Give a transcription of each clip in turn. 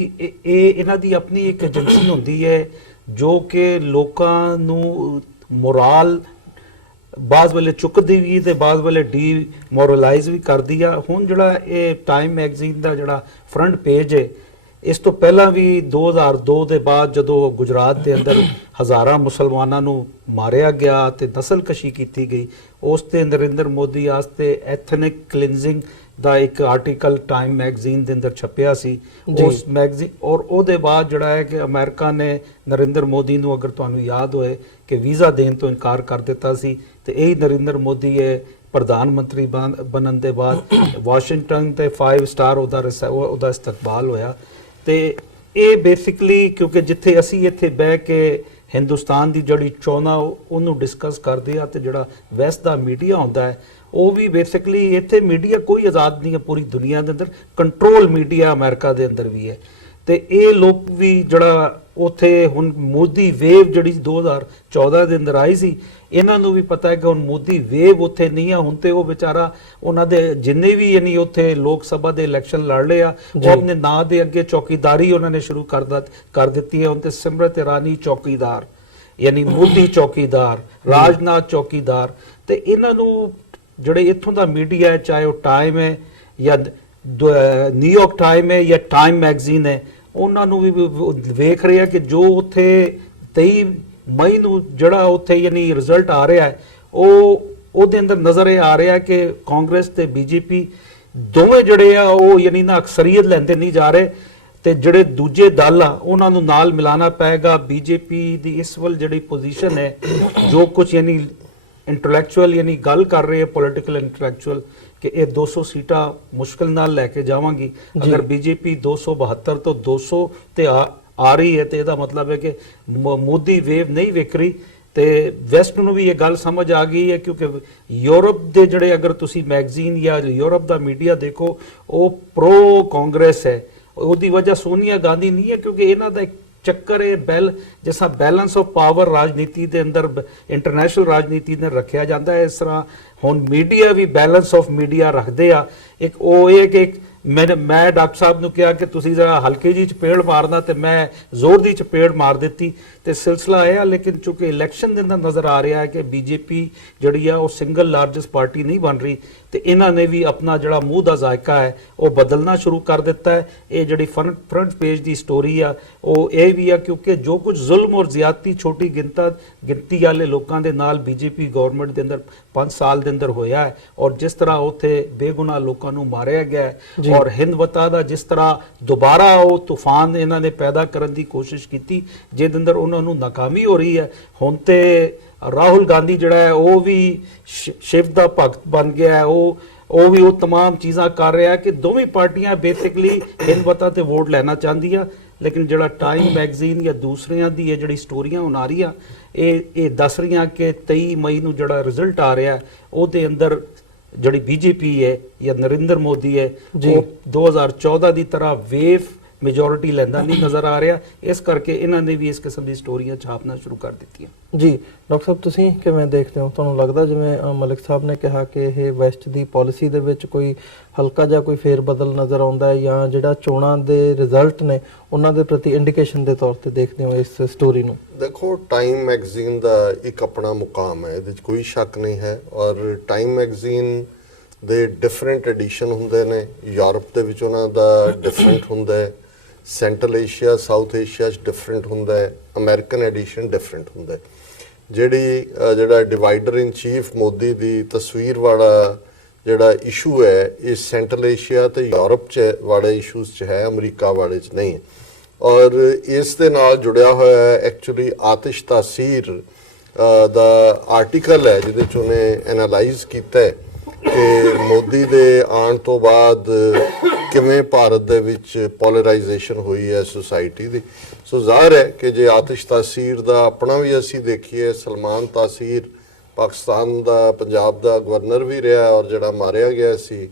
ਇਹ ਇਹਨਾਂ ਦੀ ਆਪਣੀ ਇੱਕ ਏਜੰਸੀ ਹੁੰਦੀ ਹੈ ਜੋ ਕਿ ਲੋਕਾਂ ਨੂੰ ਮੋਰਲ ਬਾਜ਼ ਵੇਲੇ ਚੁੱਕਦੀ ਵੀ ਤੇ ਬਾਜ਼ ਵੇਲੇ ਡੀਮੋਰਲਾਈਜ਼ ਵੀ ਕਰਦੀ ਆ। ਹੁਣ ਜਿਹੜਾ ਇਹ ਟਾਈਮ ਮੈਗਜ਼ੀਨ ਦਾ ਜਿਹੜਾ ਫਰੰਟ ਪੇਜ ਹੈ, ਇਸ ਤੋਂ ਪਹਿਲਾਂ ਵੀ 2002 ਦੇ ਬਾਅਦ ਜਦੋਂ ਗੁਜਰਾਤ ਦੇ ਅੰਦਰ ਹਜ਼ਾਰਾਂ ਮੁਸਲਮਾਨਾਂ ਨੂੰ ਮਾਰਿਆ ਗਿਆ ਤੇ ਨਸਲਕਸ਼ੀ ਕੀਤੀ ਗਈ, ਉਸ ਤੇ ਨਰਿੰਦਰ ਮੋਦੀ ਵਾਸਤੇ ਐਥਨਿਕ ਕਲੀਨਜ਼ਿੰਗ ਦਾ ਇੱਕ ਆਰਟੀਕਲ ਟਾਈਮ ਮੈਗਜ਼ੀਨ ਦੇ ਅੰਦਰ ਛਪਿਆ ਸੀ। ਉਸ ਮੈਗਜ਼ੀਨ ਔਰ ਉਹਦੇ ਬਾਅਦ ਜਿਹੜਾ ਹੈ ਕਿ ਅਮਰੀਕਾ ਨੇ ਨਰਿੰਦਰ ਮੋਦੀ ਨੂੰ, ਅਗਰ ਤੁਹਾਨੂੰ ਯਾਦ ਹੋਏ, ਕਿ ਵੀਜ਼ਾ ਦੇਣ ਤੋਂ ਇਨਕਾਰ ਕਰ ਦਿੱਤਾ ਸੀ ਤੇ ਇਹੀ ਨਰਿੰਦਰ ਮੋਦੀ ਹੈ ਪ੍ਰਧਾਨ ਮੰਤਰੀ ਬਣਨ ਦੇ ਬਾਅਦ ਵਾਸ਼ਿੰਗਟਨ ਤੇ 5 ਸਟਾਰ ਉਹਦਾ ਇਸਤਕਬਾਲ ਹੋਇਆ। ਤੇ ਇਹ ਬੇਸਿਕਲੀ ਕਿਉਂਕਿ ਜਿੱਥੇ ਅਸੀਂ ਇੱਥੇ ਬਹਿ ਕੇ ਹਿੰਦੁਸਤਾਨ ਦੀ ਜਿਹੜੀ ਚੋਣਾਂ ਉਹਨੂੰ ਡਿਸਕਸ ਕਰਦੇ ਆ ਤੇ ਜਿਹੜਾ ਵੈਸਟ ਦਾ ਮੀਡੀਆ ਹੁੰਦਾ ਹੈ ਉਹ ਵੀ ਬੇਸਿਕਲੀ ਇੱਥੇ ਮੀਡੀਆ ਕੋਈ ਆਜ਼ਾਦ ਨਹੀਂ ਹੈ ਪੂਰੀ ਦੁਨੀਆ ਦੇ ਅੰਦਰ, ਕੰਟਰੋਲ ਮੀਡੀਆ ਅਮਰੀਕਾ ਦੇ ਅੰਦਰ ਵੀ ਹੈ। ਤੇ ਇਹ ਲੋਕ ਵੀ ਜਿਹੜਾ ਉੱਥੇ ਹੁਣ ਮੋਦੀ ਵੇਵ ਜਿਹੜੀ 2014 ਦੇ ਅੰਦਰ ਆਈ ਸੀ, ਇਹਨਾਂ ਨੂੰ ਵੀ ਪਤਾ ਹੈ ਕਿ ਹੁਣ ਮੋਦੀ ਵੇਵ ਉੱਥੇ ਨਹੀਂ ਆ। ਹੁਣ ਤੇ ਉਹ ਵਿਚਾਰਾ ਉਹਨਾਂ ਦੇ ਜਿੰਨੇ ਵੀ ਯਾਨੀ ਉੱਥੇ ਲੋਕ ਸਭਾ ਦੇ ਇਲੈਕਸ਼ਨ ਲੜ ਲਏ ਆ, ਉਹ ਆਪਣੇ ਨਾਂ ਦੇ ਅੱਗੇ ਚੌਕੀਦਾਰੀ ਉਹਨਾਂ ਨੇ ਸ਼ੁਰੂ ਕਰ ਦਿੱਤੀ ਹੈ। ਹੁਣ ਤੇ ਸਿਮਰਤ ਇਰਾਨੀ ਚੌਕੀਦਾਰ, ਯਾਨੀ ਮੋਦੀ ਚੌਕੀਦਾਰ, ਰਾਜਨਾਥ ਚੌਕੀਦਾਰ। ਤੇ ਇਹਨਾਂ ਨੂੰ ਜਿਹੜੇ ਇੱਥੋਂ ਦਾ ਮੀਡੀਆ ਹੈ, ਚਾਹੇ ਉਹ ਟਾਈਮ ਹੈ ਜਾਂ ਨਿਊਯਾਰਕ ਟਾਈਮ ਹੈ ਜਾਂ ਟਾਈਮ ਮੈਗਜ਼ੀਨ ਹੈ, ਉਹਨਾਂ ਨੂੰ ਵੀ ਵੇਖ ਰਹੇ ਆ ਕਿ ਜੋ ਉੱਥੇ 23 ਮਈ ਨੂੰ ਜਿਹੜਾ ਉੱਥੇ ਯਾਨੀ ਰਿਜ਼ਲਟ ਆ ਰਿਹਾ ਹੈ, ਉਹਦੇ ਅੰਦਰ ਨਜ਼ਰ ਇਹ ਆ ਰਿਹਾ ਕਿ ਕਾਂਗਰਸ ਤੇ ਬੀਜੇਪੀ ਦੋਵੇਂ ਜਿਹੜੇ ਆ ਉਹ ਯਾਨੀ ਨਾ ਅਕਸਰੀਅਤ ਲੈਂਦੇ ਨਹੀਂ ਜਾ ਰਹੇ ਤੇ ਜਿਹੜੇ ਦੂਜੇ ਦਲ ਆ ਉਹਨਾਂ ਨੂੰ ਨਾਲ ਮਿਲਾਣਾ ਪਏਗਾ। ਬੀਜੇਪੀ ਦੀ ਇਸ ਵੱਲ ਜਿਹੜੀ ਪੋਜੀਸ਼ਨ ਹੈ, ਜੋ ਕੁਝ ਯਾਨੀ ਇੰਟੈਲੈਕਚੁਅਲ ਯਾਨੀ ਗੱਲ ਕਰ ਰਹੇ ਆ ਪੋਲੀਟੀਕਲ ਇੰਟੈਲੈਕਚੁਅਲ ਕਿ ਇਹ 200 ਸੀਟਾਂ ਮੁਸ਼ਕਿਲ ਨਾਲ ਲੈ ਕੇ ਜਾਵਾਂਗੀ। ਅਗਰ ਬੀਜੇਪੀ 272 ਤੋਂ 200 ਤੇ ਆ ਰਹੀ ਹੈ ਤੇ ਇਹਦਾ ਮਤਲਬ ਹੈ ਕਿ ਮੋਦੀ ਵੇਵ ਨਹੀਂ ਵਿਕ ਰਹੀ। ਤੇ ਵੈਸਟ ਨੂੰ ਵੀ ਇਹ ਗੱਲ ਸਮਝ ਆ ਗਈ ਹੈ ਕਿਉਂਕਿ ਯੂਰਪ ਦੇ ਜਿਹੜੇ ਅਗਰ ਤੁਸੀਂ ਮੈਗਜ਼ੀਨ ਜਾਂ ਯੂਰਪ ਦਾ ਮੀਡੀਆ ਦੇਖੋ, ਉਹ ਪ੍ਰੋ ਕਾਂਗਰਸ ਹੈ। ਉਹਦੀ ਵਜ੍ਹਾ ਸੋਨੀਆ ਗਾਂਧੀ ਨਹੀਂ ਹੈ ਕਿਉਂਕਿ ਇਹਨਾਂ ਦਾ ਇੱਕ ਚੱਕਰ ਹੈ ਜਿਸਾ ਬੈਲੈਂਸ ਆਫ ਪਾਵਰ ਰਾਜਨੀਤੀ ਦੇ ਅੰਦਰ ਇੰਟਰਨੈਸ਼ਨਲ ਰਾਜਨੀਤੀ ਨੇ ਰੱਖਿਆ ਜਾਂਦਾ ਹੈ, ਇਸ ਤਰ੍ਹਾਂ ਹੁਣ ਮੀਡੀਆ ਵੀ ਬੈਲੈਂਸ ਆਫ ਮੀਡੀਆ ਰੱਖਦੇ ਆ। ਇੱਕ ਉਹ ਇਹ ਕਿ ਮੈਂ ਡਾਕਟਰ ਸਾਹਿਬ ਨੂੰ ਕਿਹਾ ਕਿ ਤੁਸੀਂ ਜਰਾ ਹਲਕੀ ਜੀ ਚਪੇੜ ਮਾਰਨਾ ਤੇ ਮੈਂ ਜ਼ੋਰ ਦੀ ਚਪੇੜ ਮਾਰ ਦਿੱਤੀ ਤੇ ਸਿਲਸਿਲਾ ਆਇਆ। ਲੇਕਿਨ ਚੁੱਕੇ ਇਲੈਕਸ਼ਨ ਦੇ ਅੰਦਰ ਨਜ਼ਰ ਆ ਰਿਹਾ ਹੈ ਕਿ ਬੀਜੇਪੀ ਜਿਹੜੀ ਆ ਉਹ ਸਿੰਗਲ ਲਾਰਜੈਸਟ ਪਾਰਟੀ ਨਹੀਂ ਬਣ ਰਹੀ ਤੇ ਇਹਨਾਂ ਨੇ ਵੀ ਆਪਣਾ ਜਿਹੜਾ ਮੂੰਹ ਦਾ ਜ਼ਾਇਕਾ ਹੈ ਉਹ ਬਦਲਣਾ ਸ਼ੁਰੂ ਕਰ ਦਿੱਤਾ ਹੈ। ਇਹ ਜਿਹੜੀ ਫਰੰਟ ਪੇਜ ਦੀ ਸਟੋਰੀ ਆ ਉਹ ਇਹ ਵੀ ਆ ਕਿਉਂਕਿ ਜੋ ਕੁਝ ਜ਼ੁਲਮ ਔਰ ਜ਼ਿਆਦਤੀ ਛੋਟੀ ਗਿਣਤੀ ਵਾਲੇ ਲੋਕਾਂ ਦੇ ਨਾਲ ਬੀਜੇਪੀ ਗਵਰਨਮੈਂਟ ਦੇ ਅੰਦਰ 5 ਸਾਲ ਦੇ ਅੰਦਰ ਹੋਇਆ ਹੈ ਔਰ ਜਿਸ ਤਰ੍ਹਾਂ ਉੱਥੇ ਬੇਗੁਨਾਹ ਲੋਕਾਂ ਨੂੰ ਮਾਰਿਆ ਗਿਆ ਹੈ ਔਰ ਹਿੰਦਵਤਾ ਦਾ ਜਿਸ ਤਰ੍ਹਾਂ ਦੁਬਾਰਾ ਉਹ ਤੂਫਾਨ ਇਹਨਾਂ ਨੇ ਪੈਦਾ ਕਰਨ ਦੀ ਕੋਸ਼ਿਸ਼ ਕੀਤੀ ਜਿਹਦੇ ਅੰਦਰ ਉਹਨਾਂ ਨੂੰ ਨਾਕਾਮੀ ਹੋ ਰਹੀ ਹੈ। ਹੁਣ ਤੇ ਰਾਹੁਲ ਗਾਂਧੀ ਜਿਹੜਾ ਹੈ ਉਹ ਵੀ ਸ਼ਿਵ ਦਾ ਭਗਤ ਬਣ ਗਿਆ ਹੈ, ਉਹ ਵੀ ਉਹ तमाम ਚੀਜ਼ਾਂ ਕਰ ਰਿਹਾ ਕਿ ਦੋਵੇਂ ਪਾਰਟੀਆਂ ਬੇਸਿਕਲੀ ਹਿੰਦਵਤਾ ਤੇ ਵੋਟ ਲੈਣਾ ਚਾਹੁੰਦੀਆਂ। ਲੇਕਿਨ ਜਿਹੜਾ ਟਾਈਮ ਮੈਗਜ਼ੀਨ ਜਾਂ ਦੂਸਰਿਆਂ ਦੀ ਇਹ ਜਿਹੜੀ ਸਟੋਰੀਆਂ ਹੁਣ ਆ ਰਹੀਆਂ ਇਹ ਦੱਸ ਰਹੀਆਂ ਕਿ 23 ਮਈ ਨੂੰ ਜਿਹੜਾ ਰਿਜ਼ਲਟ ਆ ਰਿਹਾ ਉਹਦੇ ਅੰਦਰ ਜਿਹੜੀ ਬੀਜੇਪੀ ਹੈ ਜਾਂ ਨਰਿੰਦਰ ਮੋਦੀ ਹੈ ਉਹ 2014 ਦੀ ਤਰ੍ਹਾਂ ਵੇਵ ਮੈਜੋਰਿਟੀ ਲੈਂਦਾ ਨਹੀਂ ਨਜ਼ਰ ਆ ਰਿਹਾ। ਇਸ ਕਰਕੇ ਇਹਨਾਂ ਨੇ ਵੀ ਇਸ ਕਿਸਮ ਦੀ ਸਟੋਰੀਆਂ ਛਾਪਣਾ ਸ਼ੁਰੂ ਕਰ ਦਿੱਤੀਆਂ। ਜੀ ਡਾਕਟਰ ਸਾਹਿਬ, ਤੁਸੀਂ ਕਿਵੇਂ ਦੇਖਦੇ ਹੋ? ਤੁਹਾਨੂੰ ਲੱਗਦਾ ਜਿਵੇਂ ਮਲਿਕ ਸਾਹਿਬ ਨੇ ਕਿਹਾ ਕਿ ਇਹ ਵੈਸਟ ਦੀ ਪਾਲਿਸੀ ਦੇ ਵਿੱਚ ਕੋਈ ਹਲਕਾ ਜਿਹਾ ਕੋਈ ਫੇਰ ਬਦਲ ਨਜ਼ਰ ਆਉਂਦਾ ਹੈ ਜਾਂ ਜਿਹੜਾ ਚੋਣਾਂ ਦੇ ਰਿਜ਼ਲਟ ਨੇ ਉਹਨਾਂ ਦੇ ਪ੍ਰਤੀ ਇੰਡੀਕੇਸ਼ਨ ਦੇ ਤੌਰ ਤੇ ਦੇਖਦੇ ਹੋ ਇਸ ਸਟੋਰੀ ਨੂੰ? ਦੇਖੋ, ਟਾਈਮ ਮੈਗਜ਼ੀਨ ਦਾ ਇੱਕ ਆਪਣਾ ਮੁਕਾਮ ਹੈ, ਇਹਦੇ 'ਚ ਕੋਈ ਸ਼ੱਕ ਨਹੀਂ ਹੈ। ਔਰ ਟਾਈਮ ਮੈਗਜ਼ੀਨ ਦੇ ਡਿਫਰੈਂਟ ਐਡੀਸ਼ਨ ਹੁੰਦੇ ਨੇ। ਯੂਰਪ ਦੇ ਵਿੱਚ ਉਹਨਾਂ ਦਾ ਡਿਫਰੈਂਟ ਹੁੰਦਾ ਹੈ, ਸੈਂਟਰਲ ਏਸ਼ੀਆ ਸਾਊਥ ਏਸ਼ੀਆ 'ਚ ਡਿਫਰੈਂਟ ਹੁੰਦਾ ਹੈ, ਅਮਰੀਕਨ ਐਡੀਸ਼ਨ ਡਿਫਰੈਂਟ ਹੁੰਦਾ ਹੈ। ਜਿਹੜਾ ਡਿਵਾਈਡਰ ਇਨ ਚੀਫ ਮੋਦੀ ਦੀ ਤਸਵੀਰ ਵਾਲਾ ਜਿਹੜਾ ਇਸ਼ੂ ਹੈ ਇਹ ਸੈਂਟਰਲ ਏਸ਼ੀਆ ਤੇ ਯੂਰਪ 'ਚ ਵਾਲੇ ਇਸ਼ੂਜ਼ 'ਚ ਹੈ, ਅਮਰੀਕਾ ਵਾਲੇ 'ਚ ਨਹੀਂ ਹੈ। ਔਰ ਇਸ ਦੇ ਨਾਲ ਜੁੜਿਆ ਹੋਇਆ ਹੈ ਐਕਚੁਅਲੀ ਆਤਿਸ਼ ਤਾਸੀਰ ਦਾ ਆਰਟੀਕਲ ਹੈ ਜਿਹਦੇ 'ਚ ਉਹਨੇ ਐਨਾਲਾਈਜ਼ ਕੀਤਾ ਹੈ ਕਿ ਮੋਦੀ ਦੇ ਆਉਣ ਤੋਂ ਬਾਅਦ ਕਿਵੇਂ ਭਾਰਤ ਦੇ ਵਿੱਚ ਪੋਲਰਾਈਜੇਸ਼ਨ ਹੋਈ ਹੈ ਸੋਸਾਇਟੀ ਦੀ। ਸੋ ਜ਼ਾਹਰ ਹੈ ਕਿ ਜੇ ਆਤਿਸ਼ ਤਾਸੀਰ ਦਾ ਆਪਣਾ ਵੀ ਅਸੀਂ ਦੇਖੀਏ, ਸਲਮਾਨ ਤਾਸੀਰ ਪਾਕਿਸਤਾਨ ਦਾ ਪੰਜਾਬ ਦਾ ਗਵਰਨਰ ਵੀ ਰਿਹਾ ਔਰ ਜਿਹੜਾ ਮਾਰਿਆ ਗਿਆ ਸੀ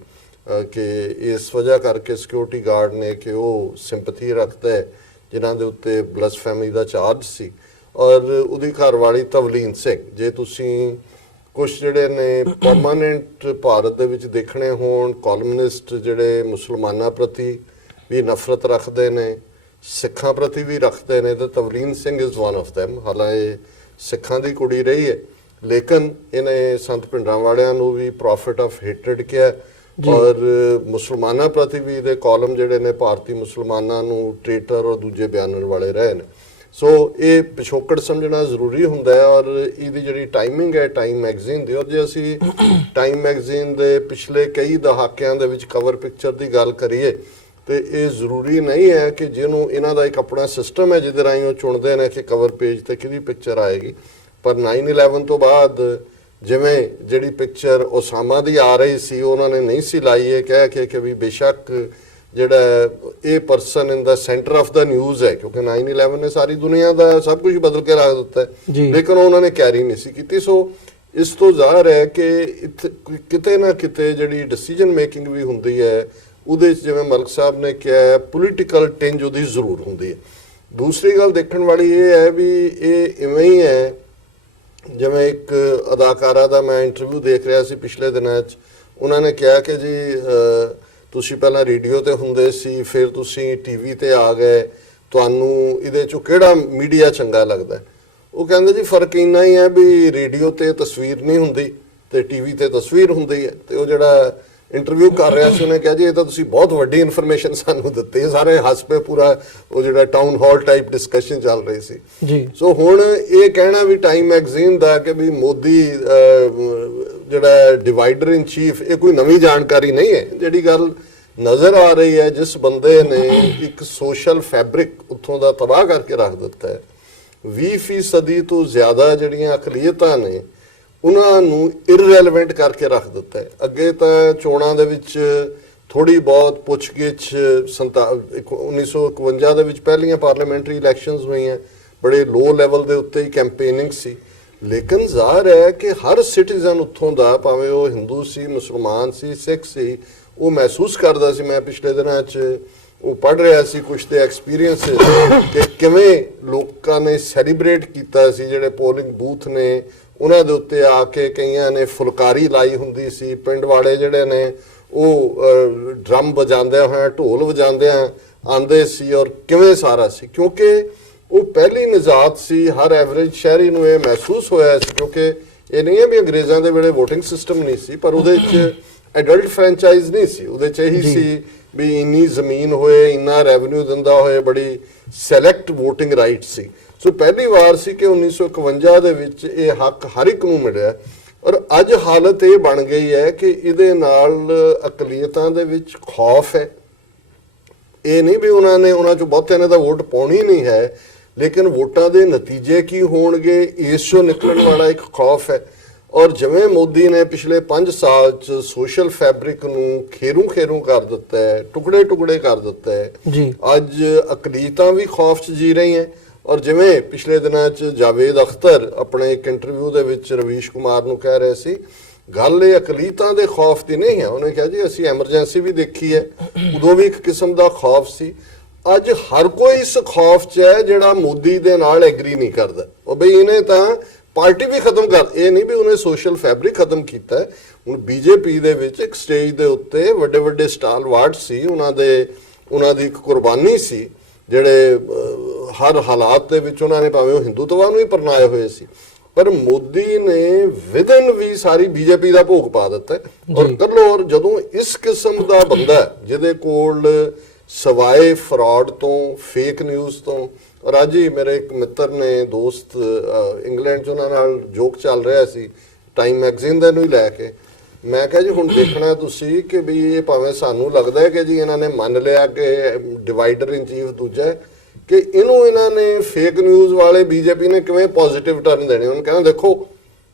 ਕਿ ਇਸ ਵਜ੍ਹਾ ਕਰਕੇ ਸਿਕਿਉਰਿਟੀ ਗਾਰਡ ਨੇ ਕਿ ਉਹ ਸਿੰਪਥੀ ਰੱਖਦਾ ਹੈ ਜਿਨ੍ਹਾਂ ਦੇ ਉੱਤੇ ਬਲਸਫੈਮੀ ਦਾ ਚਾਰਜ ਸੀ। ਔਰ ਉਹਦੀ ਘਰਵਾਲੀ ਤਵਲੀਨ ਸਿੰਘ, ਜੇ ਤੁਸੀਂ ਕੁਛ ਜਿਹੜੇ ਨੇ ਪਰਮਾਨੈਂਟ ਭਾਰਤ ਦੇ ਵਿੱਚ ਦੇਖਣੇ ਹੋਣ, ਕਾਲਮਨਿਸਟ ਜਿਹੜੇ ਮੁਸਲਮਾਨਾਂ ਪ੍ਰਤੀ ਵੀ ਨਫ਼ਰਤ ਰੱਖਦੇ ਨੇ ਸਿੱਖਾਂ ਪ੍ਰਤੀ ਵੀ ਰੱਖਦੇ ਨੇ ਤੇ Tavleen Singh is one of them। ਹਾਲਾਂਕਿ ਸਿੱਖਾਂ ਦੀ ਕੁੜੀ ਰਹੀ ਹੈ ਲੇਕਿਨ ਇਹਨੇ ਸੰਤ ਭਿੰਡਰਾਂ ਵਾਲਿਆਂ ਨੂੰ ਵੀ ਪ੍ਰੋਫਿਟ ਆਫ ਹੇਟਰਡ ਕਿਹਾ ਔਰ ਮੁਸਲਮਾਨਾਂ ਪ੍ਰਤੀ ਵੀ ਇਹਦੇ ਕਾਲਮ ਜਿਹੜੇ ਨੇ ਭਾਰਤੀ ਮੁਸਲਮਾਨਾਂ ਨੂੰ ਟ੍ਰੇਟਰ ਔਰ ਦੂਜੇ ਬਿਆਨਣ ਵਾਲੇ ਰਹੇ ਨੇ। ਸੋ ਇਹ ਪਿਛੋਕੜ ਸਮਝਣਾ ਜ਼ਰੂਰੀ ਹੁੰਦਾ ਹੈ ਔਰ ਇਹਦੀ ਜਿਹੜੀ ਟਾਈਮਿੰਗ ਹੈ ਟਾਈਮ ਮੈਗਜ਼ੀਨ ਦੀ, ਔਰ ਜੇ ਅਸੀਂ ਟਾਈਮ ਮੈਗਜ਼ੀਨ ਦੇ ਪਿਛਲੇ ਕਈ ਦਹਾਕਿਆਂ ਦੇ ਵਿੱਚ ਕਵਰ ਪਿਕਚਰ ਦੀ ਗੱਲ ਕਰੀਏ ਤੇ ਇਹ ਜ਼ਰੂਰੀ ਨਹੀਂ ਹੈ ਕਿ ਜਿਹਨੂੰ ਇਹਨਾਂ ਦਾ ਇੱਕ ਆਪਣਾ ਸਿਸਟਮ ਹੈ ਜਿਹਦੇ ਰਾਹੀਂ ਉਹ ਚੁਣਦੇ ਨੇ ਕਿ ਕਵਰ ਪੇਜ ਤੇ ਕਿਹਦੀ ਪਿਕਚਰ ਆਏਗੀ। ਪਰ 9/11 ਤੋਂ ਬਾਅਦ ਜਿਵੇਂ ਜਿਹੜੀ ਪਿਕਚਰ ਓਸਾਮਾ ਦੀ ਆ ਰਹੀ ਸੀ ਉਹਨਾਂ ਨੇ ਨਹੀਂ ਸੀ ਲਾਈ ਇਹ ਕਹਿ ਕੇ ਕਿ ਵੀ ਬੇਸ਼ੱਕ ਜਿਹੜਾ ਇਹ person in the centre of the news ਹੈ, ਕਿਉਂਕਿ 9/11 ਨੇ ਸਾਰੀ ਦੁਨੀਆ ਦਾ ਸਭ ਕੁਝ ਬਦਲ ਕੇ ਰੱਖ ਦਿੱਤਾ ਹੈ, ਲੇਕਿਨ ਉਹਨਾਂ ਨੇ ਕੈਰੀ ਨਹੀਂ ਸੀ ਕੀਤੀ। ਸੋ ਇਸ ਤੋਂ ਜ਼ਾਹਰ ਹੈ ਕਿ ਕਿਤੇ ਨਾ ਕਿਤੇ ਜਿਹੜੀ ਡਿਸੀਜਨ ਮੇਕਿੰਗ ਵੀ ਹੁੰਦੀ ਹੈ ਉਹਦੇ 'ਚ ਜਿਵੇਂ ਮਲਕ ਸਾਹਿਬ ਨੇ ਕਿਹਾ ਪੋਲੀਟੀਕਲ ਟਿੰਜ ਉਹਦੀ ਜ਼ਰੂਰ ਹੁੰਦੀ ਹੈ। ਦੂਸਰੀ ਗੱਲ ਦੇਖਣ ਵਾਲੀ ਇਹ ਹੈ ਵੀ ਇਹ ਇਵੇਂ ਹੀ ਹੈ ਜਿਵੇਂ ਇੱਕ ਅਦਾਕਾਰਾ ਦਾ ਮੈਂ ਇੰਟਰਵਿਊ ਦੇਖ ਰਿਹਾ ਸੀ ਪਿਛਲੇ ਦਿਨਾਂ 'ਚ, ਉਹਨਾਂ ਨੇ ਕਿਹਾ ਕਿ ਜੀ ਤੁਸੀਂ ਪਹਿਲਾਂ ਰੇਡੀਓ ਤੇ ਹੁੰਦੇ ਸੀ ਫਿਰ ਤੁਸੀਂ ਟੀਵੀ ਤੇ ਆ ਗਏ, ਤੁਹਾਨੂੰ ਇਹਦੇ 'ਚੋਂ ਕਿਹੜਾ ਮੀਡੀਆ ਚੰਗਾ ਲੱਗਦਾ? ਉਹ ਕਹਿੰਦੇ ਜੀ ਫਰਕ ਇੰਨਾ ਹੀ ਹੈ ਵੀ ਰੇਡੀਓ ਤੇ ਤਸਵੀਰ ਨਹੀਂ ਹੁੰਦੀ ਤੇ ਟੀਵੀ ਤੇ ਤਸਵੀਰ ਹੁੰਦੀ ਹੈ। ਤੇ ਉਹ ਜਿਹੜਾ ਇੰਟਰਵਿਊ ਕਰ ਰਿਹਾ ਸੀ ਉਹਨੇ ਕਿਹਾ ਜੀ ਇਹ ਤਾਂ ਤੁਸੀਂ ਬਹੁਤ ਵੱਡੀ ਇਨਫੋਰਮੇਸ਼ਨ ਸਾਨੂੰ ਦਿੱਤੀ। ਸਾਰੇ ਹੱਸ ਪਏ, ਪੂਰਾ ਉਹ ਜਿਹੜਾ ਟਾਊਨ ਹਾਲ ਟਾਈਪ ਡਿਸਕਸ਼ਨ ਚੱਲ ਰਹੀ ਸੀ ਜੀ। ਸੋ ਹੁਣ ਇਹ ਕਹਿਣਾ ਵੀ ਟਾਈਮ ਮੈਗਜ਼ੀਨ ਦਾ ਕਿ ਵੀ ਮੋਦੀ ਜਿਹੜਾ ਡਿਵਾਈਡਰ ਇਨ ਚੀਫ, ਇਹ ਕੋਈ ਨਵੀਂ ਜਾਣਕਾਰੀ ਨਹੀਂ ਹੈ। ਜਿਹੜੀ ਗੱਲ ਨਜ਼ਰ ਆ ਰਹੀ ਹੈ ਜਿਸ ਬੰਦੇ ਨੇ ਇੱਕ ਸੋਸ਼ਲ ਫੈਬਰਿਕ ਉੱਥੋਂ ਦਾ ਤਬਾਹ ਕਰਕੇ ਰੱਖ ਦਿੱਤਾ ਹੈ, 20% ਤੋਂ ਜ਼ਿਆਦਾ ਜਿਹੜੀਆਂ ਅਕਲੀਅਤਾਂ ਨੇ ਉਹਨਾਂ ਨੂੰ ਇਰਰੈਲੇਵੈਂਟ ਕਰਕੇ ਰੱਖ ਦਿੱਤਾ ਹੈ। ਅੱਗੇ ਤਾਂ ਚੋਣਾਂ ਦੇ ਵਿੱਚ ਥੋੜੀ ਬਹੁਤ ਪੁੱਛਗਿੱਛ 1951 ਦੇ ਵਿੱਚ ਪਹਿਲੀਆਂ ਪਾਰਲੀਮੈਂਟਰੀ ਇਲੈਕਸ਼ਨਸ ਹੋਈਆਂ, ਬੜੇ ਲੋ ਲੈਵਲ ਦੇ ਉੱਤੇ ਹੀ ਕੈਂਪੇਨਿੰਗ ਸੀ, ਲੇਕਿਨ ਜ਼ਾਹਰ ਹੈ ਕਿ ਹਰ ਸਿਟੀਜ਼ਨ ਉੱਥੋਂ ਦਾ ਭਾਵੇਂ ਉਹ ਹਿੰਦੂ ਸੀ, ਮੁਸਲਮਾਨ ਸੀ, ਸਿੱਖ ਸੀ, ਉਹ ਮਹਿਸੂਸ ਕਰਦਾ ਸੀ। ਮੈਂ ਪਿਛਲੇ ਦਿਨਾਂ 'ਚ ਉਹ ਪੜ੍ਹ ਰਿਹਾ ਸੀ ਕੁਝ ਦੇ ਐਕਸਪੀਰੀਅੰਸ ਕਿ ਕਿਵੇਂ ਲੋਕਾਂ ਨੇ ਸੈਲੀਬ੍ਰੇਟ ਕੀਤਾ ਸੀ, ਜਿਹੜੇ ਪੋਲਿੰਗ ਬੂਥ ਨੇ ਉਹਨਾਂ ਦੇ ਉੱਤੇ ਆ ਕੇ ਕਈਆਂ ਨੇ ਫੁਲਕਾਰੀ ਲਾਈ ਹੁੰਦੀ ਸੀ, ਪਿੰਡ ਵਾਲੇ ਜਿਹੜੇ ਨੇ ਉਹ ਡਰਮ ਵਜਾਉਂਦੇ ਹੋਏ ਢੋਲ ਵਜਾਉਂਦੇ ਆਉਂਦੇ ਸੀ ਔਰ ਕਿਵੇਂ ਸਾਰਾ ਸੀ, ਕਿਉਂਕਿ ਉਹ ਪਹਿਲੀ ਨਿਜ਼ਾਤ ਸੀ। ਹਰ ਐਵਰੇਜ ਸ਼ਹਿਰੀ ਨੂੰ ਇਹ ਮਹਿਸੂਸ ਹੋਇਆ ਸੀ, ਕਿਉਂਕਿ ਇਹ ਨਹੀਂ ਹੈ ਵੀ ਅੰਗਰੇਜ਼ਾਂ ਦੇ ਵੇਲੇ VOTING ਸਿਸਟਮ ਨਹੀਂ ਸੀ, ਪਰ ਉਹਦੇ 'ਚ ਐਡਲਟ ਫਰੈਂਚਾਈਜ਼ ਨਹੀਂ ਸੀ, ਉਹਦੇ 'ਚ ਇਹੀ ਸੀ ਵੀ ਇੰਨੀ ਜ਼ਮੀਨ ਹੋਏ, ਇੰਨਾ ਰੈਵਨਿਊ ਦਿੰਦਾ ਹੋਏ, ਬੜੀ ਸੈਲੈਕਟ VOTING ਰਾਈਟ ਸੀ। ਸੋ ਪਹਿਲੀ ਵਾਰ ਸੀ ਕਿ 1951 ਦੇ ਵਿੱਚ ਇਹ ਹੱਕ ਹਰ ਇੱਕ ਨੂੰ ਮਿਲਿਆ ਔਰ ਅੱਜ ਹਾਲਤ ਇਹ ਬਣ ਗਈ ਹੈ ਕਿ ਇਹਦੇ ਨਾਲ ਅਕਲੀਅਤਾਂ ਦੇ ਵਿੱਚ ਖੌਫ ਹੈ। ਇਹ ਨਹੀਂ ਵੀ ਉਹਨਾਂ 'ਚੋਂ ਬਹੁਤਿਆਂ ਨੇ ਤਾਂ ਵੋਟ ਪਾਉਣੀ ਨਹੀਂ ਹੈ, ਲੇਕਿਨ ਵੋਟਾਂ ਦੇ ਨਤੀਜੇ ਕੀ ਹੋਣਗੇ ਇਸ 'ਚੋਂ ਨਿਕਲਣ ਵਾਲਾ ਇੱਕ ਖੌਫ ਹੈ। ਔਰ ਜਿਵੇਂ ਮੋਦੀ ਨੇ ਪਿਛਲੇ 5 ਸਾਲ 'ਚ ਸੋਸ਼ਲ ਫੈਬਰਿਕ ਨੂੰ ਖੇਰੂ ਕਰ ਦਿੱਤਾ ਹੈ, ਟੁਕੜੇ ਕਰ ਦਿੱਤਾ ਹੈ, ਅੱਜ ਅਕਲੀਅਤਾਂ ਵੀ ਖੌਫ 'ਚ ਜੀ ਰਹੀਆਂ। ਔਰ ਜਿਵੇਂ ਪਿਛਲੇ ਦਿਨਾਂ 'ਚ ਜਾਵੇਦ ਅਖਤਰ ਆਪਣੇ ਇੱਕ ਇੰਟਰਵਿਊ ਦੇ ਵਿੱਚ ਰਵੀਸ਼ ਕੁਮਾਰ ਨੂੰ ਕਹਿ ਰਹੇ ਸੀ, ਗੱਲ ਇਹ ਅਕਲੀਅਤਾਂ ਦੇ ਖੌਫ ਦੀ ਨਹੀਂ ਹੈ। ਉਹਨੇ ਕਿਹਾ ਜੀ ਅਸੀਂ ਐਮਰਜੈਂਸੀ ਵੀ ਦੇਖੀ ਹੈ, ਉਦੋਂ ਵੀ ਇੱਕ ਕਿਸਮ ਦਾ ਖੌਫ ਸੀ। ਅੱਜ ਹਰ ਕੋਈ ਇਸ ਖੌਫ 'ਚ ਹੈ ਜਿਹੜਾ ਮੋਦੀ ਦੇ ਨਾਲ ਐਗਰੀ ਨਹੀਂ ਕਰਦਾ। ਉਹ ਬਈ ਇਹਨੇ ਤਾਂ ਪਾਰਟੀ ਵੀ ਖਤਮ ਕਰ, ਇਹ ਨਹੀਂ ਵੀ ਉਹਨੇ ਸੋਸ਼ਲ ਫੈਬਰਿਕ ਖਤਮ ਕੀਤਾ। ਹੁਣ ਬੀਜੇਪੀ ਦੇ ਵਿੱਚ ਇੱਕ ਸਟੇਜ ਦੇ ਉੱਤੇ ਵੱਡੇ ਸਟਾਲਵਾਰਡ ਸੀ, ਉਹਨਾਂ ਦੀ ਇੱਕ ਕੁਰਬਾਨੀ ਸੀ, ਜਿਹੜੇ ਹਰ ਹਾਲਾਤ ਦੇ ਵਿੱਚ ਉਹਨਾਂ ਨੇ ਭਾਵੇਂ ਉਹ ਹਿੰਦੂਤਵਾ ਨੂੰ ਹੀ ਪਰਨਾਏ ਹੋਏ ਸੀ, ਪਰ ਮੋਦੀ ਨੇ ਵਿਦਨ ਵੀ ਸਾਰੀ ਬੀਜੇਪੀ ਦਾ ਭੋਗ ਪਾ ਦਿੱਤਾ। ਔਰ ਕੱਲ੍ਹ ਜਦੋਂ ਇਸ ਕਿਸਮ ਦਾ ਬੰਦਾ ਜਿਹਦੇ ਕੋਲ ਸਵਾਏ ਫਰਾਡ ਤੋਂ, ਫੇਕ ਨਿਊਜ਼ ਤੋਂ, ਔਰ ਅੱਜ ਹੀ ਮੇਰੇ ਇੱਕ ਮਿੱਤਰ ਨੇ ਦੋਸਤ ਇੰਗਲੈਂਡ 'ਚ ਉਹਨਾਂ ਨਾਲ ਜੋਕ ਚੱਲ ਰਿਹਾ ਸੀ ਟਾਈਮ ਮੈਗਜ਼ੀਨ ਦੇ ਨੂੰ ਹੀ ਲੈ ਕੇ, ਮੈਂ ਕਿਹਾ ਜੀ ਹੁਣ ਦੇਖਣਾ ਤੁਸੀਂ ਕਿ ਵੀ ਇਹ ਭਾਵੇਂ ਸਾਨੂੰ ਲੱਗਦਾ ਹੈ ਕਿ ਜੀ ਇਹਨਾਂ ਨੇ ਮੰਨ ਲਿਆ ਕਿ ਡਿਵਾਈਡਰ ਇਨ ਚੀਫ ਦੂਜਾ ਕਿ ਇਹਨਾਂ ਨੇ ਫੇਕ ਨਿਊਜ਼ ਵਾਲੇ ਬੀਜੇਪੀ ਨੇ ਕਿਵੇਂ ਪੋਜ਼ਿਟਿਵ ਟਰਨ ਦੇਣੇ। ਉਹਨੂੰ ਕਹਿੰਦਾ ਦੇਖੋ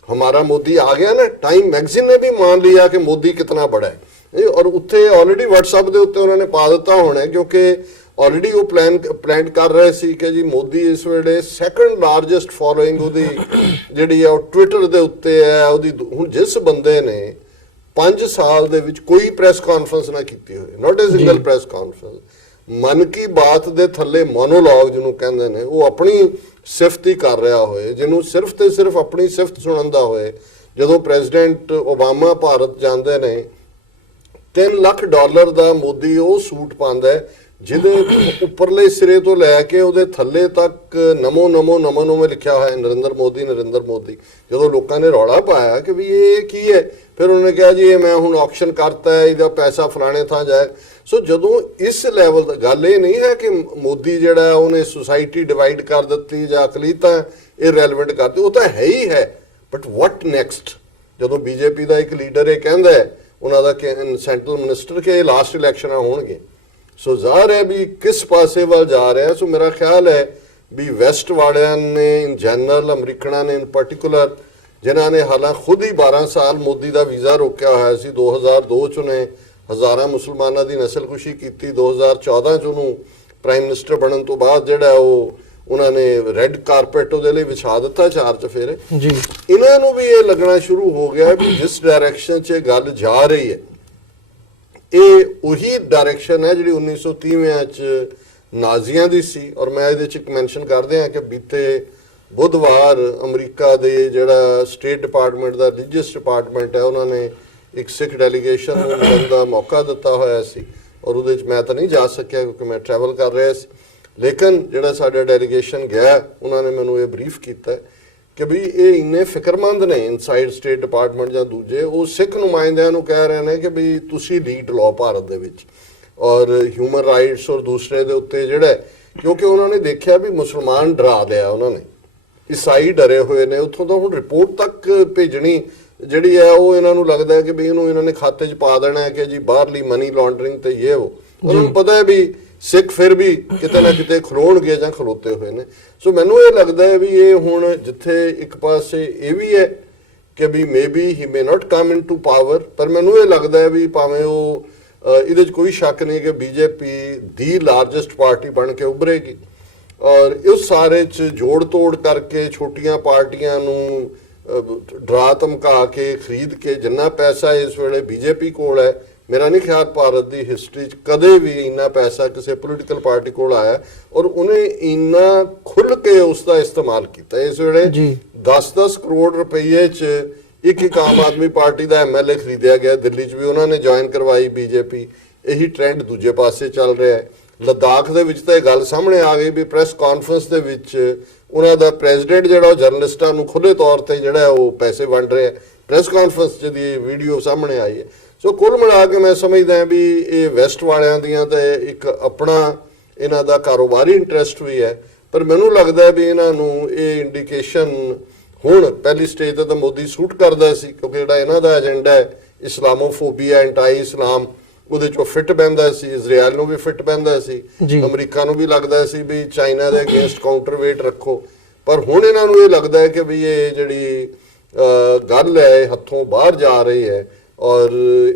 ਹਮਾਰਾ ਮੋਦੀ ਆ ਗਿਆ ਨਾ, ਟਾइम मैगजीन ने भी मान लिया कि मोदी कितना बड़ा है और उत्थे ऑलरेडी व्हाट्सएप ਦੇ ਉੱਤੇ ਉਹਨਾਂ ਨੇ ਪਾ ਦਿੱਤਾ ਹੋਣਾ ਕਿਉਂਕਿ ਆਲਰੇਡੀ ਉਹ ਪਲਾਨ ਕਰ ਰਹੇ ਸੀ ਕਿ ਜੀ ਮੋਦੀ ਇਸ ਵੇਲੇ ਸੈਕੰਡ ਲਾਰਜੈਸਟ ਫੋਲੋਇੰਗ ਉਹਦੀ ਜਿਹੜੀ ਆ ਉਹ ਟਵਿੱਟਰ ਦੇ ਉੱਤੇ ਹੈ ਉਹਦੀ। ਹੁਣ ਜਿਸ ਬੰਦੇ ਨੇ 5 ਸਾਲ ਦੇ ਵਿੱਚ ਕੋਈ ਪ੍ਰੈਸ ਕਾਨਫਰੰਸ ਨਾ ਕੀਤੀ ਹੋਈ, ਨਾਟ ਅ ਸਿੰਗਲ ਪ੍ਰੈਸ ਕਾਨਫਰੰਸ, ਮਨ ਕੀ ਬਾਤ ਦੇ ਥੱਲੇ ਮੋਨੋਲੌਗ ਜਿਹਨੂੰ ਕਹਿੰਦੇ ਨੇ ਉਹ ਆਪਣੀ ਸਿਫਤ ਹੀ ਕਰ ਰਿਹਾ ਹੋਏ, ਜਿਹਨੂੰ ਸਿਰਫ ਤੇ ਸਿਰਫ ਆਪਣੀ ਸਿਫਤ ਸੁਣਾਉਂਦਾ ਹੋਏ। ਜਦੋਂ ਪ੍ਰੈਜ਼ੀਡੈਂਟ ਓਬਾਮਾ ਭਾਰਤ ਜਾਂਦੇ ਨੇ $3 ਲੱਖ ਦਾ ਮੋਦੀ ਉਹ ਸੂਟ ਪਾਉਂਦਾ ਜਿਹਦੇ ਉੱਪਰਲੇ ਸਿਰੇ ਤੋਂ ਲੈ ਕੇ ਉਹਦੇ ਥੱਲੇ ਤੱਕ ਨਮੋ ਨਮੋ ਨਮੋ ਨਮੋ ਲਿਖਿਆ ਹੋਇਆ ਹੈ ਨਰਿੰਦਰ ਮੋਦੀ। ਜਦੋਂ ਲੋਕਾਂ ਨੇ ਰੌਲਾ ਪਾਇਆ ਕਿ ਵੀ ਇਹ ਕੀ ਹੈ, ਫਿਰ ਉਹਨੇ ਕਿਹਾ ਜੀ ਇਹ ਮੈਂ ਹੁਣ ਆਕਸ਼ਨ ਕਰਤਾ ਹੈ, ਇਹਦਾ ਪੈਸਾ ਫਲਾਣੇ ਥਾਂ ਜਾਏ। ਸੋ ਜਦੋਂ ਇਸ ਲੈਵਲ ਦਾ, ਗੱਲ ਇਹ ਨਹੀਂ ਹੈ ਕਿ ਮੋਦੀ ਜਿਹੜਾ ਉਹਨੇ ਸੁਸਾਇਟੀ ਡਿਵਾਈਡ ਕਰ ਦਿੱਤੀ ਜਾਂ ਅਕਲੀਤਾਂ ਇਰੈਲੇਵੈਂਟ ਕਰਤੀ, ਉਹ ਤਾਂ ਹੈ ਹੀ ਹੈ, ਬਟ ਵਾਟ ਨੈਕਸਟ। ਜਦੋਂ ਬੀਜੇਪੀ ਦਾ ਇੱਕ ਲੀਡਰ ਇਹ ਕਹਿੰਦਾ ਹੈ, ਉਹਨਾਂ ਦਾ ਸੈਂਟਰਲ ਮਿਨਿਸਟਰ, ਕਿ ਇਹ ਲਾਸਟ ਇਲੈਕਸ਼ਨਾਂ ਹੋਣਗੇ, ਸੋ ਜ਼ਾਹਰ ਹੈ ਵੀ ਕਿਸ ਪਾਸੇ ਵੱਲ ਜਾ ਰਿਹਾ। ਸੋ ਮੇਰਾ ਖਿਆਲ ਹੈ ਵੀ ਵੈਸਟ ਵਾਲਿਆਂ ਨੇ ਇਨ ਜਨਰਲ, ਅਮਰੀਕਨਾਂ ਨੇ ਇਨ ਪਾਰਟਿਕੂਲਰ, ਜਿਨ੍ਹਾਂ ਨੇ ਹਾਲਾਂ ਖੁਦ ਹੀ 12 ਸਾਲ ਮੋਦੀ ਦਾ ਵੀਜ਼ਾ ਰੋਕਿਆ ਹੋਇਆ ਸੀ, 2002 ਚ ਉਹਨੇ ਹਜ਼ਾਰਾਂ ਮੁਸਲਮਾਨਾਂ ਦੀ ਨਸਲਕੁਸ਼ੀ ਕੀਤੀ, 2014 ਚ ਉਹਨੂੰ ਪ੍ਰਾਈਮ ਮਿਨਿਸਟਰ ਬਣਨ ਤੋਂ ਬਾਅਦ ਜਿਹੜਾ ਉਹ ਉਹਨਾਂ ਨੇ ਰੈੱਡ ਕਾਰਪੇਟ ਉਹਦੇ ਲਈ ਵਿਛਾ ਦਿੱਤਾ 4 ਚੁਫੇਰੇ ਜੀ। ਇਹਨਾਂ ਨੂੰ ਵੀ ਇਹ ਲੱਗਣਾ ਸ਼ੁਰੂ ਹੋ ਗਿਆ ਵੀ ਜਿਸ ਡਾਇਰੈਕਸ਼ਨ 'ਚ ਗੱਲ ਜਾ ਰਹੀ ਹੈ, ਇਹ ਉਹੀ ਡਾਇਰੈਕਸ਼ਨ ਹੈ ਜਿਹੜੀ 1930 ਚ ਨਾਜ਼ੀਆਂ ਦੀ ਸੀ। ਔਰ ਮੈਂ ਇਹਦੇ 'ਚ ਇੱਕ ਮੈਂਸ਼ਨ ਕਰਦੇ ਹਾਂ ਕਿ ਬੀਤੇ ਬੁੱਧਵਾਰ ਅਮਰੀਕਾ ਦੇ ਜਿਹੜਾ ਸਟੇਟ ਡਿਪਾਰਟਮੈਂਟ ਦਾ ਰਿਲੀਜੀਅਸ ਡਿਪਾਰਟਮੈਂਟ ਹੈ, ਉਹਨਾਂ ਨੇ ਇੱਕ ਸਿੱਖ ਡੈਲੀਗੇਸ਼ਨ ਨੂੰ ਮਿਲਣ ਦਾ ਮੌਕਾ ਦਿੱਤਾ ਹੋਇਆ ਸੀ, ਔਰ ਉਹਦੇ 'ਚ ਮੈਂ ਤਾਂ ਨਹੀਂ ਜਾ ਸਕਿਆ ਕਿਉਂਕਿ ਮੈਂ ਟਰੈਵਲ ਕਰ ਰਿਹਾ ਸੀ। ਲੇਕਿਨ ਜਿਹੜਾ ਸਾਡਾ ਡੈਲੀਗੇਸ਼ਨ ਗਿਆ, ਉਹਨਾਂ ਨੇ ਮੈਨੂੰ ਇਹ ਬਰੀਫ ਕੀਤਾ ਕਿ ਵੀ ਇਹ ਇੰਨੇ ਫਿਕਰਮੰਦ ਨੇ ਇਨਸਾਈਡ ਸਟੇਟ ਡਿਪਾਰਟਮੈਂਟ ਜਾਂ ਦੂਜੇ, ਉਹ ਸਿੱਖ ਨੁਮਾਇੰਦਿਆਂ ਨੂੰ ਕਹਿ ਰਹੇ ਨੇ ਕਿ ਵੀ ਤੁਸੀਂ ਲੀਡ ਲਾਓ ਭਾਰਤ ਦੇ ਵਿੱਚ ਔਰ ਹਿਊਮਨ ਰਾਈਟਸ ਔਰ ਦੂਸਰੇ ਦੇ ਉੱਤੇ ਜਿਹੜਾ, ਕਿਉਂਕਿ ਉਹਨਾਂ ਨੇ ਦੇਖਿਆ ਵੀ ਮੁਸਲਮਾਨ ਡਰਾ ਲਿਆ, ਉਹਨਾਂ ਨੇ ਈਸਾਈ ਡਰੇ ਹੋਏ ਨੇ, ਉੱਥੋਂ ਤਾਂ ਹੁਣ ਰਿਪੋਰਟ ਤੱਕ ਭੇਜਣੀ ਜਿਹੜੀ ਹੈ ਉਹ ਇਹਨਾਂ ਨੂੰ ਲੱਗਦਾ ਹੈ ਕਿ ਵੀ ਇਹਨੂੰ ਇਹਨਾਂ ਨੇ ਖਾਤੇ 'ਚ ਪਾ ਦੇਣਾ ਹੈ ਕਿ ਜੀ ਬਾਹਰਲੀ ਮਨੀ ਲਾਂਡਰਿੰਗ ਤੇ ਇਹ ਉਹਨਾਂ ਨੂੰ ਪਤਾ ਹੈ ਵੀ ਸਿੱਖ ਫਿਰ ਵੀ ਕਿਤੇ ਨਾ ਕਿਤੇ ਖਲੋਣਗੇ ਜਾਂ ਖਲੋਤੇ ਹੋਏ ਨੇ। ਸੋ ਮੈਨੂੰ ਇਹ ਲੱਗਦਾ ਹੈ ਵੀ ਇਹ ਹੁਣ ਜਿੱਥੇ ਇੱਕ ਪਾਸੇ ਇਹ ਵੀ ਹੈ ਕਿ ਵੀ ਮੇਬੀ ਹੀ ਮੇ ਨਾਟ ਕਮ ਇਨਟੂ ਪਾਵਰ, ਪਰ ਮੈਨੂੰ ਇਹ ਲੱਗਦਾ ਹੈ ਵੀ ਭਾਵੇਂ ਉਹ ਇਹਦੇ 'ਚ ਕੋਈ ਸ਼ੱਕ ਨਹੀਂ ਕਿ ਬੀਜੇਪੀ ਦੀ ਲਾਰਜੈਸਟ ਪਾਰਟੀ ਬਣ ਕੇ ਉੱਭਰੇਗੀ ਔਰ ਇਸ ਸਾਰੇ 'ਚ ਜੋੜ ਤੋੜ ਕਰਕੇ ਛੋਟੀਆਂ ਪਾਰਟੀਆਂ ਨੂੰ ਡਰਾ ਧਮਕਾ ਕੇ ਖਰੀਦ ਕੇ ਜਿੰਨਾ ਪੈਸਾ ਇਸ ਵੇਲੇ ਬੀਜੇਪੀ ਕੋਲ ਹੈ, ਮੇਰਾ ਨਹੀਂ ਖਿਆਲ ਭਾਰਤ ਦੀ ਹਿਸਟਰੀ 'ਚ ਕਦੇ ਵੀ ਇੰਨਾ ਪੈਸਾ ਕਿਸੇ ਪੋਲੀਟੀਕਲ ਪਾਰਟੀ ਕੋਲ ਆਇਆ ਔਰ ਉਹਨੇ ਇੰਨਾ ਖੁੱਲ੍ਹ ਕੇ ਉਸ ਦਾ ਇਸਤੇਮਾਲ ਕੀਤਾ। ਇਸ ਵੇਲੇ 10-10 ਕਰੋੜ ਰੁਪਏ 'ਚ ਇੱਕ ਆਮ ਆਦਮੀ ਪਾਰਟੀ ਦਾ ਐਮਐਲਏ ਖਰੀਦਿਆ ਗਿਆ, ਦਿੱਲੀ 'ਚ ਵੀ ਉਹਨਾਂ ਨੇ ਜੁਆਇਨ ਕਰਵਾਈ ਬੀਜੇਪੀ। ਇਹੀ ਟ੍ਰੈਂਡ ਦੂਜੇ ਪਾਸੇ ਚੱਲ ਰਿਹਾ ਹੈ। ਲੱਦਾਖ ਦੇ ਵਿੱਚ ਤਾਂ ਇਹ ਗੱਲ ਸਾਹਮਣੇ ਆ ਗਈ ਵੀ ਪ੍ਰੈਸ ਕਾਨਫਰੰਸ ਦੇ ਵਿੱਚ ਉਹਨਾਂ ਦਾ ਪ੍ਰੈਜ਼ੀਡੈਂਟ ਜਿਹੜਾ ਉਹ ਜਰਨਲਿਸਟਾਂ ਨੂੰ ਖੁੱਲ੍ਹੇ ਤੌਰ ਤੇ ਜਿਹੜਾ ਉਹ ਪੈਸੇ ਵੰਡ ਰਿਹਾ, ਪ੍ਰੈਸ ਕਾਨਫਰੰਸ 'ਚ ਦੀ ਵੀਡੀਓ ਸਾਹਮਣੇ ਆਈ ਹੈ। ਸੋ ਕੁੱਲ ਮਿਲਾ ਕੇ ਮੈਂ ਸਮਝਦਾ ਵੀ ਇਹ ਵੈਸਟ ਵਾਲਿਆਂ ਦੀਆਂ ਤਾਂ ਇੱਕ ਆਪਣਾ ਇਹਨਾਂ ਦਾ ਕਾਰੋਬਾਰੀ ਇੰਟਰਸਟ ਵੀ ਹੈ, ਪਰ ਮੈਨੂੰ ਲੱਗਦਾ ਵੀ ਇਹਨਾਂ ਨੂੰ ਇਹ ਇੰਡੀਕੇਸ਼ਨ ਹੁਣ ਪਹਿਲੀ ਸਟੇਜ ਤੇ ਤਾਂ ਮੋਦੀ ਸੂਟ ਕਰਦਾ ਸੀ ਕਿਉਂਕਿ ਜਿਹੜਾ ਇਹਨਾਂ ਦਾ ਏਜੰਡਾ ਹੈ ਇਸਲਾਮੋਫੋਬੀਆ, ਐਂਟਾਈ ਇਸਲਾਮ, ਉਹਦੇ 'ਚ ਫਿੱਟ ਬਹਿੰਦਾ ਸੀ, ਇਜ਼ਰਾਈਲ ਨੂੰ ਵੀ ਫਿੱਟ ਬਹਿੰਦਾ ਸੀ, ਅਮਰੀਕਾ ਨੂੰ ਵੀ ਲੱਗਦਾ ਸੀ ਵੀ ਚਾਈਨਾ ਦੇ ਅਗੇਂਸਟ ਕਾਊਂਟਰ ਵੇਟ ਰੱਖੋ। ਪਰ ਹੁਣ ਇਹਨਾਂ ਨੂੰ ਇਹ ਲੱਗਦਾ ਹੈ ਕਿ ਵੀ ਇਹ ਜਿਹੜੀ ਗੱਲ ਹੈ ਹੱਥੋਂ ਬਾਹਰ ਜਾ ਰਹੀ ਹੈ ਔਰ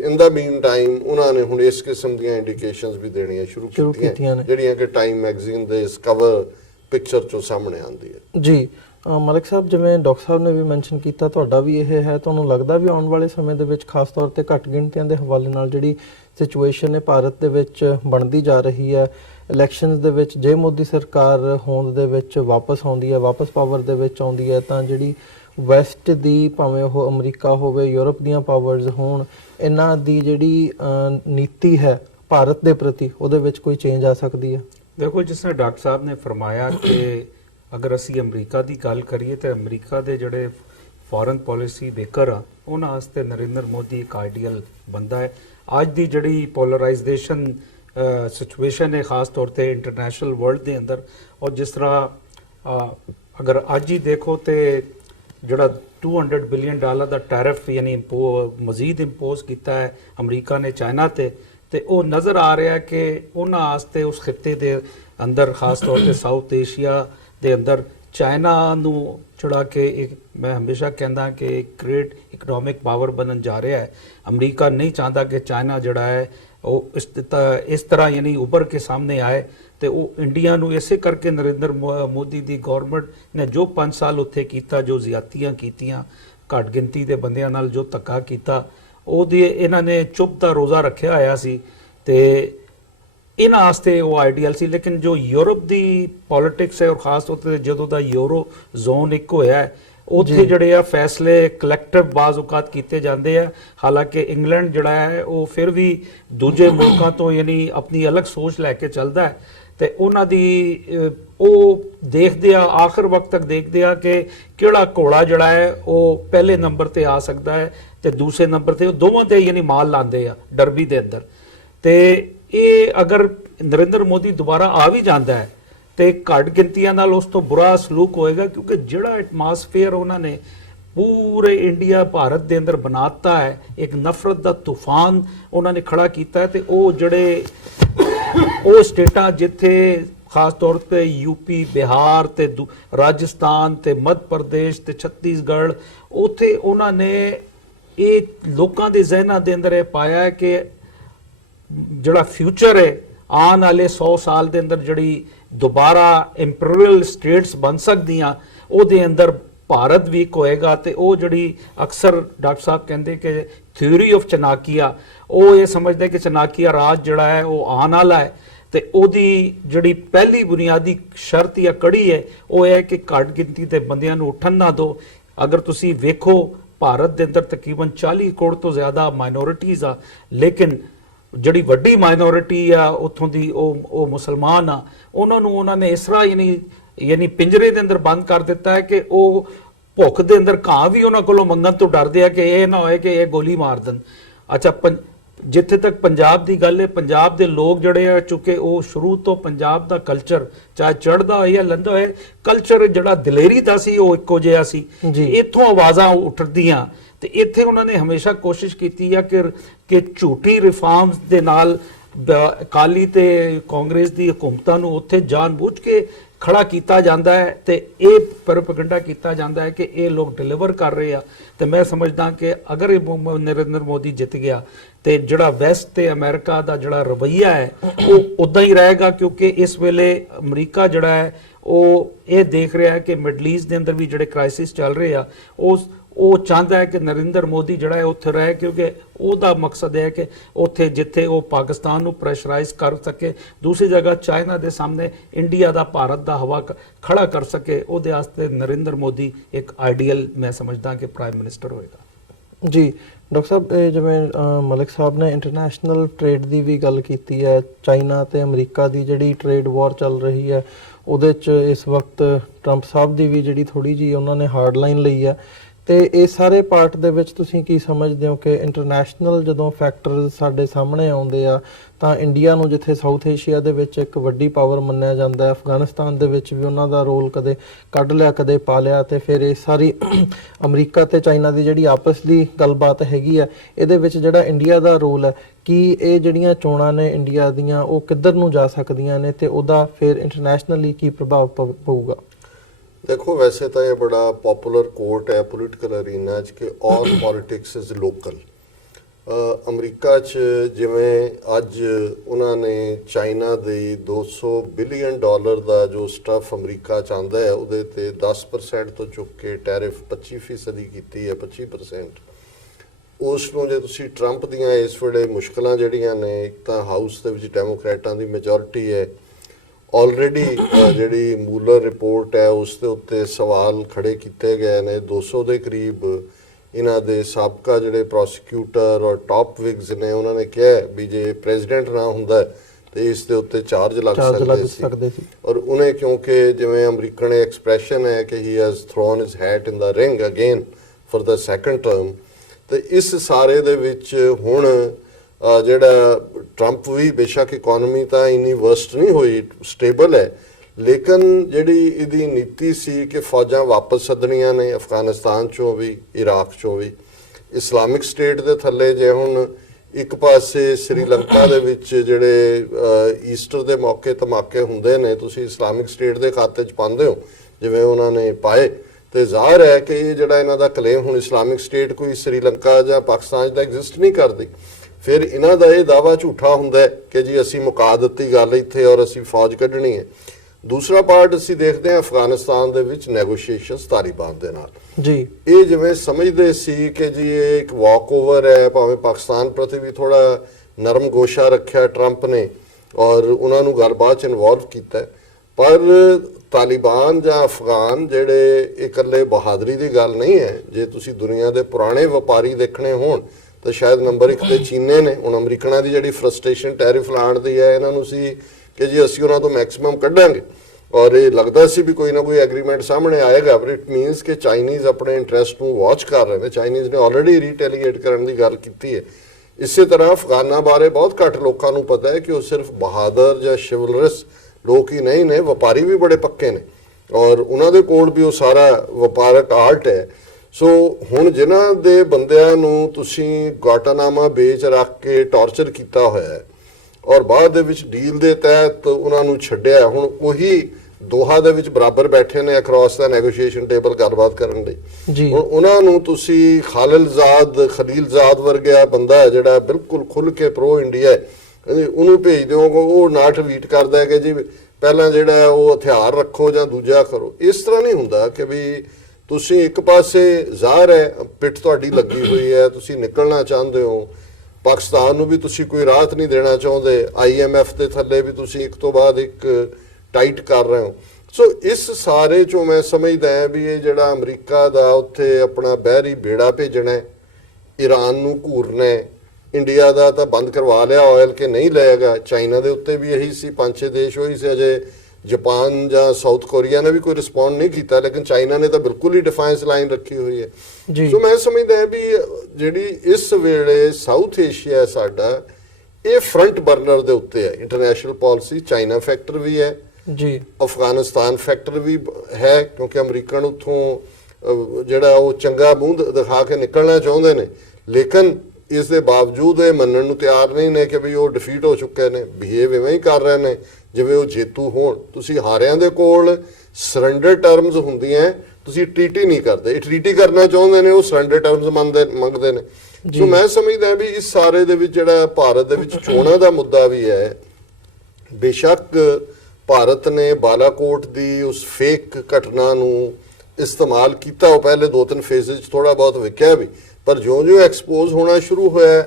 ਇਨ ਦਾ ਮੀਨ ਟਾਈਮ ਉਹਨਾਂ ਨੇ ਹੁਣ ਇਸ ਕਿਸਮ ਦੀਆਂ ਇੰਡੀਕੇਸ਼ਨਸ ਵੀ ਦੇਣੀਆਂ ਸ਼ੁਰੂ ਕੀਤੀਆਂ ਜਿਹੜੀਆਂ ਕਿ ਟਾਈਮ ਮੈਗਜ਼ੀਨ ਦੇ ਇਸ ਕਵਰ ਪਿਕਚਰ 'ਚੋਂ ਸਾਹਮਣੇ ਆਉਂਦੀ ਹੈ। ਜੀ ਮਲਿਕ ਸਾਹਿਬ, ਜਿਵੇਂ ਡਾਕਟਰ ਸਾਹਿਬ ਨੇ ਵੀ ਮੈਂਸ਼ਨ ਕੀਤਾ, ਤੁਹਾਡਾ ਵੀ ਇਹ ਹੈ, ਤੁਹਾਨੂੰ ਲੱਗਦਾ ਵੀ ਆਉਣ ਵਾਲੇ ਸਮੇਂ ਦੇ ਵਿੱਚ ਖਾਸ ਤੌਰ ਤੇ ਘੱਟ ਗਿਣਤੀਆਂ ਦੇ ਹਵਾਲੇ ਨਾਲ ਜਿਹੜੀ ਸਿਚੁਏਸ਼ਨ ਹੈ ਭਾਰਤ ਦੇ ਵਿੱਚ ਬਣਦੀ ਜਾ ਰਹੀ ਹੈ, ਇਲੈਕਸ਼ਨਸ ਦੇ ਵਿੱਚ ਜੇ ਮੋਦੀ ਸਰਕਾਰ ਹੋਂਦ ਦੇ ਵਿੱਚ ਵਾਪਸ ਆਉਂਦੀ ਹੈ, ਵਾਪਸ ਪਾਵਰ ਦੇ ਵਿੱਚ ਆਉਂਦੀ ਹੈ, ਤਾਂ ਜਿਹੜੀ ਵੈਸਟ ਦੀ ਭਾਵੇਂ ਉਹ ਅਮਰੀਕਾ ਹੋਵੇ, ਯੂਰਪ ਦੀਆਂ ਪਾਵਰਸ ਹੋਣ, ਇਹਨਾਂ ਦੀ ਜਿਹੜੀ ਨੀਤੀ ਹੈ ਭਾਰਤ ਦੇ ਪ੍ਰਤੀ ਉਹਦੇ ਵਿੱਚ ਕੋਈ ਚੇਂਜ ਆ ਸਕਦੀ ਹੈ? ਦੇਖੋ, ਜਿਸ ਤਰ੍ਹਾਂ ਡਾਕਟਰ ਸਾਹਿਬ ਨੇ ਫਰਮਾਇਆ ਕਿ ਅਗਰ ਅਸੀਂ ਅਮਰੀਕਾ ਦੀ ਗੱਲ ਕਰੀਏ ਤਾਂ ਅਮਰੀਕਾ ਦੇ ਜਿਹੜੇ ਫੋਰਨ ਪਾਲਿਸੀ ਮੇਕਰ ਆ ਉਹਨਾਂ ਵਾਸਤੇ ਨਰਿੰਦਰ ਮੋਦੀ ਇੱਕ ਆਈਡੀਅਲ ਬੰਦਾ ਹੈ। ਅੱਜ ਦੀ ਜਿਹੜੀ ਪੋਲਰਾਈਜੇਸ਼ਨ ਸਿਚੁਏਸ਼ਨ ਹੈ ਖਾਸ ਤੌਰ ਤੇ ਇੰਟਰਨੈਸ਼ਨਲ ਵਰਲਡ ਦੇ ਅੰਦਰ, ਔਰ ਜਿਸ ਤਰ੍ਹਾਂ ਅਗਰ ਅੱਜ ਹੀ ਦੇਖੋ ਤੇ ਜਿਹੜਾ $200 ਬਿਲੀਅਨ ਦਾ ਟੈਰਿਫ ਯਾਨੀ ਮਜ਼ੀਦ ਇੰਪੋਜ਼ ਕੀਤਾ ਹੈ ਅਮਰੀਕਾ ਨੇ ਚਾਈਨਾ ਤੇ ਉਹ ਨਜ਼ਰ ਆ ਰਿਹਾ ਕਿ ਉਹਨਾਂ ਵਾਸਤੇ ਉਸ ਖਿੱਤੇ ਦੇ ਅੰਦਰ ਖਾਸ ਤੌਰ ਤੇ ਸਾਊਥ ਏਸ਼ੀਆ ਦੇ ਅੰਦਰ ਚਾਈਨਾ ਨੂੰ ਚੜਾ ਕੇ ਇੱਕ, ਮੈਂ ਹਮੇਸ਼ਾ ਕਹਿੰਦਾ ਕਿ ਗ੍ਰੇਟ ਇਕਨੋਮਿਕ ਪਾਵਰ ਬਣਨ ਜਾ ਰਿਹਾ ਹੈ। ਅਮਰੀਕਾ ਨਹੀਂ ਚਾਹੁੰਦਾ ਕਿ ਚਾਈਨਾ ਜਿਹੜਾ ਹੈ ਉਹ ਇਸ ਤਰ੍ਹਾਂ ਯਾਨੀ ਉੱਭਰ ਕੇ ਸਾਹਮਣੇ ਆਏ, ਤੇ ਉਹ ਇੰਡੀਆ ਨੂੰ ਇਸੇ ਕਰਕੇ ਨਰਿੰਦਰ ਮੋਦੀ ਦੀ ਗਵਰਨਮੈਂਟ ਨੇ ਜੋ 5 ਸਾਲ ਉੱਥੇ ਕੀਤਾ, ਜੋ ਜ਼ਿਆਦਤੀਆਂ ਕੀਤੀਆਂ, ਘੱਟ ਗਿਣਤੀ ਦੇ ਬੰਦਿਆਂ ਨਾਲ ਜੋ ਧੱਕਾ ਕੀਤਾ, ਉਹਦੀ ਇਹਨਾਂ ਨੇ ਚੁੱਪ ਦਾ ਰੋਜ਼ਾ ਰੱਖਿਆ ਹੋਇਆ ਸੀ ਤੇ ਇਹਨਾਂ ਵਾਸਤੇ ਉਹ ਆਈਡੀਅਲ ਸੀ। ਲੇਕਿਨ ਜੋ ਯੂਰਪ ਦੀ ਪੋਲਿਟਿਕਸ ਹੈ ਔਰ ਖਾਸ ਤੌਰ ਤੇ ਜਦੋਂ ਦਾ ਯੂਰੋ ਜ਼ੋਨ ਇੱਕ ਹੋਇਆ ਹੈ, ਉੱਥੇ ਜਿਹੜੇ ਆ ਫੈਸਲੇ ਕਲੈਕਟਿਵ ਬਾਜ਼ ਔਕਾਤ ਕੀਤੇ ਜਾਂਦੇ ਆ। ਹਾਲਾਂਕਿ ਇੰਗਲੈਂਡ ਜਿਹੜਾ ਹੈ ਉਹ ਫਿਰ ਵੀ ਦੂਜੇ ਮੁਲਕਾਂ ਤੋਂ ਯਾਨੀ ਆਪਣੀ ਅਲੱਗ ਸੋਚ ਲੈ ਕੇ ਚੱਲਦਾ ਹੈ ਤੇ ਉਹਨਾਂ ਦੀ ਉਹ ਦੇਖਦੇ ਆ ਆਖਰ ਵਕਤ ਤੱਕ ਦੇਖਦੇ ਆ ਕਿ ਕਿਹੜਾ ਘੋੜਾ ਜਿਹੜਾ ਹੈ ਉਹ ਪਹਿਲੇ ਨੰਬਰ ਤੇ ਆ ਸਕਦਾ ਹੈ ਤੇ ਦੂਸਰੇ ਨੰਬਰ ਤੇ ਉਹ ਦੋਵਾਂ ਦੇ ਯਾਨੀ ਮਾਲ ਲਾਉਂਦੇ ਆ ਡਰਬੀ ਦੇ ਅੰਦਰ। ਤੇ ਇਹ ਅਗਰ ਨਰਿੰਦਰ ਮੋਦੀ ਦੁਬਾਰਾ ਆ ਵੀ ਜਾਂਦਾ ਹੈ ਤੇ ਘੱਟ ਗਿਣਤੀਆਂ ਨਾਲ ਉਸ ਤੋਂ ਬੁਰਾ ਸਲੂਕ ਹੋਏਗਾ, ਕਿਉਂਕਿ ਜਿਹੜਾ ਐਟਮੋਸਫੇਅਰ ਉਹਨਾਂ ਨੇ ਪੂਰੇ ਇੰਡੀਆ ਭਾਰਤ ਦੇ ਅੰਦਰ ਬਣਾਤਾ ਹੈ, ਇੱਕ ਨਫ਼ਰਤ ਦਾ ਤੂਫਾਨ ਉਹਨਾਂ ਨੇ ਖੜਾ ਕੀਤਾ ਹੈ। ਤੇ ਉਹ ਜਿਹੜੇ ਉਹ ਸਟੇਟਾਂ ਜਿੱਥੇ ਖਾਸ ਤੌਰ ਤੇ ਯੂਪੀ, ਬਿਹਾਰ ਤੇ ਰਾਜਸਥਾਨ ਤੇ ਮੱਧ ਪ੍ਰਦੇਸ਼ ਤੇ ਛੱਤੀਸਗੜ੍ਹ, ਉੱਥੇ ਉਹਨਾਂ ਨੇ ਇਹ ਲੋਕਾਂ ਦੇ ਜ਼ਿਹਨਾਂ ਦੇ ਅੰਦਰ ਇਹ ਪਾਇਆ ਹੈ ਕਿ ਜਿਹੜਾ ਫਿਊਚਰ ਹੈ ਆਉਣ ਵਾਲੇ 100 ਸਾਲ ਦੇ ਅੰਦਰ ਜਿਹੜੀ ਦੁਬਾਰਾ ਇੰਪੀਰੀਅਲ ਸਟੇਟਸ ਬਣ ਸਕਦੀਆਂ ਉਹਦੇ ਅੰਦਰ ਭਾਰਤ ਵੀ ਹੋਏਗਾ। ਤੇ ਉਹ ਜਿਹੜੀ ਅਕਸਰ ਡਾਕਟਰ ਸਾਹਿਬ ਕਹਿੰਦੇ ਕਿ ਥਿਊਰੀ ਆਫ ਚਨਾਕੀਆ, ਉਹ ਇਹ ਸਮਝਦੇ ਕਿ ਚਨਾਕੀਆ ਰਾਜ ਜਿਹੜਾ ਹੈ ਉਹ ਆਉਣ ਵਾਲਾ ਹੈ ਤੇ ਉਹਦੀ ਜਿਹੜੀ ਪਹਿਲੀ ਬੁਨਿਆਦੀ ਸ਼ਰਤ ਜਾਂ ਕੜੀ ਹੈ ਉਹ ਹੈ ਕਿ ਘੱਟ ਗਿਣਤੀ ਦੇ ਬੰਦਿਆਂ ਨੂੰ ਉੱਠਣ ਨਾ ਦਿਓ। ਅਗਰ ਤੁਸੀਂ ਵੇਖੋ ਭਾਰਤ ਦੇ ਅੰਦਰ ਤਕਰੀਬਨ 40 ਕਰੋੜ ਤੋਂ ਜ਼ਿਆਦਾ ਮਾਈਨੋਰਿਟੀਜ਼ ਆ, ਲੇਕਿਨ ਜਿਹੜੀ ਵੱਡੀ ਮਾਈਨੋਰਿਟੀ ਆ ਉੱਥੋਂ ਦੀ ਉਹ ਮੁਸਲਮਾਨ ਆ, ਉਹਨਾਂ ਨੂੰ ਉਹਨਾਂ ਨੇ ਇਸ ਤਰ੍ਹਾਂ ਯਾਨੀ ਪਿੰਜਰੇ ਦੇ ਅੰਦਰ ਬੰਦ ਕਰ ਦਿੱਤਾ ਹੈ ਕਿ ਉਹ ਭੁੱਖ ਦੇ ਅੰਦਰ ਘਾਹ ਵੀ ਉਹਨਾਂ ਕੋਲੋਂ ਮੰਗਣ ਤੋਂ ਡਰਦੇ ਆ ਕਿ ਇਹ ਨਾ ਹੋਏ ਕਿ ਇਹ ਗੋਲੀ ਮਾਰ ਦੇਣ। ਅੱਛਾ, ਜਿੱਥੇ ਤੱਕ ਪੰਜਾਬ ਦੀ ਗੱਲ ਹੈ, ਪੰਜਾਬ ਦੇ ਲੋਕ ਜਿਹੜੇ ਆ ਚੁੱਕੇ ਉਹ ਸ਼ੁਰੂ ਤੋਂ ਪੰਜਾਬ ਦਾ ਕਲਚਰ ਚਾਹੇ ਚੜ੍ਹਦਾ ਹੋਏ ਜਾਂ ਲੰਘਦਾ ਹੋਏ, ਕਲਚਰ ਜਿਹੜਾ ਦਲੇਰੀ ਦਾ ਸੀ ਉਹ ਇੱਕੋ ਜਿਹਾ ਸੀ। ਇੱਥੋਂ ਆਵਾਜ਼ਾਂ ਉੱਠਦੀਆਂ ਤੇ ਇੱਥੇ ਉਹਨਾਂ ਨੇ ਹਮੇਸ਼ਾ ਕੋਸ਼ਿਸ਼ ਕੀਤੀ ਆ ਕਿ ਝੂਠੀ ਰਿਫਾਰਮਸ ਦੇ ਨਾਲ ਅਕਾਲੀ ਤੇ ਕਾਂਗਰਸ ਦੀ ਹਕੂਮਤਾਂ ਨੂੰ ਉੱਥੇ ਜਾਣਬੁੱਝ ਕੇ ਖੜਾ ਕੀਤਾ ਜਾਂਦਾ ਹੈ ਤੇ ਇਹ ਪ੍ਰੋਪਗੈਂਡਾ ਕੀਤਾ ਜਾਂਦਾ ਹੈ ਕਿ ਇਹ ਲੋਕ ਡਿਲੀਵਰ ਕਰ ਰਹੇ ਆ। ਤੇ ਮੈਂ ਸਮਝਦਾ ਕਿ ਅਗਰ ਨਰਿੰਦਰ ਮੋਦੀ ਜਿੱਤ ਗਿਆ ਤੇ ਜਿਹੜਾ ਵੈਸਟ ਤੇ ਅਮਰੀਕਾ ਦਾ ਜਿਹੜਾ ਰਵੱਈਆ ਹੈ ਉਹ ਉਦਾਂ ਹੀ ਰਹੇਗਾ, ਕਿਉਂਕਿ ਇਸ ਵੇਲੇ ਅਮਰੀਕਾ ਜਿਹੜਾ ਹੈ ਉਹ ਇਹ ਦੇਖ ਰਿਹਾ ਹੈ ਕਿ ਮਿਡਲ ਈਸਟ ਦੇ ਅੰਦਰ ਵੀ ਜਿਹੜੇ ਕ੍ਰਾਈਸਿਸ ਚੱਲ ਰਹੇ ਆ ਉਹ ਚਾਹੁੰਦਾ ਹੈ ਕਿ ਨਰਿੰਦਰ ਮੋਦੀ ਜਿਹੜਾ ਹੈ ਉੱਥੇ ਰਹੇ, ਕਿਉਂਕਿ ਉਹਦਾ ਮਕਸਦ ਹੈ ਕਿ ਉੱਥੇ ਜਿੱਥੇ ਉਹ ਪਾਕਿਸਤਾਨ ਨੂੰ ਪ੍ਰੈਸ਼ਰਾਈਜ਼ ਕਰ ਸਕੇ, ਦੂਸਰੀ ਜਗ੍ਹਾ ਚਾਈਨਾ ਦੇ ਸਾਹਮਣੇ ਇੰਡੀਆ ਦਾ ਭਾਰਤ ਦਾ ਹਵਾ ਖੜਾ ਕਰ ਸਕੇ, ਉਹਦੇ ਵਾਸਤੇ ਨਰਿੰਦਰ ਮੋਦੀ ਇੱਕ ਆਈਡੀਅਲ ਮੈਂ ਸਮਝਦਾ ਕਿ ਪ੍ਰਾਈਮ ਮਿਨਿਸਟਰ ਹੋਏਗਾ। ਜੀ ਡਾਕਟਰ ਸਾਹਿਬ, ਇਹ ਜਿਵੇਂ ਮਲਿਕ ਸਾਹਿਬ ਨੇ ਇੰਟਰਨੈਸ਼ਨਲ ਟ੍ਰੇਡ ਦੀ ਵੀ ਗੱਲ ਕੀਤੀ ਹੈ, ਚਾਈਨਾ ਤੇ ਅਮਰੀਕਾ ਦੀ ਜਿਹੜੀ ਟ੍ਰੇਡ ਵਾਰ ਚੱਲ ਰਹੀ ਹੈ ਉਹਦੇ 'ਚ ਇਸ ਵਕਤ ਟਰੰਪ ਸਾਹਿਬ ਦੀ ਵੀ ਜਿਹੜੀ ਥੋੜੀ ਜੀ ਉਹਨਾਂ ਨੇ ਹਾਰਡ ਲਾਈਨ ਲਈ ਹੈ। ਤੇ ਇਹ ਸਾਰੇ ਪਾਰਟ ਦੇ ਵਿੱਚ ਤੁਸੀਂ ਕੀ ਸਮਝਦੇ ਹੋ ਕਿ ਇੰਟਰਨੈਸ਼ਨਲ ਜਦੋਂ ਫੈਕਟਰਸ ਸਾਡੇ ਸਾਹਮਣੇ ਆਉਂਦੇ ਆ ਤਾਂ ਇੰਡੀਆ ਨੂੰ ਜਿੱਥੇ ਸਾਊਥ ਏਸ਼ੀਆ ਦੇ ਵਿੱਚ ਇੱਕ ਵੱਡੀ ਪਾਵਰ ਮੰਨਿਆ ਜਾਂਦਾ ਹੈ, ਅਫਗਾਨਿਸਤਾਨ ਦੇ ਵਿੱਚ ਵੀ ਉਹਨਾਂ ਦਾ ਰੋਲ ਕਦੇ ਕੱਢ ਲਿਆ ਕਦੇ ਪਾ ਲਿਆ, ਤੇ ਫਿਰ ਇਹ ਸਾਰੀ ਅਮਰੀਕਾ ਤੇ ਚਾਈਨਾ ਦੀ ਜਿਹੜੀ ਆਪਸ ਦੀ ਗੱਲਬਾਤ ਹੈਗੀ ਆ ਇਹਦੇ ਵਿੱਚ ਜਿਹੜਾ ਇੰਡੀਆ ਦਾ ਰੋਲ ਹੈ, ਕੀ ਇਹ ਜਿਹੜੀਆਂ ਚੋਣਾਂ ਨੇ ਇੰਡੀਆ ਦੀਆਂ ਉਹ ਕਿੱਧਰ ਨੂੰ ਜਾ ਸਕਦੀਆਂ ਨੇ ਤੇ ਉਹਦਾ ਫਿਰ ਇੰਟਰਨੈਸ਼ਨਲੀ ਕੀ ਪ੍ਰਭਾਵ ਪਊਗਾ? ਦੇਖੋ, ਵੈਸੇ ਤਾਂ ਇਹ ਬੜਾ ਪਪੂਲਰ ਕੋਟ ਹੈ ਪੋਲੀਟੀਕਲ ਅਰੀਨਾ 'ਚ ਕਿ ਆਲ ਪੋਲਿਟਿਕਸ ਇਜ਼ ਲੋਕਲ। ਅਮਰੀਕਾ 'ਚ ਜਿਵੇਂ ਅੱਜ ਉਹਨਾਂ ਨੇ ਚਾਈਨਾ ਦੇ $200 ਬਿਲੀਅਨ ਦਾ ਜੋ ਸਟਫ ਅਮਰੀਕਾ ਚਾਹੁੰਦਾ ਹੈ ਉਹਦੇ ਤੇ 10% ਤੋਂ ਚੁੱਕ ਕੇ ਟੈਰਿਫ 25% ਕੀਤੀ ਹੈ, 25%। ਉਸ ਨੂੰ ਜੇ ਤੁਸੀਂ ਟਰੰਪ ਦੀਆਂ ਇਸ ਵੇਲੇ ਮੁਸ਼ਕਲਾਂ ਜਿਹੜੀਆਂ ਨੇ, ਇੱਕ ਤਾਂ ਹਾਊਸ ਦੇ ਵਿੱਚ ਡੈਮੋਕ੍ਰੈਟਾਂ ਦੀ ਮੈਜੋਰਿਟੀ ਹੈ, ਆਲਰੇਡੀ ਜਿਹੜੀ ਮੂਲਰ ਰਿਪੋਰਟ ਹੈ ਉਸ ਦੇ ਉੱਤੇ ਸਵਾਲ ਖੜੇ ਕੀਤੇ ਗਏ ਨੇ, 200 ਦੇ ਕਰੀਬ ਇਹਨਾਂ ਦੇ ਸਾਬਕਾ ਜਿਹੜੇ ਪ੍ਰੋਸੀਕਿਊਟਰ ਔਰ ਟਾਪ ਵਿਗਸ ਨੇ ਉਹਨਾਂ ਨੇ ਕਿਹਾ ਵੀ ਜੇ ਪ੍ਰੈਜ਼ੀਡੈਂਟ ਨਾ ਹੁੰਦਾ ਤੇ ਇਸ ਦੇ ਉੱਤੇ ਚਾਰਜ ਲੱਗ ਸਕਦੇ ਸੀ। ਔਰ ਉਹਨੇ ਕਿਉਂਕਿ ਜਿਵੇਂ ਅਮਰੀਕਨ ਐਕਸਪ੍ਰੈਸ਼ਨ ਹੈ ਕਿ he has thrown his hat in the ring again for the second term, ਤੇ ਇਸ ਸਾਰੇ ਦੇ ਵਿੱਚ ਹੁਣ ਜਿਹੜਾ ਟਰੰਪ ਵੀ ਬੇਸ਼ੱਕ ਇਕਨੋਮੀ ਤਾਂ ਇੰਨੀ ਵਰਸਟ ਨਹੀਂ ਹੋਈ, ਸਟੇਬਲ ਹੈ, ਲੇਕਿਨ ਜਿਹੜੀ ਇਹਦੀ ਨੀਤੀ ਸੀ ਕਿ ਫੌਜਾਂ ਵਾਪਸ ਸੱਦਣੀਆਂ ਨੇ ਅਫਗਾਨਿਸਤਾਨ ਚੋਂ ਵੀ, ਇਰਾਕ ਚੋਂ ਵੀ, ਇਸਲਾਮਿਕ ਸਟੇਟ ਦੇ ਥੱਲੇ ਜੇ ਹੁਣ ਇੱਕ ਪਾਸੇ ਸ੍ਰੀਲੰਕਾ ਦੇ ਵਿੱਚ ਜਿਹੜੇ ਈਸਟਰ ਦੇ ਮੌਕੇ ਧਮਾਕੇ ਹੁੰਦੇ ਨੇ ਤੁਸੀਂ ਇਸਲਾਮਿਕ ਸਟੇਟ ਦੇ ਖਾਤੇ 'ਚ ਪਾਉਂਦੇ ਹੋ ਜਿਵੇਂ ਉਹਨਾਂ ਨੇ ਪਾਏ, ਤੇ ਜ਼ਾਹਰ ਹੈ ਕਿ ਇਹ ਜਿਹੜਾ ਇਹਨਾਂ ਦਾ ਕਲੇਮ ਹੁਣ ਇਸਲਾਮਿਕ ਸਟੇਟ ਕੋਈ ਸ੍ਰੀਲੰਕਾ ਜਾਂ ਪਾਕਿਸਤਾਨ ਦਾ ਐਗਜ਼ਿਸਟ ਨਹੀਂ ਕਰਦੀ, ਫਿਰ ਇਹਨਾਂ ਦਾ ਇਹ ਦਾਅਵਾ ਝੂਠਾ ਹੁੰਦਾ ਕਿ ਜੀ ਅਸੀਂ ਮੁਕਾ ਦਿੱਤੀ ਗੱਲ ਇੱਥੇ ਔਰ ਅਸੀਂ ਫੌਜ ਕੱਢਣੀ ਹੈ। ਦੂਸਰਾ ਪਾਰਟ ਅਸੀਂ ਦੇਖਦੇ ਹਾਂ ਅਫਗਾਨਿਸਤਾਨ ਦੇ ਵਿੱਚ ਨੈਗੋਸ਼ੀਏਸ਼ਨਸ ਤਾਲਿਬਾਨ ਦੇ ਨਾਲ ਜੀ, ਇਹ ਜਿਵੇਂ ਸਮਝਦੇ ਸੀ ਕਿ ਜੀ ਇਹ ਇੱਕ ਵਾਕ ਓਵਰ ਹੈ, ਭਾਵੇਂ ਪਾਕਿਸਤਾਨ ਪ੍ਰਤੀ ਵੀ ਥੋੜਾ ਨਰਮ ਗੋਸ਼ਾ ਰੱਖਿਆ ਟਰੰਪ ਨੇ ਔਰ ਉਹਨਾਂ ਨੂੰ ਗੱਲਬਾਤ 'ਚ ਇਨਵੋਲਵ ਕੀਤਾ, ਪਰ ਤਾਲਿਬਾਨ ਜਾਂ ਅਫਗਾਨ ਜਿਹੜੇ ਇਕੱਲੇ ਬਹਾਦਰੀ ਦੀ ਗੱਲ ਨਹੀਂ ਹੈ। ਜੇ ਤੁਸੀਂ ਦੁਨੀਆ ਦੇ ਪੁਰਾਣੇ ਵਪਾਰੀ ਦੇਖਣੇ ਹੋਣ ਤਾਂ ਸ਼ਾਇਦ ਨੰਬਰ 1 ਤੇ ਚੀਨੇ ਨੇ। ਹੁਣ ਅਮਰੀਕਨਾਂ ਦੀ ਜਿਹੜੀ ਫਰਸਟ੍ਰੇਸ਼ਨ ਟੈਰਿਫ ਲਾਉਣ ਦੀ ਹੈ, ਇਹਨਾਂ ਨੂੰ ਸੀ ਕਿ ਜੀ ਅਸੀਂ ਉਹਨਾਂ ਤੋਂ ਮੈਕਸਿਮਮ ਕੱਢਾਂਗੇ, ਔਰ ਇਹ ਲੱਗਦਾ ਸੀ ਵੀ ਕੋਈ ਨਾ ਕੋਈ ਐਗਰੀਮੈਂਟ ਸਾਹਮਣੇ ਆਏਗਾ, ਪਰ ਇਟ ਮੀਨਸ ਕਿ ਚਾਈਨੀਜ਼ ਆਪਣੇ ਇੰਟਰਸਟ ਨੂੰ ਵਾਚ ਕਰ ਰਹੇ ਨੇ। ਚਾਈਨੀਜ਼ ਨੇ ਆਲਰੇਡੀ ਰੀਟੈਲੀਏਟ ਕਰਨ ਦੀ ਗੱਲ ਕੀਤੀ ਹੈ। ਇਸੇ ਤਰ੍ਹਾਂ ਅਫਗਾਨਾਂ ਬਾਰੇ ਬਹੁਤ ਘੱਟ ਲੋਕਾਂ ਨੂੰ ਪਤਾ ਹੈ ਕਿ ਉਹ ਸਿਰਫ ਬਹਾਦਰ ਜਾਂ ਸ਼ਿਵਲਰਸ ਲੋਕ ਹੀ ਨਹੀਂ ਨੇ, ਵਪਾਰੀ ਵੀ ਬੜੇ ਪੱਕੇ ਨੇ, ਔਰ ਉਹਨਾਂ ਦੇ ਕੋਲ ਵੀ ਉਹ ਸਾਰਾ ਵਪਾਰਕ ਆਰਟ ਹੈ। ਸੋ ਹੁਣ ਜਿਨ੍ਹਾਂ ਦੇ ਬੰਦਿਆਂ ਨੂੰ ਤੁਸੀਂ ਗੁਆਂਟਾਨਾਮਾ ਬੇਚ ਰੱਖ ਕੇ ਟਾਰਚਰ ਕੀਤਾ ਹੋਇਆ ਹੈ ਔਰ ਬਾਅਦ ਦੇ ਵਿੱਚ ਡੀਲ ਦੇ ਤਹਿਤ ਉਹਨਾਂ ਨੂੰ ਛੱਡਿਆ, ਹੁਣ ਉਹੀ ਦੋਹਾ ਦੇ ਵਿੱਚ ਬਰਾਬਰ ਬੈਠੇ ਨੇ ਅਕ੍ਰੋਸ ਦਾ ਨੈਗੋਸ਼ੀਏਸ਼ਨ ਟੇਬਲ ਗੱਲਬਾਤ ਕਰਨ ਲਈ। ਜੀ ਹੁਣ ਉਹਨਾਂ ਨੂੰ ਤੁਸੀਂ ਖਲੀਲਜ਼ਾਦ ਵਰਗਾ ਬੰਦਾ ਹੈ ਜਿਹੜਾ ਬਿਲਕੁਲ ਖੁੱਲ ਕੇ ਪ੍ਰੋ ਇੰਡੀਆ ਹੈ, ਉਹਨੂੰ ਭੇਜ ਦਿਓਗੇ, ਉਹ ਨਾ ਟਵੀਟ ਕਰਦਾ ਹੈ ਕਿ ਜੀ ਪਹਿਲਾਂ ਜਿਹੜਾ ਉਹ ਹਥਿਆਰ ਰੱਖੋ ਜਾਂ ਦੂਜਾ ਕਰੋ। ਇਸ ਤਰ੍ਹਾਂ ਨਹੀਂ ਹੁੰਦਾ ਕਿ ਵੀ ਤੁਸੀਂ ਇੱਕ ਪਾਸੇ ਜ਼ਾਹਰ ਹੈ ਪਿੱਠ ਤੁਹਾਡੀ ਲੱਗੀ ਹੋਈ ਹੈ, ਤੁਸੀਂ ਨਿਕਲਣਾ ਚਾਹੁੰਦੇ ਹੋ, ਪਾਕਿਸਤਾਨ ਨੂੰ ਵੀ ਤੁਸੀਂ ਕੋਈ ਰਾਹਤ ਨਹੀਂ ਦੇਣਾ ਚਾਹੁੰਦੇ, IMF ਦੇ ਥੱਲੇ ਵੀ ਤੁਸੀਂ ਇੱਕ ਤੋਂ ਬਾਅਦ ਇੱਕ ਟਾਈਟ ਕਰ ਰਹੇ ਹੋ। ਸੋ ਇਸ ਸਾਰੇ ਚੋਂ ਮੈਂ ਸਮਝਦਾ ਹਾਂ ਵੀ ਇਹ ਜਿਹੜਾ ਅਮਰੀਕਾ ਦਾ ਉੱਥੇ ਆਪਣਾ ਬਹਿਰੀ ਬੇੜਾ ਭੇਜਣਾ ਹੈ, ਈਰਾਨ ਨੂੰ ਘੂਰਨਾ ਹੈ, ਇੰਡੀਆ ਦਾ ਤਾਂ ਬੰਦ ਕਰਵਾ ਲਿਆ ਆਇਲ ਕਿ ਨਹੀਂ ਲਏਗਾ, ਚਾਈਨਾ ਦੇ ਉੱਤੇ ਵੀ ਇਹੀ ਸੀ, 5-6 ਦੇਸ਼ ਹੋਈ ਸੀ, ਅਜੇ ਜਾਪਾਨ ਜਾਂ ਸਾਊਥ ਕੋਰੀਆ ਨੇ ਵੀ ਕੋਈ ਰਿਸਪੌਂਡ ਨਹੀਂ ਕੀਤਾ, ਲੇਕਿਨ ਚਾਈਨਾ ਨੇ ਤਾਂ ਬਿਲਕੁਲ ਹੀ ਡਿਫੈਂਸ ਲਾਈਨ ਰੱਖੀ ਹੋਈ ਹੈ। ਸੋ ਮੈਂ ਸਮਝਦਾ ਹਾਂ ਵੀ ਜਿਹੜੀ ਇਸ ਵੇਲੇ ਸਾਊਥ ਏਸ਼ੀਆ ਸਾਡਾ ਇਹ ਫਰੰਟ ਬਰਨਰ ਦੇ ਉੱਤੇ ਹੈ। ਇੰਟਰਨੈਸ਼ਨਲ ਪਾਲਿਸੀ ਚਾਈਨਾ ਫੈਕਟਰ ਵੀ ਹੈ ਜੀ, ਅਫਗਾਨਿਸਤਾਨ ਫੈਕਟਰ ਵੀ ਹੈ, ਕਿਉਂਕਿ ਅਮਰੀਕਨ ਉੱਥੋਂ ਜਿਹੜਾ ਉਹ ਚੰਗਾ ਮੂੰਹ ਦਿਖਾ ਕੇ ਨਿਕਲਣਾ ਚਾਹੁੰਦੇ ਨੇ, ਲੇਕਿਨ ਇਸ ਦੇ ਬਾਵਜੂਦ ਇਹ ਮੰਨਣ ਨੂੰ ਤਿਆਰ ਨਹੀਂ ਨੇ ਕਿ ਵੀ ਉਹ ਡਿਫੀਟ ਹੋ ਚੁੱਕੇ ਨੇ, ਬਿਹੇਵ ਇਵੇਂ ਹੀ ਕਰ ਰਹੇ ਨੇ ਜਿਵੇਂ ਉਹ ਜੇਤੂ ਹੋਣ। ਤੁਸੀਂ ਹਾਰਿਆਂ ਦੇ ਕੋਲ ਸਰੈਂਡਰ ਟਰਮਸ ਹੁੰਦੀਆਂ, ਤੁਸੀਂ ਟ੍ਰੀਟੀ ਨਹੀਂ ਕਰਦੇ, ਇਹ ਟ੍ਰੀਟੀ ਕਰਨਾ ਚਾਹੁੰਦੇ ਨੇ, ਉਹ ਸਰੈਂਡਰ ਟਰਮਸ ਮੰਗਦੇ ਨੇ। ਸੋ ਮੈਂ ਸਮਝਦਾ ਵੀ ਇਸ ਸਾਰੇ ਦੇ ਵਿੱਚ ਜਿਹੜਾ ਭਾਰਤ ਦੇ ਵਿੱਚ ਚੋਣਾਂ ਦਾ ਮੁੱਦਾ ਵੀ ਹੈ। ਬੇਸ਼ੱਕ ਭਾਰਤ ਨੇ ਬਾਲਾਕੋਟ ਦੀ ਉਸ ਫੇਕ ਘਟਨਾ ਨੂੰ ਇਸਤੇਮਾਲ ਕੀਤਾ, ਉਹ ਪਹਿਲੇ 2-3 ਫੇਜ਼ 'ਚ ਥੋੜਾ ਬਹੁਤ ਵਿਕਿਆ ਵੀ, ਪਰ ਜਿਉਂ-ਜਿਉਂ ਐਕਸਪੋਜ਼ ਹੋਣਾ ਸ਼ੁਰੂ ਹੋਇਆ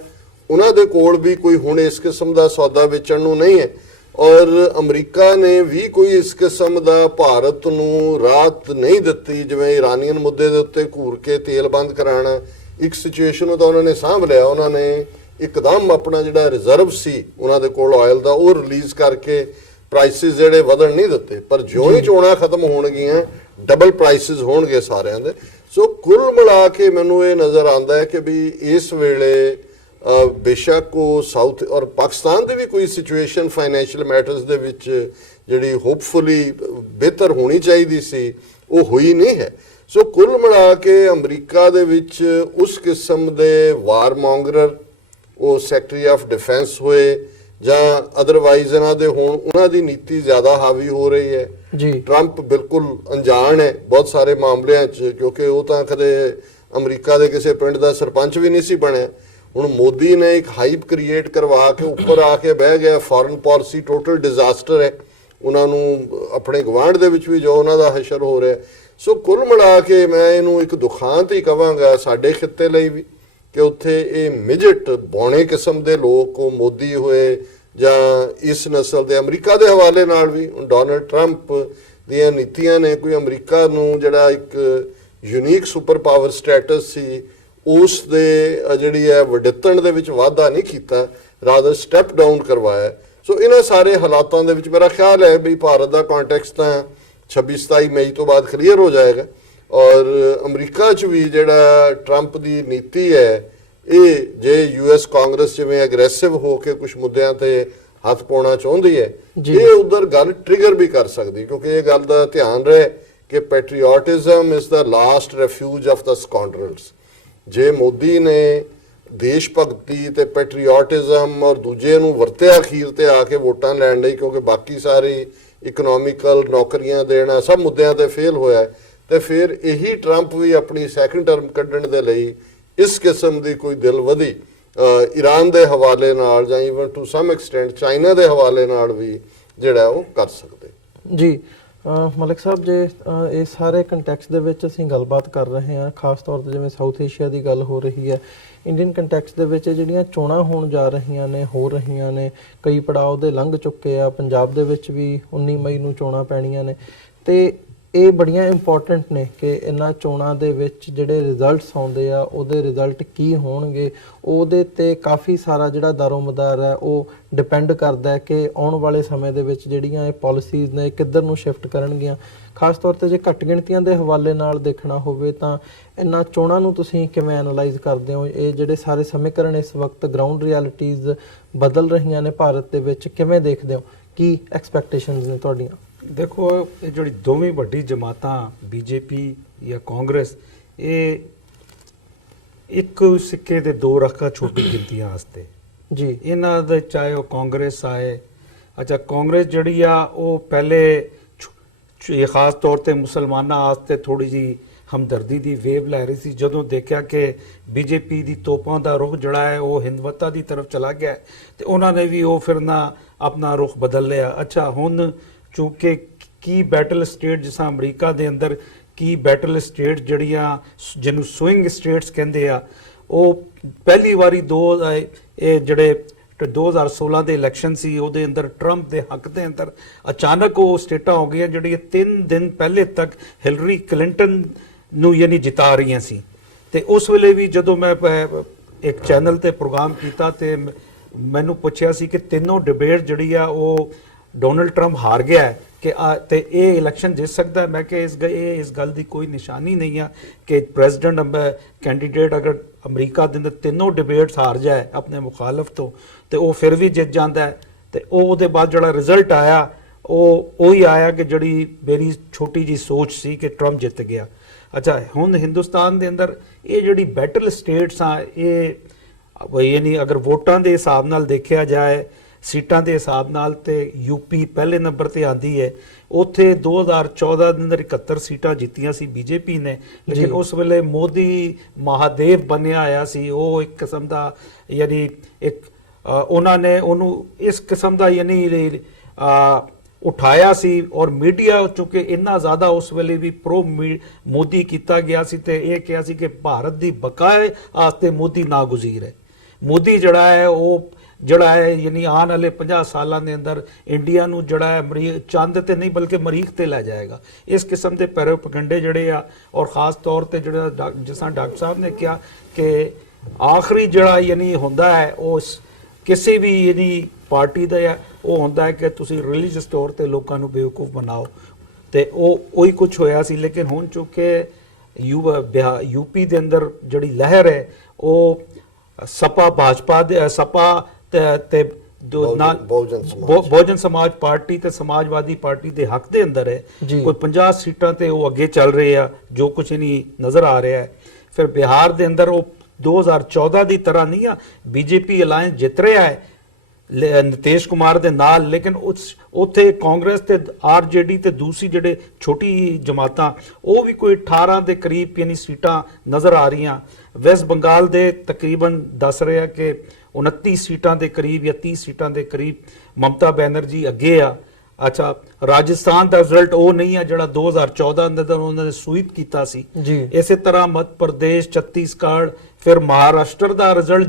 ਉਹਨਾਂ ਦੇ ਕੋਲ ਵੀ ਕੋਈ ਹੁਣ ਇਸ ਕਿਸਮ ਦਾ ਸੌਦਾ ਵੇਚਣ ਨੂੰ ਨਹੀਂ ਹੈ। ਔਰ ਅਮਰੀਕਾ ਨੇ ਵੀ ਕੋਈ ਇਸ ਕਿਸਮ ਦਾ ਭਾਰਤ ਨੂੰ ਰਾਹਤ ਨਹੀਂ ਦਿੱਤੀ, ਜਿਵੇਂ ਇਰਾਨੀਅਨ ਮੁੱਦੇ ਦੇ ਉੱਤੇ ਘੂਰ ਕੇ ਤੇਲ ਬੰਦ ਕਰਾਉਣਾ। ਇੱਕ ਸਿਚੁਏਸ਼ਨ ਨੂੰ ਤਾਂ ਉਹਨਾਂ ਨੇ ਸਾਂਭ ਲਿਆ, ਉਹਨਾਂ ਨੇ ਇੱਕਦਮ ਆਪਣਾ ਜਿਹੜਾ ਰਿਜ਼ਰਵ ਸੀ ਉਹਨਾਂ ਦੇ ਕੋਲ ਆਇਲ ਦਾ ਉਹ ਰਿਲੀਜ਼ ਕਰਕੇ ਪ੍ਰਾਈਸਿਸ ਜਿਹੜੇ ਵਧਣ ਨਹੀਂ ਦਿੱਤੇ, ਪਰ ਜਿਉਂ ਹੀ ਚੋਣਾਂ ਖਤਮ ਹੋਣਗੀਆਂ ਡਬਲ ਪ੍ਰਾਈਸਿਸ ਹੋਣਗੇ ਸਾਰਿਆਂ ਦੇ। ਸੋ ਕੁੱਲ ਮਿਲਾ ਕੇ ਮੈਨੂੰ ਇਹ ਨਜ਼ਰ ਆਉਂਦਾ ਹੈ ਕਿ ਵੀ ਇਸ ਵੇਲੇ ਬੇਸ਼ੱਕ ਉਹ ਸਾਊਥ ਔਰ ਪਾਕਿਸਤਾਨ ਦੀ ਵੀ ਕੋਈ ਸਿਚੁਏਸ਼ਨ ਫਾਈਨੈਂਸ਼ੀਅਲ ਮੈਟਰਸ ਦੇ ਵਿੱਚ ਜਿਹੜੀ ਹੋਪਫੁਲੀ ਬਿਹਤਰ ਹੋਣੀ ਚਾਹੀਦੀ ਸੀ ਉਹ ਹੋਈ ਨਹੀਂ ਹੈ। ਸੋ ਕੁੱਲ ਮਿਲਾ ਕੇ ਅਮਰੀਕਾ ਦੇ ਵਿੱਚ ਉਸ ਕਿਸਮ ਦੇ ਵਾਰਮੋਂਗਰਰ ਉਹ ਸੈਕਟਰੀ ਆਫ ਡਿਫੈਂਸ ਹੋਏ ਜਾਂ ਅਦਰਵਾਈਜ਼ ਇਹਨਾਂ ਦੇ ਹੋਣ, ਉਹਨਾਂ ਦੀ ਨੀਤੀ ਜ਼ਿਆਦਾ ਹਾਵੀ ਹੋ ਰਹੀ ਹੈ ਜੀ। ਟਰੰਪ ਬਿਲਕੁਲ ਅਣਜਾਣ ਹੈ ਬਹੁਤ ਸਾਰੇ ਮਾਮਲਿਆਂ 'ਚ, ਕਿਉਂਕਿ ਉਹ ਤਾਂ ਕਦੇ ਅਮਰੀਕਾ ਦੇ ਕਿਸੇ ਪਿੰਡ ਦਾ ਸਰਪੰਚ ਵੀ ਨਹੀਂ ਸੀ ਬਣਿਆ। ਹੁਣ ਮੋਦੀ ਨੇ ਇੱਕ ਹਾਈਪ ਕ੍ਰੀਏਟ ਕਰਵਾ ਕੇ ਉੱਪਰ ਆ ਕੇ ਬਹਿ ਗਿਆ, ਫੋਰਨ ਪਾਲਿਸੀ ਟੋਟਲ ਡਿਜ਼ਾਸਟਰ ਹੈ ਉਹਨਾਂ ਨੂੰ, ਆਪਣੇ ਗਵਾਂਢ ਦੇ ਵਿੱਚ ਵੀ ਜੋ ਉਹਨਾਂ ਦਾ ਹਸ਼ਰ ਹੋ ਰਿਹਾ। ਸੋ ਕੁੱਲ ਮਿਲਾ ਕੇ ਮੈਂ ਇਹਨੂੰ ਇੱਕ ਦੁਖਾਂਤ ਹੀ ਕਹਾਂਗਾ ਸਾਡੇ ਖਿੱਤੇ ਲਈ ਵੀ, ਕਿ ਉੱਥੇ ਇਹ ਮਿਜਟ ਬੌਣੇ ਕਿਸਮ ਦੇ ਲੋਕ, ਉਹ ਮੋਦੀ ਹੋਏ ਜਾਂ ਇਸ ਨਸਲ ਦੇ, ਅਮਰੀਕਾ ਦੇ ਹਵਾਲੇ ਨਾਲ ਵੀ ਡੋਨਲਡ ਟਰੰਪ ਦੀਆਂ ਨੀਤੀਆਂ ਨੇ ਕੋਈ ਅਮਰੀਕਾ ਨੂੰ ਜਿਹੜਾ ਇੱਕ ਯੂਨੀਕ ਸੁਪਰ ਪਾਵਰ ਸਟੇਟਸ ਸੀ ਉਸ ਦੇ ਜਿਹੜੀ ਹੈ ਵਡਿੱਤਣ ਦੇ ਵਿੱਚ ਵਾਧਾ ਨਹੀਂ ਕੀਤਾ, ਰਾਦਰ ਸਟੈਪ ਡਾਊਨ ਕਰਵਾਇਆ। ਸੋ ਇਹਨਾਂ ਸਾਰੇ ਹਾਲਾਤਾਂ ਦੇ ਵਿੱਚ ਮੇਰਾ ਖਿਆਲ ਹੈ ਵੀ ਭਾਰਤ ਦਾ ਕੰਟੈਕਸਟ ਤਾਂ 26-27 ਮਈ ਤੋਂ ਬਾਅਦ ਕਲੀਅਰ ਹੋ ਜਾਏਗਾ, ਔਰ ਅਮਰੀਕਾ 'ਚ ਵੀ ਜਿਹੜਾ ਟਰੰਪ ਦੀ ਨੀਤੀ ਹੈ ਇਹ ਜੇ US ਕਾਂਗਰਸ ਜਿਵੇਂ ਐਗਰੈਸਿਵ ਹੋ ਕੇ ਕੁਝ ਮੁੱਦਿਆਂ ਤੇ ਹੱਥ ਪਾਉਣਾ ਚਾਹੁੰਦੀ ਹੈ, ਇਹ ਉਧਰ ਗੱਲ ਟ੍ਰਿਗਰ ਵੀ ਕਰ ਸਕਦੀ, ਕਿਉਂਕਿ ਇਹ ਗੱਲ ਦਾ ਧਿਆਨ ਰਹੇ ਕਿ ਪੈਟਰੀਓਟਿਜ਼ਮ ਇਜ਼ ਦਾ ਲਾਸਟ ਰੈਫਿਊਜ ਆਫ ਦਾ ਸਕਾਉਂਡਰਲਸ। ਜੇ ਮੋਦੀ ਨੇ ਦੇਸ਼ ਭਗਤੀ ਤੇ ਪੈਟਰੀਓਟਿਜ਼ਮ ਔਰ ਦੂਜੇ ਨੂੰ ਵਰਤਿਆ ਅਖੀਰ ਤੇ ਆ ਕੇ ਵੋਟਾਂ ਲੈਣ ਲਈ, ਕਿਉਂਕਿ ਬਾਕੀ ਸਾਰੇ ਇਕਨੋਮਿਕਲ ਨੌਕਰੀਆਂ ਦੇਣਾ ਸਭ ਮੁੱਦਿਆਂ ਤੇ ਫੇਲ ਹੋਇਆ, ਤੇ ਫਿਰ ਇਹੀ ਟਰੰਪ ਵੀ ਆਪਣੀ ਸੈਕੰਡ ਟਰਮ ਕੱਢਣ ਦੇ ਲਈ ਇਸ ਕਿਸਮ ਦੀ ਕੋਈ ਦਿਲਵਦੀ ਈਰਾਨ ਦੇ ਹਵਾਲੇ ਨਾਲ ਜਾਂ even to some extent China ਦੇ ਹਵਾਲੇ ਨਾਲ ਵੀ ਜਿਹੜਾ ਉਹ ਕਰ ਸਕਦੇ। ਜੀ ਮਲਿਕ ਸਾਹਿਬ, ਜੇ ਇਹ ਸਾਰੇ ਕੰਟੈਕਸਟ ਦੇ ਵਿੱਚ ਅਸੀਂ ਗੱਲਬਾਤ ਕਰ ਰਹੇ ਹਾਂ, ਖਾਸ ਤੌਰ ਤੇ ਜਿਵੇਂ ਸਾਊਥ ਏਸ਼ੀਆ ਦੀ ਗੱਲ ਹੋ ਰਹੀ ਹੈ, ਇੰਡੀਅਨ ਕੰਟੈਕਸਟ ਦੇ ਵਿੱਚ ਜਿਹੜੀਆਂ ਚੋਣਾਂ ਹੋਣ ਜਾ ਰਹੀਆਂ ਨੇ, ਹੋ ਰਹੀਆਂ ਨੇ, ਕਈ ਪੜਾਅ ਦੇ ਲੰਘ ਚੁੱਕੇ ਆ, ਪੰਜਾਬ ਦੇ ਵਿੱਚ ਵੀ 19 ਮਈ ਨੂੰ ਚੋਣਾਂ ਪੈਣੀਆਂ ਨੇ, ਤੇ ਇਹ ਬੜੀਆਂ ਇੰਪੋਰਟੈਂਟ ਨੇ ਕਿ ਇਹਨਾਂ ਚੋਣਾਂ ਦੇ ਵਿੱਚ ਜਿਹੜੇ ਰਿਜ਼ਲਟਸ ਆਉਂਦੇ ਆ ਉਹਦੇ ਰਿਜ਼ਲਟ ਕੀ ਹੋਣਗੇ, ਉਹਦੇ ਤੇ ਕਾਫੀ ਸਾਰਾ ਜਿਹੜਾ ਦਾਰੋਮਦਾਰ ਹੈ ਉਹ ਡਿਪੈਂਡ ਕਰਦਾ ਹੈ ਕਿ ਆਉਣ ਵਾਲੇ ਸਮੇਂ ਦੇ ਵਿੱਚ ਜਿਹੜੀਆਂ ਇਹ ਪਾਲਿਸੀਜ਼ ਨੇ ਕਿੱਧਰ ਨੂੰ ਸ਼ਿਫਟ ਕਰਨਗੀਆਂ। ਖਾਸ ਤੌਰ ਤੇ ਜੇ ਘੱਟ ਗਿਣਤੀਆਂ ਦੇ ਹਵਾਲੇ ਨਾਲ ਦੇਖਣਾ ਹੋਵੇ ਤਾਂ ਇਹਨਾਂ ਚੋਣਾਂ ਨੂੰ ਤੁਸੀਂ ਕਿਵੇਂ ਐਨਾਲਾਈਜ਼ ਕਰਦੇ ਹੋ? ਇਹ ਜਿਹੜੇ ਸਾਰੇ ਸਮੀਕਰਨ ਇਸ ਵਕਤ ਗਰਾਊਂਡ ਰਿਐਲਿਟੀਜ਼ ਬਦਲ ਰਹੀਆਂ ਨੇ ਭਾਰਤ ਦੇ ਵਿੱਚ, ਕਿਵੇਂ ਦੇਖਦੇ ਹੋ? ਕੀ ਐਕਸਪੈਕਟੇਸ਼ਨਸ ਨੇ ਤੁਹਾਡੀਆਂ? ਦੇਖੋ, ਇਹ ਜਿਹੜੀ ਦੋਵੇਂ ਵੱਡੀ ਜਮਾਤਾਂ ਬੀਜੇਪੀ ਜਾਂ ਕਾਂਗਰਸ, ਇਹ ਇੱਕ ਸਿੱਕੇ ਦੇ ਦੋ ਰੱਖਾ ਛੋਟੀ ਗਿਣਤੀਆਂ ਵਾਸਤੇ ਜੀ। ਇਹਨਾਂ ਦੇ ਚਾਹੇ ਉਹ ਕਾਂਗਰਸ ਆਏ, ਅੱਛਾ ਕਾਂਗਰਸ ਜਿਹੜੀ ਆ ਉਹ ਪਹਿਲੇ ਖਾਸ ਤੌਰ ਤੇ ਮੁਸਲਮਾਨਾਂ ਵਾਸਤੇ ਥੋੜੀ ਜੀ ਹਮਦਰਦੀ ਦੀ ਵੇਵ ਲੈ ਰਹੀ ਸੀ। ਜਦੋਂ ਦੇਖਿਆ ਕਿ ਬੀਜੇਪੀ ਦੀ ਤੋਪਾਂ ਦਾ ਰੁਖ ਜਿਹੜਾ ਹੈ ਉਹ ਹਿੰਦਵਤਾ ਦੀ ਤਰਫ ਚਲਾ ਗਿਆ ਤੇ ਉਹਨਾਂ ਨੇ ਵੀ ਉਹ ਫਿਰ ਨਾ ਆਪਣਾ ਰੁਖ ਬਦਲ ਲਿਆ। ਅੱਛਾ, ਹੁਣ ਚੂੰਕਿ ਕੀ ਬੈਟਲ ਸਟੇਟ ਜਿਸ ਤਰ੍ਹਾਂ ਅਮਰੀਕਾ ਦੇ ਅੰਦਰ ਕੀ ਬੈਟਲ ਸਟੇਟ ਜਿਹੜੀਆਂ ਜਿਹਨੂੰ ਸਵਿੰਗ ਸਟੇਟਸ ਕਹਿੰਦੇ ਆ, ਉਹ ਪਹਿਲੀ ਵਾਰੀ ਇਹ ਜਿਹੜੇ 2016 ਦੇ ਇਲੈਕਸ਼ਨ ਸੀ ਉਹਦੇ ਅੰਦਰ ਟਰੰਪ ਦੇ ਹੱਕ ਦੇ ਅੰਦਰ ਅਚਾਨਕ ਉਹ ਸਟੇਟਾਂ ਹੋ ਗਈਆਂ ਜਿਹੜੀਆਂ 3 ਦਿਨ ਪਹਿਲੇ ਤੱਕ ਹਿਲਰੀ ਕਲਿੰਟਨ ਨੂੰ ਯਾਨੀ ਜਿਤਾ ਰਹੀਆਂ ਸੀ। ਤੇ ਉਸ ਵੇਲੇ ਵੀ ਜਦੋਂ ਮੈਂ ਇੱਕ ਚੈਨਲ ਤੇ ਪ੍ਰੋਗਰਾਮ ਕੀਤਾ ਤੇ ਮੈਨੂੰ ਪੁੱਛਿਆ ਸੀ ਕਿ ਤਿੰਨੋਂ ਡਿਬੇਟ ਜਿਹੜੀ ਆ ਉਹ ਡੋਨਲਡ ਟਰੰਪ ਹਾਰ ਗਿਆ ਹੈ ਕਿ ਤੇ ਇਹ ਇਲੈਕਸ਼ਨ ਜਿੱਤ ਸਕਦਾ। ਮੈਂ ਕਿ ਇਸ ਗੱਲ ਦੀ ਕੋਈ ਨਿਸ਼ਾਨੀ ਨਹੀਂ ਆ ਕਿ ਪ੍ਰੈਜ਼ੀਡੈਂਟ ਕੈਂਡੀਡੇਟ ਅਗਰ ਅਮਰੀਕਾ ਦੇ ਅੰਦਰ ਤਿੰਨੋਂ ਡਿਬੇਟਸ ਹਾਰ ਜਾਏ ਆਪਣੇ ਮੁਖਾਲਫ ਤੋਂ ਤੇ ਉਹ ਫਿਰ ਵੀ ਜਿੱਤ ਜਾਂਦਾ ਹੈ। ਤੇ ਉਹਦੇ ਬਾਅਦ ਜਿਹੜਾ ਰਿਜ਼ਲਟ ਆਇਆ ਉਹ ਉਹੀ ਆਇਆ ਕਿ ਜਿਹੜੀ ਮੇਰੀ ਛੋਟੀ ਜੀ ਸੋਚ ਸੀ ਕਿ ਟਰੰਪ ਜਿੱਤ ਗਿਆ। ਅੱਛਾ, ਹੁਣ ਹਿੰਦੁਸਤਾਨ ਦੇ ਅੰਦਰ ਇਹ ਜਿਹੜੀ ਬੈਟਲ ਸਟੇਟਸ ਆ, ਇਹ ਯਾਨੀ ਅਗਰ ਵੋਟਾਂ ਦੇ ਹਿਸਾਬ ਨਾਲ ਦੇਖਿਆ ਜਾਏ, ਸੀਟਾਂ ਦੇ ਹਿਸਾਬ ਨਾਲ ਤੇ ਯੂਪੀ ਪਹਿਲੇ ਨੰਬਰ ਤੇ ਆਂਦੀ ਹੈ। ਉੱਥੇ 2014 ਦੇ ਅੰਦਰ 71 ਸੀਟਾਂ ਜਿੱਤੀਆਂ ਸੀ ਬੀਜੇਪੀ ਨੇ, ਲੇਕਿਨ ਉਸ ਵੇਲੇ ਮੋਦੀ ਮਹਾਦੇਵ ਬਣਿਆ ਆਇਆ ਸੀ। ਉਹ ਇੱਕ ਕਿਸਮ ਦਾ ਯਾਨੀ ਉਹਨਾਂ ਨੇ ਉਹਨੂੰ ਇਸ ਕਿਸਮ ਦਾ ਯਾਨੀ ਉਠਾਇਆ ਸੀ ਔਰ ਮੀਡੀਆ ਚੁੱਕੇ ਇੰਨਾ ਜ਼ਿਆਦਾ ਉਸ ਵੇਲੇ ਵੀ ਪ੍ਰੋ ਮੋਦੀ ਕੀਤਾ ਗਿਆ ਸੀ ਤੇ ਇਹ ਕਿਹਾ ਸੀ ਕਿ ਭਾਰਤ ਦੀ ਬਕਾਏ ਵਾਸਤੇ ਮੋਦੀ ਨਾਗੁਜ਼ੀਰ ਹੈ। ਮੋਦੀ ਜਿਹੜਾ ਹੈ ਉਹ ਯਾਨੀ ਆਉਣ ਵਾਲੇ 50 ਸਾਲਾਂ ਦੇ ਅੰਦਰ ਇੰਡੀਆ ਨੂੰ ਜਿਹੜਾ ਹੈ ਚੰਦ ਤੇ ਨਹੀਂ ਬਲਕਿ ਮਰੀਖ ਤੇ ਲੈ ਜਾਏਗਾ। ਇਸ ਕਿਸਮ ਦੇ ਪ੍ਰੋਪਗੈਂਡੇ ਜਿਹੜੇ ਆ ਔਰ ਖਾਸ ਤੌਰ ਤੇ ਜਿਹੜਾ ਜਿਸ ਤਰ੍ਹਾਂ ਡਾਕਟਰ ਸਾਹਿਬ ਨੇ ਕਿਹਾ ਕਿ ਆਖਰੀ ਜਿਹੜਾ ਯਾਨੀ ਹੁੰਦਾ ਹੈ ਉਸ ਕਿਸੇ ਵੀ ਯਾਨੀ ਪਾਰਟੀ ਦਾ ਉਹ ਹੁੰਦਾ ਹੈ ਕਿ ਤੁਸੀਂ ਰਿਲੀਜੀਅਸ ਤੌਰ ਤੇ ਲੋਕਾਂ ਨੂੰ ਬੇਵਕੂਫ ਬਣਾਓ ਤੇ ਉਹੀ ਕੁਝ ਹੋਇਆ ਸੀ। ਲੇਕਿਨ ਹੁਣ ਚੁੱਕੇ ਯੂਪੀ ਦੇ ਅੰਦਰ ਜਿਹੜੀ ਲਹਿਰ ਹੈ ਉਹ ਸਪਾ ਭਾਜਪਾ ਦੇ ਸਪਾ ਤੇ ਬਹੁਜਨ ਸਮਾਜ ਪਾਰਟੀ ਤੇ ਸਮਾਜਵਾਦੀ ਪਾਰਟੀ ਦੇ ਹੱਕ ਦੇ ਅੰਦਰ ਹੈ। ਕੋਈ 50 ਸੀਟਾਂ ਤੇ ਉਹ ਅੱਗੇ ਚੱਲ ਰਹੇ ਆ, ਜੋ ਕੁਝ ਨਹੀਂ ਨਜ਼ਰ ਆ ਰਿਹਾ ਹੈ। ਫਿਰ ਬਿਹਾਰ ਦੇ ਅੰਦਰ ਉਹ 2014 ਦੀ ਤਰ੍ਹਾਂ ਨਹੀਂ ਆ, ਬੀਜੇਪੀ ਅਲਾਇੰਸ ਜਿੱਤ ਰਿਹਾ ਹੈ ਨਿਤੀਸ਼ ਕੁਮਾਰ ਦੇ ਨਾਲ, ਲੇਕਿਨ ਉੱਥੇ ਕਾਂਗਰਸ ਤੇ ਆਰਜੇਡੀ ਤੇ ਦੂਸਰੀ ਜਿਹੜੇ ਛੋਟੀ ਜਮਾਤਾਂ ਉਹ ਵੀ ਕੋਈ 18 ਦੇ ਕਰੀਬ ਯਾਨੀ ਸੀਟਾਂ ਨਜ਼ਰ ਆ ਰਹੀਆਂ। ਵੈਸਟ ਬੰਗਾਲ ਦੇ ਤਕਰੀਬਨ ਦੱਸ ਰਿਹਾ ਕਿ 29 ਸੀਟਾਂ ਦੇ ਕਰੀਬ ਜਾਂ 30 ਸੀਟਾਂ ਦੇ ਕਰੀਬ ਮਮਤਾ ਬੈਨਰਜੀ ਅੱਗੇ ਆ। ਅੱਛਾ, ਰਾਜਸਥਾਨ ਦਾ ਰਿਜ਼ਲਟ ਉਹ ਨਹੀਂ ਆ ਜਿਹੜਾ 2014 ਅੰਦਰ ਉਹਨਾਂ ਨੇ ਸਵੀਪ ਕੀਤਾ ਸੀ। ਇਸੇ ਤਰ੍ਹਾਂ ਮੱਧ ਪ੍ਰਦੇਸ਼, ਛੱਤੀਸਗੜ੍ਹ, ਫਿਰ ਮਹਾਰਾਸ਼ਟਰ ਦਾ ਰਿਜ਼ਲਟ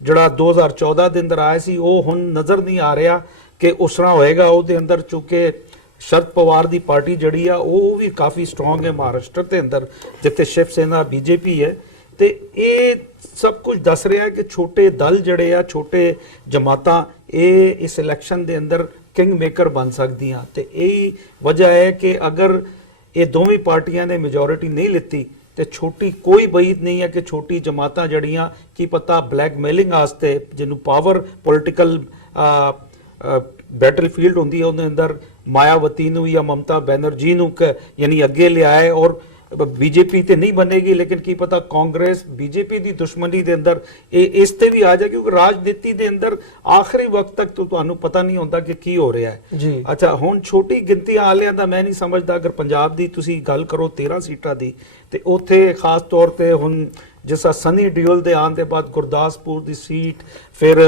ਜਿਹੜਾ 2014 ਦੇ ਅੰਦਰ ਆਇਆ ਸੀ ਉਹ ਹੁਣ ਨਜ਼ਰ ਨਹੀਂ ਆ ਰਿਹਾ ਕਿ ਉਸ ਤਰ੍ਹਾਂ ਹੋਏਗਾ। ਉਹਦੇ ਅੰਦਰ ਚੁੱਕੇ ਸ਼ਰਦ ਪਵਾਰ ਦੀ ਪਾਰਟੀ ਜਿਹੜੀ ਆ ਉਹ ਵੀ ਕਾਫੀ ਸਟਰੋਂਗ ਹੈ ਮਹਾਰਾਸ਼ਟਰ ਦੇ ਅੰਦਰ, ਜਿੱਥੇ ਸ਼ਿਵ ਸੈਨਾ ਬੀਜੇਪੀ ਹੈ। ਤੇ ਇਹ ਸਭ ਕੁਝ ਦੱਸ ਰਿਹਾ ਹੈ ਕਿ ਛੋਟੇ ਦਲ ਜਿਹੜੇ ਆ, ਛੋਟੇ ਜਮਾਤਾਂ, ਇਹ ਇਸ ਇਲੈਕਸ਼ਨ ਦੇ ਅੰਦਰ ਕਿੰਗ ਮੇਕਰ ਬਣ ਸਕਦੀਆਂ। ਤੇ ਇਹੀ ਵਜ੍ਹਾ ਹੈ ਕਿ ਅਗਰ ਇਹ ਦੋਵੇਂ ਪਾਰਟੀਆਂ ਨੇ ਮੈਜੋਰਿਟੀ ਨਹੀਂ ਲਿੱਤੀ ਤੇ ਛੋਟੀ ਕੋਈ ਬਈਦ ਨਹੀਂ ਹੈ ਕਿ ਛੋਟੀ ਜਮਾਤਾਂ ਜਿਹੜੀਆਂ ਕੀ ਪਤਾ ਬਲੈਕਮੇਲਿੰਗ ਵਾਸਤੇ, ਜਿਹਨੂੰ ਪਾਵਰ ਪੋਲੀਟੀਕਲ ਬੈਟਲਫੀਲਡ ਹੁੰਦੀ ਹੈ ਉਹਦੇ ਅੰਦਰ ਮਾਇਆਵਤੀ ਨੂੰ ਜਾਂ ਮਮਤਾ ਬੈਨਰਜੀ ਨੂੰ ਯਾਨੀ ਅੱਗੇ ਲਿਆਏ ਔਰ ਬੀਜੇਪੀ ਤੇ ਨਹੀਂ ਬਣੇਗੀ, ਲੇਕਿਨ ਕੀ ਪਤਾ ਕਾਂਗਰਸ ਬੀਜੇਪੀ ਦੀ ਦੁਸ਼ਮਣੀ ਦੇ ਅੰਦਰ ਇਹ ਇਸ ਤੇ ਵੀ ਆ ਜਾਏ, ਕਿਉਂਕਿ ਰਾਜਨੀਤੀ ਦੇ ਅੰਦਰ ਆਖਰੀ ਵਕਤ ਤੱਕ ਤੁਹਾਨੂੰ ਪਤਾ ਨਹੀਂ ਹੁੰਦਾ ਕਿ ਕੀ ਹੋ ਰਿਹਾ ਹੈ। ਜੀ ਅੱਛਾ, ਹੁਣ ਛੋਟੀ ਗਿਣਤੀ ਵਾਲਿਆਂ ਦਾ ਮੈਂ ਨਹੀਂ ਸਮਝਦਾ। ਅਗਰ ਪੰਜਾਬ ਦੀ ਤੁਸੀਂ ਗੱਲ ਕਰੋ 13 ਸੀਟਾਂ ਦੀ, ਤੇ ਉੱਥੇ ਖਾਸ ਤੌਰ ਤੇ ਹੁਣ ਜਿਸ ਤਰ੍ਹਾਂ ਸਨੀ ਦਿਓਲ ਦੇ ਆਉਣ ਦੇ ਬਾਅਦ ਗੁਰਦਾਸਪੁਰ ਦੀ ਸੀਟ, ਫਿਰ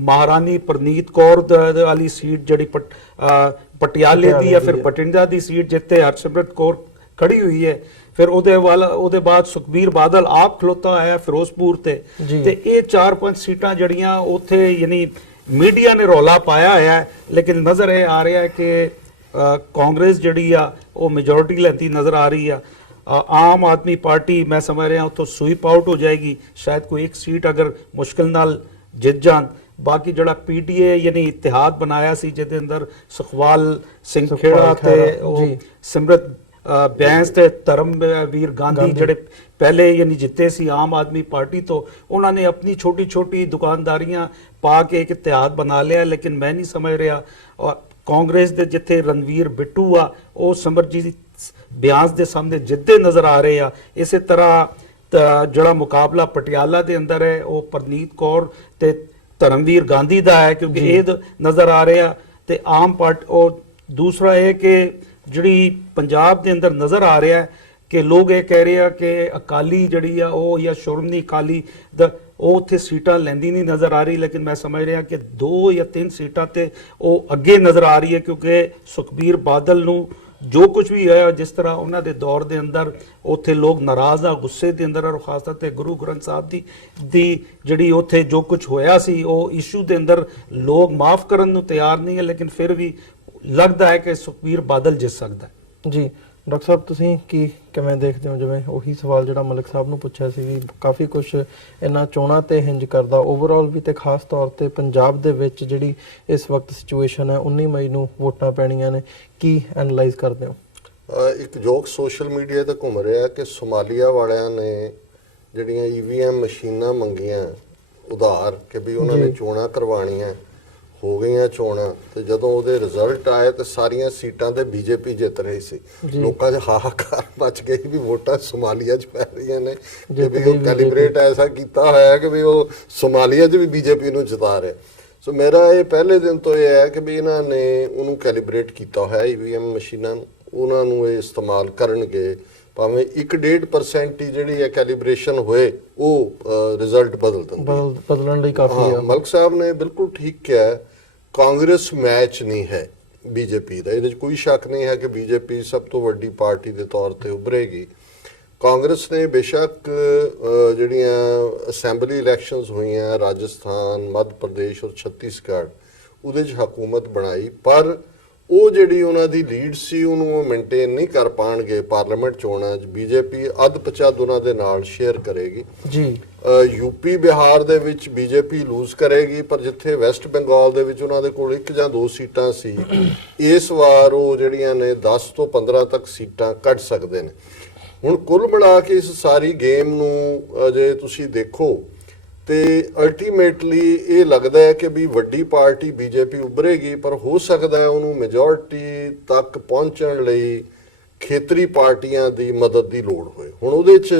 ਮਹਾਰਾਣੀ ਪ੍ਰਨੀਤ ਕੌਰ ਵਾਲੀ ਸੀਟ ਜਿਹੜੀ ਪਟਿਆਲੇ ਦੀ ਜਾਂ ਫਿਰ ਬਠਿੰਡਾ ਦੀ ਸੀਟ ਜਿੱਥੇ ਹਰਸਿਮਰਤ ਕੌਰ ਖੜੀ ਹੋਈ ਹੈ, ਫਿਰ ਉਹਦੇ ਬਾਅਦ ਸੁਖਬੀਰ ਬਾਦਲ ਆਪ ਖਲੋਤਾ ਹੈ ਫਿਰੋਜ਼ਪੁਰ ਤੇ ਇਹ 4-5 ਸੀਟਾਂ ਜਿਹੜੀਆਂ ਉੱਥੇ ਯਾਨੀ ਮੀਡੀਆ ਨੇ ਰੌਲਾ ਪਾਇਆ ਹੋਇਆ ਹੈ, ਲੇਕਿਨ ਨਜ਼ਰ ਇਹ ਆ ਰਿਹਾ ਹੈ ਕਿ ਕਾਂਗਰਸ ਜਿਹੜੀ ਆ ਉਹ ਮੈਜੋਰਿਟੀ ਲੈਂਦੀ ਨਜ਼ਰ ਆ ਰਹੀ ਆ। ਆਮ ਆਦਮੀ ਪਾਰਟੀ ਮੈਂ ਸਮਝ ਰਿਹਾ ਉੱਥੋਂ ਸਵੀਪ ਆਊਟ ਹੋ ਜਾਏਗੀ, ਸ਼ਾਇਦ ਕੋਈ ਇੱਕ ਸੀਟ ਅਗਰ ਮੁਸ਼ਕਿਲ ਨਾਲ ਜਿੱਤ ਜਾਣ। ਬਾਕੀ ਜਿਹੜਾ ਪੀਟੀਏ ਯਾਨੀ ਇਤਿਹਾਦ ਬਣਾਇਆ ਸੀ ਜਿਹਦੇ ਅੰਦਰ ਸੁਖਵਾਲ ਸਿੰਘ ਖੇੜਾ ਤੇ ਉਹ ਸਿਮਰਤ ਬੈਂਸ ਤੇ ਧਰਮਵੀਰ ਗਾਂਧੀ ਜਿਹੜੇ ਪਹਿਲੇ ਯਾਨੀ ਜਿੱਤੇ ਸੀ ਆਮ ਆਦਮੀ ਪਾਰਟੀ ਤੋਂ, ਉਹਨਾਂ ਨੇ ਆਪਣੀ ਛੋਟੀ ਛੋਟੀ ਦੁਕਾਨਦਾਰੀਆਂ ਪਾ ਕੇ ਇੱਕ ਇਤਿਹਾਦ ਬਣਾ ਲਿਆ। ਲੇਕਿਨ ਮੈਂ ਨਹੀਂ ਸਮਝ ਰਿਹਾ ਕਾਂਗਰਸ ਦੇ ਜਿੱਥੇ ਰਣਵੀਰ ਬਿੱਟੂ ਆ ਉਹ ਸਿਮਰਜੀਤ ਬਿਆਸ ਦੇ ਸਾਹਮਣੇ ਜਿੱਦੇ ਨਜ਼ਰ ਆ ਰਹੇ ਆ। ਇਸੇ ਤਰ੍ਹਾਂ ਜਿਹੜਾ ਮੁਕਾਬਲਾ ਪਟਿਆਲਾ ਦੇ ਅੰਦਰ ਹੈ ਉਹ ਪ੍ਰਨੀਤ ਕੌਰ ਤੇ ਧਰਮਵੀਰ ਗਾਂਧੀ ਦਾ ਹੈ, ਕਿਉਂਕਿ ਇਹ ਨਜ਼ਰ ਆ ਰਿਹਾ। ਤੇ ਆਮ ਪਾਰਟੀ ਉਹ ਦੂਸਰਾ ਇਹ ਕਿ ਜਿਹੜੀ ਪੰਜਾਬ ਦੇ ਅੰਦਰ ਨਜ਼ਰ ਆ ਰਿਹਾ ਕਿ ਲੋਕ ਇਹ ਕਹਿ ਰਹੇ ਆ ਕਿ ਅਕਾਲੀ ਜਿਹੜੀ ਆ ਉਹ ਜਾਂ ਸ਼੍ਰੋਮਣੀ ਅਕਾਲੀ ਉਹ ਉੱਥੇ ਸੀਟਾਂ ਲੈਂਦੀ ਨਹੀਂ ਨਜ਼ਰ ਆ ਰਹੀ, ਲੇਕਿਨ ਮੈਂ ਸਮਝ ਰਿਹਾ ਕਿ 2 ਜਾਂ 3 ਸੀਟਾਂ ਤੇ ਉਹ ਅੱਗੇ ਨਜ਼ਰ ਆ ਰਹੀ ਹੈ, ਕਿਉਂਕਿ ਸੁਖਬੀਰ ਬਾਦਲ ਨੂੰ ਜੋ ਕੁਝ ਵੀ ਹੋਇਆ ਜਿਸ ਤਰ੍ਹਾਂ ਉਹਨਾਂ ਦੇ ਦੌਰ ਦੇ ਅੰਦਰ ਉੱਥੇ ਲੋਕ ਨਾਰਾਜ਼ ਆ, ਗੁੱਸੇ ਦੇ ਅੰਦਰ, ਔਰ ਖਾਸ ਤੌਰ ਤੇ ਗੁਰੂ ਗ੍ਰੰਥ ਸਾਹਿਬ ਦੀ ਜਿਹੜੀ ਉੱਥੇ ਜੋ ਕੁਝ ਹੋਇਆ ਸੀ ਉਹ ਇਸ਼ੂ ਦੇ ਅੰਦਰ ਲੋਕ ਮਾਫ ਕਰਨ ਨੂੰ ਤਿਆਰ ਨਹੀਂ ਹੈ, ਲੇਕਿਨ ਫਿਰ ਵੀ ਲੱਗਦਾ ਹੈ ਕਿ ਸੁਖਬੀਰ ਬਾਦਲ ਜਿੱਤ ਸਕਦਾ ਹੈ। ਜੀ ਡਾਕਟਰ ਸਾਹਿਬ ਤੁਸੀਂ ਕਿਵੇਂ ਦੇਖਦੇ ਹੋ, ਜਿਵੇਂ ਉਹੀ ਸਵਾਲ ਜਿਹੜਾ ਮਲਿਕ ਸਾਹਿਬ ਨੂੰ ਪੁੱਛਿਆ ਸੀ ਵੀ ਕਾਫੀ ਕੁਝ ਇਹਨਾਂ ਚੋਣਾਂ ਤੇ ਹਿੰਜ ਕਰਦਾ ਓਵਰਆਲ ਵੀ, ਤੇ ਖਾਸ ਤੌਰ ਤੇ ਪੰਜਾਬ ਦੇ ਵਿੱਚ ਜਿਹੜੀ ਇਸ ਵਕਤ ਸਿਚੁਏਸ਼ਨ ਹੈ 19 ਮਈ ਨੂੰ ਵੋਟਾਂ ਪੈਣੀਆਂ ਨੇ, ਕੀ ਐਨਾਲਾਈਜ਼ ਕਰਦੇ ਹੋ? ਇੱਕ ਜੋਕ ਸੋਸ਼ਲ ਮੀਡੀਆ ਤੇ ਘੁੰਮ ਰਿਹਾ ਕਿ ਸੋਮਾਲੀਆ ਵਾਲਿਆਂ ਨੇ ਜਿਹੜੀਆਂ ਈਵੀਐਮ ਮਸ਼ੀਨਾਂ ਮੰਗੀਆਂ ਉਧਾਰ ਕਿ ਵੀ ਉਹਨਾਂ ਨੇ ਚੋਣਾਂ ਕਰਵਾਉਣੀਆਂ, ਹੋ ਗਈਆਂ ਚੋਣਾਂ, ਤੇ ਜਦੋਂ ਉਹਦੇ ਰਿਜ਼ਲਟ ਆਏ ਤੇ ਸਾਰੀਆਂ ਸੀਟਾਂ ਤੇ ਬੀਜੇਪੀ ਜਿੱਤ ਰਹੀ ਸੀ। ਲੋਕਾਂ 'ਚ ਹਾਹਾਕਾਰ ਮਚ ਗਈ ਵੀ ਵੋਟਾਂ ਸੋਮਾਲੀਆ 'ਚ ਪੈ ਰਹੀਆਂ ਨੇ, ਕਿ ਵੀ ਉਹ ਕੈਲੀਬਰੇਟ ਐਸਾ ਕੀਤਾ ਹੋਇਆ ਕਿ ਵੀ ਉਹ ਸੋਮਾਲੀਆ 'ਚ ਵੀ ਬੀਜੇਪੀ ਨੂੰ ਜਿਤਾ ਰਿਹਾ। ਸੋ ਮੇਰਾ ਇਹ ਪਹਿਲੇ ਦਿਨ ਤੋਂ ਇਹ ਹੈ ਕਿ ਵੀ ਇਹਨਾਂ ਨੇ ਉਹਨੂੰ ਕੈਲੀਬਰੇਟ ਕੀਤਾ ਹੋਇਆ ਈਵੀਐਮ ਮਸ਼ੀਨਾਂ ਨੂੰ, ਉਹਨਾਂ ਨੂੰ ਇਹ ਇਸਤੇਮਾਲ ਕਰਨਗੇ, ਭਾਵੇਂ 1-1.5% ਹੀ ਜਿਹੜੀ ਹੈ ਕੈਲੀਬ੍ਰੇਸ਼ਨ ਹੋਏ ਉਹ ਰਿਜ਼ਲਟ ਬਦਲਣ ਲਈ ਕਾਫੀ ਹੈ। ਮਲਕ ਸਾਹਿਬ ਨੇ ਬਿਲਕੁਲ ਠੀਕ ਕਿਹਾ, ਕਾਂਗਰਸ ਮੈਚ ਨਹੀਂ ਹੈ ਬੀਜੇਪੀ ਦਾ, ਇਹਦੇ 'ਚ ਕੋਈ ਸ਼ੱਕ ਨਹੀਂ ਹੈ ਕਿ ਬੀਜੇਪੀ ਸਭ ਤੋਂ ਵੱਡੀ ਪਾਰਟੀ ਦੇ ਤੌਰ ਤੇ ਉੱਭਰੇਗੀ। ਕਾਂਗਰਸ ਨੇ ਬੇਸ਼ੱਕ ਜਿਹੜੀਆਂ ਅਸੈਂਬਲੀ ਇਲੈਕਸ਼ਨਸ ਹੋਈਆਂ ਰਾਜਸਥਾਨ, ਮੱਧ ਪ੍ਰਦੇਸ਼ ਔਰ ਛੱਤੀਸਗੜ੍ਹ, ਉਹਦੇ 'ਚ ਹਕੂਮਤ ਬਣਾਈ, ਪਰ ਉਹ ਜਿਹੜੀ ਉਹਨਾਂ ਦੀ ਲੀਡ ਸੀ ਉਹਨੂੰ ਉਹ ਮੇਨਟੇਨ ਨਹੀਂ ਕਰ ਪਾਣਗੇ। ਪਾਰਲੀਮੈਂਟ ਚੋਣਾਂ 'ਚ ਬੀਜੇਪੀ ਅੱਧ-ਪਚੱਧ ਉਹਨਾਂ ਦੇ ਨਾਲ ਸ਼ੇਅਰ ਕਰੇਗੀ ਜੀ। ਯੂਪੀ ਬਿਹਾਰ ਦੇ ਵਿੱਚ ਬੀਜੇਪੀ ਲੂਜ਼ ਕਰੇਗੀ, ਪਰ ਜਿੱਥੇ ਵੈਸਟ ਬੰਗਾਲ ਦੇ ਵਿੱਚ ਉਹਨਾਂ ਦੇ ਕੋਲ 1 ਜਾਂ 2 ਸੀਟਾਂ ਸੀ, ਇਸ ਵਾਰ ਉਹ ਜਿਹੜੀਆਂ ਨੇ 10 ਤੋਂ 15 ਤੱਕ ਸੀਟਾਂ ਕੱਢ ਸਕਦੇ ਨੇ। ਹੁਣ ਕੁੱਲ ਮਿਲਾ ਕੇ ਇਸ ਸਾਰੀ ਗੇਮ ਨੂੰ ਜੇ ਤੁਸੀਂ ਦੇਖੋ ਤੇ ਅਲਟੀਮੇਟਲੀ ਇਹ ਲੱਗਦਾ ਹੈ ਕਿ ਵੀ ਵੱਡੀ ਪਾਰਟੀ ਬੀਜੇਪੀ ਉੱਭਰੇਗੀ, ਪਰ ਹੋ ਸਕਦਾ ਹੈ ਉਹਨੂੰ ਮੈਜੋਰਿਟੀ ਤੱਕ ਪਹੁੰਚਣ ਲਈ ਖੇਤਰੀ ਪਾਰਟੀਆਂ ਦੀ ਮਦਦ ਦੀ ਲੋੜ ਹੋਏ। ਹੁਣ ਉਹਦੇ 'ਚ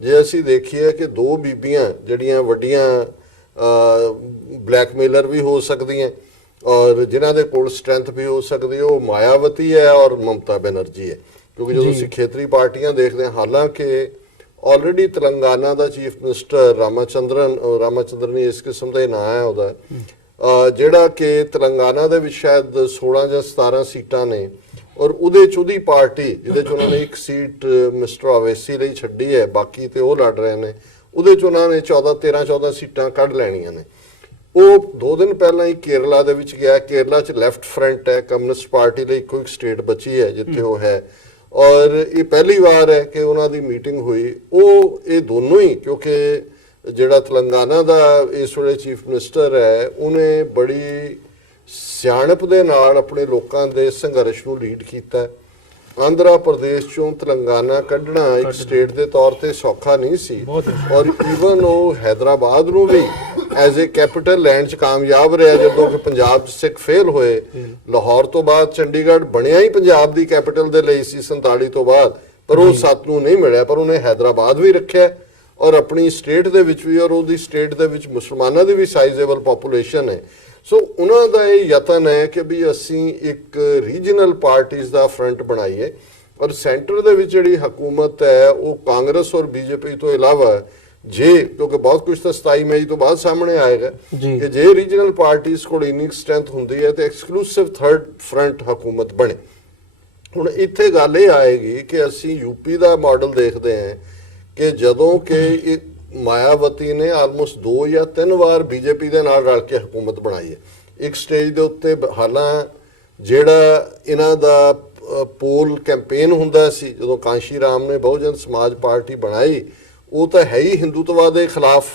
ਜੇ ਅਸੀਂ ਦੇਖੀਏ ਕਿ 2 ਬੀਬੀਆਂ ਜਿਹੜੀਆਂ ਵੱਡੀਆਂ ਬਲੈਕਮੇਲਰ ਵੀ ਹੋ ਸਕਦੀਆਂ ਔਰ ਜਿਨ੍ਹਾਂ ਦੇ ਕੋਲ ਸਟਰੈਂਥ ਵੀ ਹੋ ਸਕਦੀ ਹੈ, ਉਹ ਮਾਇਆਵਤੀ ਹੈ ਔਰ ਮਮਤਾ ਬੈਨਰਜੀ ਹੈ। ਕਿਉਂਕਿ ਜਦੋਂ ਅਸੀਂ ਖੇਤਰੀ ਪਾਰਟੀਆਂ ਦੇਖਦੇ ਹਾਂ, ਹਾਲਾਂਕਿ ਆਲਰੇਡੀ ਤੇਲੰਗਾਨਾ ਦਾ ਚੀਫ ਮਿਨਿਸਟਰ ਰਾਮਾਚੰਦਰਨੀ ਇਸ ਕਿਸਮ ਦਾ ਹੀ ਨਾਂ ਹੈ ਉਹਦਾ, ਜਿਹੜਾ ਕਿ ਤੇਲੰਗਾਨਾ ਦੇ ਵਿੱਚ ਸ਼ਾਇਦ 16 ਜਾਂ 17 ਸੀਟਾਂ ਨੇ, ਔਰ ਉਹਦੇ 'ਚ ਉਹਦੀ ਪਾਰਟੀ ਜਿਹਦੇ 'ਚ ਉਹਨਾਂ ਨੇ 1 ਸੀਟ ਮਿਸਟਰ ਓਵੈਸੀ ਲਈ ਛੱਡੀ ਹੈ, ਬਾਕੀ ਤੇ ਉਹ ਲੜ ਰਹੇ ਨੇ, ਉਹਦੇ 'ਚ ਉਹਨਾਂ ਨੇ 13-14 ਸੀਟਾਂ ਕੱਢ ਲੈਣੀਆਂ ਨੇ। ਉਹ 2 ਦਿਨ ਪਹਿਲਾਂ ਹੀ ਕੇਰਲਾ ਦੇ ਵਿੱਚ ਗਿਆ। ਕੇਰਲਾ 'ਚ ਲੈਫਟ ਫਰੰਟ ਹੈ, ਕਮਿਊਨਿਸਟ ਪਾਰਟੀ ਲਈ ਇੱਕੋ ਇੱਕ ਸਟੇਟ ਬਚੀ ਹੈ ਜਿੱਥੇ ਉਹ ਹੈ, ਔਰ ਇਹ ਪਹਿਲੀ ਵਾਰ ਹੈ ਕਿ ਉਹਨਾਂ ਦੀ ਮੀਟਿੰਗ ਹੋਈ। ਉਹ ਇਹ ਦੋਨੋਂ ਹੀ, ਕਿਉਂਕਿ ਜਿਹੜਾ ਤੇਲੰਗਾਨਾ ਦਾ ਇਸ ਵੇਲੇ ਚੀਫ ਮਿਨਿਸਟਰ ਹੈ, ਉਹਨੇ ਬੜੀ ਸਿਆਣਪ ਦੇ ਨਾਲ ਆਪਣੇ ਲੋਕਾਂ ਦੇ ਸੰਘਰਸ਼ ਨੂੰ ਲੀਡ ਕੀਤਾ। ਆਂਧਰਾ ਪ੍ਰਦੇਸ਼ ਚੋਂ ਤੇਲੰਗਾਨਾ ਕੱਢਣਾ ਇੱਕ ਸਟੇਟ ਦੇ ਤੌਰ ਤੇ ਸੌਖਾ ਨਹੀਂ ਸੀ, ਔਰ ਈਵਨ ਉਹ ਹੈਦਰਾਬਾਦ ਨੂੰ ਵੀ ਐਜ਼ ਏ ਕੈਪੀਟਲ ਲੈਂਡ 'ਚ ਕਾਮਯਾਬ ਰਿਹਾ। ਜਦੋਂ ਕਿ ਪੰਜਾਬ 'ਚ ਸਿੱਖ ਫੇਲ ਹੋਏ, ਲਾਹੌਰ ਤੋਂ ਬਾਅਦ ਚੰਡੀਗੜ੍ਹ ਬਣਿਆ ਹੀ ਪੰਜਾਬ ਦੀ ਕੈਪੀਟਲ ਦੇ ਲਈ ਸੀ 47 ਤੋਂ ਬਾਅਦ, ਪਰ ਉਹ 7 ਨੂੰ ਨਹੀਂ ਮਿਲਿਆ, ਪਰ ਉਹਨੇ ਹੈਦਰਾਬਾਦ ਵੀ ਰੱਖਿਆ ਔਰ ਆਪਣੀ ਸਟੇਟ ਦੇ ਵਿੱਚ ਵੀ, ਔਰ ਉਹਦੀ ਸਟੇਟ ਦੇ ਵਿੱਚ ਮੁਸਲਮਾਨਾਂ ਦੀ ਵੀ ਸਾਈਜ਼ੇਬਲ ਪੋਪੂਲੇਸ਼ਨ ਹੈ। ਸੋ ਉਹਨਾਂ ਦਾ ਇਹ ਯਤਨ ਹੈ ਕਿ ਵੀ ਅਸੀਂ ਇੱਕ ਰੀਜਨਲ ਪਾਰਟੀਜ਼ ਦਾ ਫਰੰਟ ਬਣਾਈਏ ਔਰ ਸੈਂਟਰ ਦੇ ਵਿੱਚ ਜਿਹੜੀ ਹਕੂਮਤ ਹੈ ਉਹ ਕਾਂਗਰਸ ਔਰ ਬੀਜੇਪੀ ਤੋਂ ਇਲਾਵਾ, ਜੇ ਕਿਉਂਕਿ ਬਹੁਤ ਕੁਝ ਤਾਂ 27 ਮਈ ਤੋਂ ਬਾਅਦ ਸਾਹਮਣੇ ਆਏਗਾ ਕਿ ਜੇ ਰੀਜਨਲ ਪਾਰਟੀਜ਼ ਕੋਲ ਇੰਨੀ ਸਟਰੈਂਥ ਹੁੰਦੀ ਹੈ ਤੇ ਐਕਸਕਲੂਸਿਵ ਥਰਡ ਫਰੰਟ ਹਕੂਮਤ ਬਣੇ। ਹੁਣ ਇੱਥੇ ਗੱਲ ਇਹ ਆਏਗੀ ਕਿ ਅਸੀਂ ਯੂਪੀ ਦਾ ਮਾਡਲ ਦੇਖਦੇ ਹਾਂ ਕਿ ਜਦੋਂ ਕਿ ਮਾਇਆਵਤੀ ਨੇ ਆਲਮੋਸਟ 2 ਜਾਂ 3 ਵਾਰ ਬੀਜੇਪੀ ਦੇ ਨਾਲ ਰਲ ਕੇ ਹਕੂਮਤ ਬਣਾਈ ਹੈ। ਇੱਕ ਸਟੇਜ ਦੇ ਉੱਤੇ ਹਾਲਾਂ ਜਿਹੜਾ ਇਹਨਾਂ ਦਾ ਪੋਲ ਕੈਂਪੇਨ ਹੁੰਦਾ ਸੀ, ਜਦੋਂ ਕਾਂਸ਼ੀ ਰਾਮ ਨੇ ਬਹੁਜਨ ਸਮਾਜ ਪਾਰਟੀ ਬਣਾਈ, ਉਹ ਤਾਂ ਹੈ ਹੀ ਹਿੰਦੂਤਵਾਦ ਦੇ ਖਿਲਾਫ,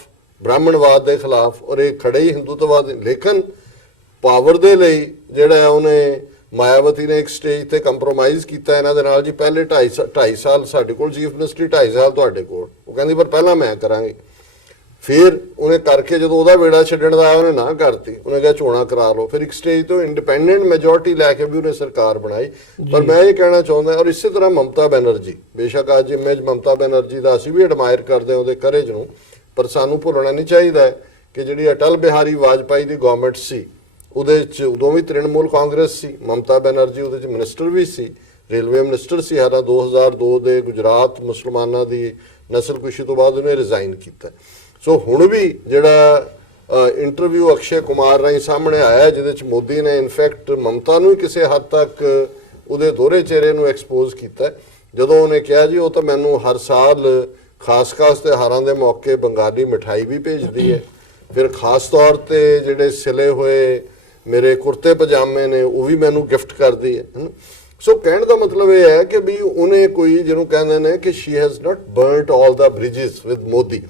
ਬ੍ਰਾਹਮਣਵਾਦ ਦੇ ਖਿਲਾਫ, ਔਰ ਇਹ ਖੜੇ ਹੀ ਹਿੰਦੂਤਵਾਦ। ਲੇਕਿਨ ਪਾਵਰ ਦੇ ਲਈ ਜਿਹੜਾ ਉਹਨੇ ਮਾਇਆਵਤੀ ਨੇ ਇੱਕ ਸਟੇਜ ਤੇ ਕੰਪਰੋਮਾਈਜ਼ ਕੀਤਾ ਇਹਨਾਂ ਦੇ ਨਾਲ ਜੀ, ਪਹਿਲੇ 2.5 ਸਾਲ ਸਾਡੇ ਕੋਲ ਚੀਫ ਮਿਨਿਸਟਰੀ, 2.5 ਸਾਲ ਤੁਹਾਡੇ ਕੋਲ। ਉਹ ਕਹਿੰਦੀ ਪਰ ਪਹਿਲਾਂ ਮੈਂ ਕਰਾਂਗੀ। ਫਿਰ ਉਹਨੇ ਕਰਕੇ ਜਦੋਂ ਉਹਦਾ ਵੇੜਾ ਛੱਡਣ ਦਾ ਆਇਆ ਉਹਨੇ ਨਾ ਕਰਤੀ, ਉਹਨੇ ਕਿਹਾ ਚੋਣਾਂ ਕਰਾ ਲਓ। ਫਿਰ ਇੱਕ ਸਟੇਜ ਤੋਂ ਇੰਡੀਪੈਂਡੈਂਟ ਮੈਜੋਰਟੀ ਲੈ ਕੇ ਵੀ ਉਹਨੇ ਸਰਕਾਰ ਬਣਾਈ। ਪਰ ਮੈਂ ਇਹ ਕਹਿਣਾ ਚਾਹੁੰਦਾ, ਔਰ ਇਸੇ ਤਰ੍ਹਾਂ ਮਮਤਾ ਬੈਨਰਜੀ, ਬੇਸ਼ੱਕ ਅੱਜ ਇਮੇਜ ਮਮਤਾ ਬੈਨਰਜੀ ਦਾ ਅਸੀਂ ਵੀ ਐਡਮਾਇਰ ਕਰਦੇ ਹਾਂ ਉਹਦੇ ਕਰੇਜ ਨੂੰ, ਪਰ ਸਾਨੂੰ ਭੁੱਲਣਾ ਨਹੀਂ ਚਾਹੀਦਾ ਕਿ ਜਿਹੜੀ ਅਟਲ ਬਿਹਾਰੀ ਵਾਜਪਾਈ ਦੀ ਗਵਰਨਮੈਂਟ ਸੀ ਉਹਦੇ 'ਚ ਉਦੋਂ ਵੀ ਤ੍ਰਿਣਮੂਲ ਕਾਂਗਰਸ ਸੀ, ਮਮਤਾ ਬੈਨਰਜੀ ਉਹਦੇ 'ਚ ਮਿਨਿਸਟਰ ਵੀ ਸੀ, ਰੇਲਵੇ ਮਿਨਿਸਟਰ ਸੀ। ਹਾਲਾਂ 2002 ਦੇ ਗੁਜਰਾਤ ਮੁਸਲਮਾਨਾਂ ਦੀ ਨਸਲਕੁਸ਼ੀ ਤੋਂ ਬਾਅਦ ਉਹਨੇ ਰਿਜ਼ਾਈਨ ਕੀਤਾ। ਸੋ ਹੁਣ ਵੀ ਜਿਹੜਾ ਇੰਟਰਵਿਊ ਅਕਸ਼ੇ ਕੁਮਾਰ ਰਾਹੀਂ ਸਾਹਮਣੇ ਆਇਆ ਜਿਹਦੇ 'ਚ ਮੋਦੀ ਨੇ ਇਨਫੈਕਟ ਮਮਤਾ ਨੂੰ ਹੀ ਕਿਸੇ ਹੱਦ ਤੱਕ ਉਹਦੇ ਦੋਹਰੇ ਚਿਹਰੇ ਨੂੰ ਐਕਸਪੋਜ਼ ਕੀਤਾ, ਜਦੋਂ ਉਹਨੇ ਕਿਹਾ ਜੀ ਉਹ ਤਾਂ ਮੈਨੂੰ ਹਰ ਸਾਲ ਖਾਸ ਤਿਉਹਾਰਾਂ ਦੇ ਮੌਕੇ ਬੰਗਾਲੀ ਮਿਠਾਈ ਵੀ ਭੇਜਦੀ ਹੈ, ਫਿਰ ਖਾਸ ਤੌਰ ਤੇ ਜਿਹੜੇ ਸਿਲੇ ਹੋਏ ਮੇਰੇ ਕੁਰਤੇ ਪਜਾਮੇ ਨੇ ਉਹ ਵੀ ਮੈਨੂੰ ਗਿਫਟ ਕਰਦੀ ਹੈ। ਸੋ ਕਹਿਣ ਦਾ ਮਤਲਬ ਇਹ ਹੈ ਕਿ ਵੀ ਉਹਨੇ ਕੋਈ ਜਿਹਨੂੰ ਕਹਿੰਦੇ ਨੇ ਕਿ she has not burned all the bridges with Modi.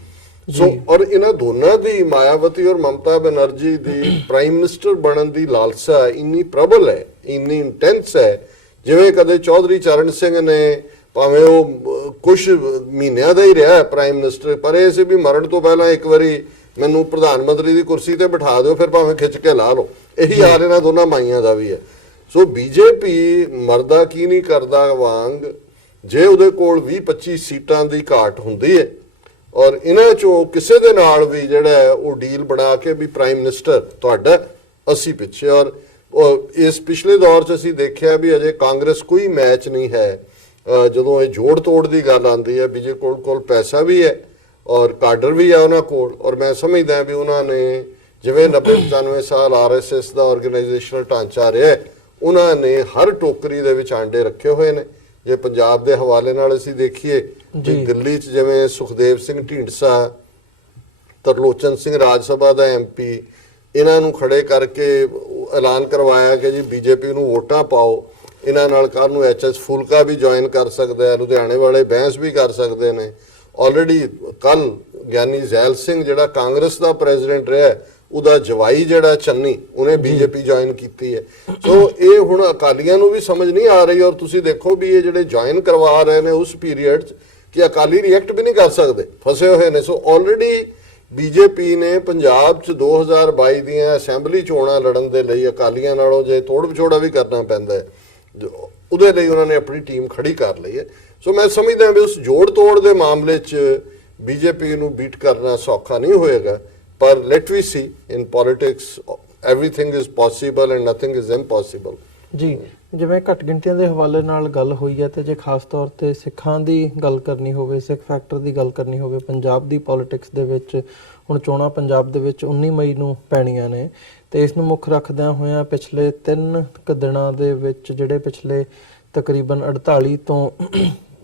So ਔਰ ਇਹਨਾਂ ਦੋਨਾਂ ਦੀ, ਮਾਇਆਵਤੀ ਔਰ ਮਮਤਾ ਬੈਨਰਜੀ ਦੀ ਪ੍ਰਾਈਮ ਮਿਨਿਸਟਰ ਬਣਨ ਦੀ ਲਾਲਸਾ ਇੰਨੀ ਪ੍ਰਬਲ ਹੈ, ਇੰਨੀ ਇੰਟੈਂਸ ਹੈ, ਜਿਵੇਂ ਕਦੇ ਚੌਧਰੀ ਚਰਨ ਸਿੰਘ ਨੇ, ਭਾਵੇਂ ਉਹ ਕੁਝ ਮਹੀਨਿਆਂ ਦਾ ਹੀ ਰਿਹਾ ਪ੍ਰਾਈਮ ਮਿਨਿਸਟਰ, ਪਰ ਇਹ ਸੀ ਵੀ ਮਰਨ ਤੋਂ ਪਹਿਲਾਂ ਇੱਕ ਵਾਰੀ ਮੈਨੂੰ ਪ੍ਰਧਾਨ ਮੰਤਰੀ ਦੀ ਕੁਰਸੀ ਤੇ ਬਿਠਾ ਦਿਓ, ਫਿਰ ਭਾਵੇਂ ਖਿੱਚ ਕੇ ਲਾ ਲਓ। ਇਹੀ ਹਾਲ ਇਹਨਾਂ ਦੋਨਾਂ ਮਾਈਆਂ ਦਾ ਵੀ ਹੈ। ਸੋ ਬੀਜੇਪੀ ਮਰਦਾ ਕੀ ਨਹੀਂ ਕਰਦਾ ਵਾਂਗ, ਜੇ ਉਹਦੇ ਕੋਲ 20-25 ਸੀਟਾਂ ਦੀ ਘਾਟ ਹੁੰਦੀ ਹੈ ਔਰ ਇਹਨਾਂ ਚੋਂ ਕਿਸੇ ਦੇ ਨਾਲ ਵੀ ਜਿਹੜਾ ਉਹ ਡੀਲ ਬਣਾ ਕੇ ਵੀ ਪ੍ਰਾਈਮ ਮਿਨਿਸਟਰ ਤੁਹਾਡਾ, ਅਸੀਂ ਪਿੱਛੇ। ਔਰ ਇਸ ਪਿਛਲੇ ਦੌਰ 'ਚ ਅਸੀਂ ਦੇਖਿਆ ਵੀ ਅਜੇ ਕਾਂਗਰਸ ਕੋਈ ਮੈਚ ਨਹੀਂ ਹੈ। ਜਦੋਂ ਇਹ ਜੋੜ ਤੋੜ ਦੀ ਗੱਲ ਆਉਂਦੀ ਹੈ, ਬੀਜੇਪੀ ਕੋਲ ਪੈਸਾ ਵੀ ਹੈ ਔਰ ਕਾਡਰ ਵੀ ਹੈ ਉਹਨਾਂ ਕੋਲ, ਔਰ ਮੈਂ ਸਮਝਦਾ ਵੀ ਉਹਨਾਂ ਨੇ ਜਿਵੇਂ 90-95 ਸਾਲ ਆਰਐਸਐਸ ਦਾ ਆਰਗੇਨਾਈਜੇਸ਼ਨਲ ਢਾਂਚਾ ਰਿਹਾ, ਉਹਨਾਂ ਨੇ ਹਰ ਟੋਕਰੀ ਦੇ ਵਿੱਚ ਆਂਡੇ ਰੱਖੇ ਹੋਏ ਨੇ। ਜੇ ਪੰਜਾਬ ਦੇ ਹਵਾਲੇ ਨਾਲ ਅਸੀਂ ਦੇਖੀਏ, ਦਿੱਲੀ 'ਚ ਜਿਵੇਂ ਸੁਖਦੇਵ ਸਿੰਘ ਢੀਂਡਸਾ, ਤਰਲੋਚਨ ਸਿੰਘ ਰਾਜ ਸਭਾ ਦਾ ਐਮਪੀ, ਇਹਨਾਂ ਨੂੰ ਖੜੇ ਕਰਕੇ ਐਲਾਨ ਕਰਵਾਇਆ ਕਿ ਜੀ ਬੀਜੇਪੀ ਨੂੰ ਵੋਟਾਂ ਪਾਓ, ਇਹਨਾਂ ਨਾਲ ਕੱਲ੍ਹ ਨੂੰ ਐਚਐਸ ਫੂਲਕਾ ਵੀ ਜੁਆਇਨ ਕਰ ਸਕਦਾ ਹੈ, ਲੁਧਿਆਣੇ ਵਾਲੇ ਬੈਂਸ ਵੀ ਕਰ ਸਕਦੇ ਨੇ। ਆਲਰੇਡੀ ਕੱਲ ਗਿਆਨੀ ਜ਼ੈਲ ਸਿੰਘ ਜਿਹੜਾ ਕਾਂਗਰਸ ਦਾ ਪ੍ਰੈਜ਼ੀਡੈਂਟ ਰਿਹਾ, ਉਹਦਾ ਜਵਾਈ ਜਿਹੜਾ ਚੰਨੀ, ਉਹਨੇ ਬੀਜੇਪੀ ਜੁਆਇਨ ਕੀਤੀ ਹੈ। ਸੋ ਇਹ ਹੁਣ ਅਕਾਲੀਆਂ ਨੂੰ ਵੀ ਸਮਝ ਨਹੀਂ ਆ ਰਹੀ, ਔਰ ਤੁਸੀਂ ਦੇਖੋ ਵੀ ਇਹ ਜਿਹੜੇ ਜੁਆਇਨ ਕਰਵਾ ਰਹੇ ਨੇ ਉਸ ਪੀਰੀਅਡ 'ਚ ਕਿ ਅਕਾਲੀ ਰਿਐਕਟ ਵੀ ਨਹੀਂ ਕਰ ਸਕਦੇ, ਫਸੇ ਹੋਏ ਨੇ। ਸੋ ਆਲਰੇਡੀ ਬੀਜੇਪੀ ਨੇ ਪੰਜਾਬ 'ਚ 2022 ਦੀਆਂ ਅਸੈਂਬਲੀ ਚੋਣਾਂ ਲੜਨ ਦੇ ਲਈ ਅਕਾਲੀਆਂ ਨਾਲੋਂ ਜੇ ਤੋੜ ਵਿਛੋੜਾ ਵੀ ਕਰਨਾ ਪੈਂਦਾ ਹੈ, ਉਹਦੇ ਲਈ ਉਹਨਾਂ ਨੇ ਆਪਣੀ ਟੀਮ ਖੜੀ ਕਰ ਲਈ ਹੈ। ਸੋ ਮੈਂ ਸਮਝਦਾ ਵੀ ਉਸ ਜੋੜ ਤੋੜ ਦੇ ਮਾਮਲੇ 'ਚ ਬੀਜੇਪੀ ਨੂੰ ਬੀਟ ਕਰਨਾ ਸੌਖਾ ਨਹੀਂ ਹੋਏਗਾ, ਪਰ let we see in politics everything is possible and nothing is impossible. ਜੀ, ਜਿਵੇਂ ਘੱਟ ਗਿਣਤੀਆਂ ਦੇ ਹਵਾਲੇ ਨਾਲ ਗੱਲ ਹੋਈ ਹੈ, ਤੇ ਜੇ ਖਾਸ ਤੌਰ ਤੇ ਸਿੱਖਾਂ ਦੀ ਗੱਲ ਕਰਨੀ ਹੋਵੇ, ਸਿੱਖ ਫੈਕਟਰ ਦੀ ਗੱਲ ਕਰਨੀ ਹੋਵੇ ਪੰਜਾਬ ਦੀ ਪੋਲਿਟਿਕਸ ਦੇ ਵਿੱਚ, ਹੁਣ ਚੋਣਾਂ ਪੰਜਾਬ ਦੇ ਵਿੱਚ 19 ਮਈ ਨੂੰ ਪੈਣੀਆਂ ਨੇ, ਤੇ ਇਸ ਨੂੰ ਮੁੱਖ ਰੱਖਦਿਆਂ ਹੋਇਆਂ ਪਿਛਲੇ 3 ਦਿਨਾਂ ਦੇ ਵਿੱਚ ਜਿਹੜੇ ਪਿਛਲੇ ਤਕਰੀਬਨ 48 ਤੋਂ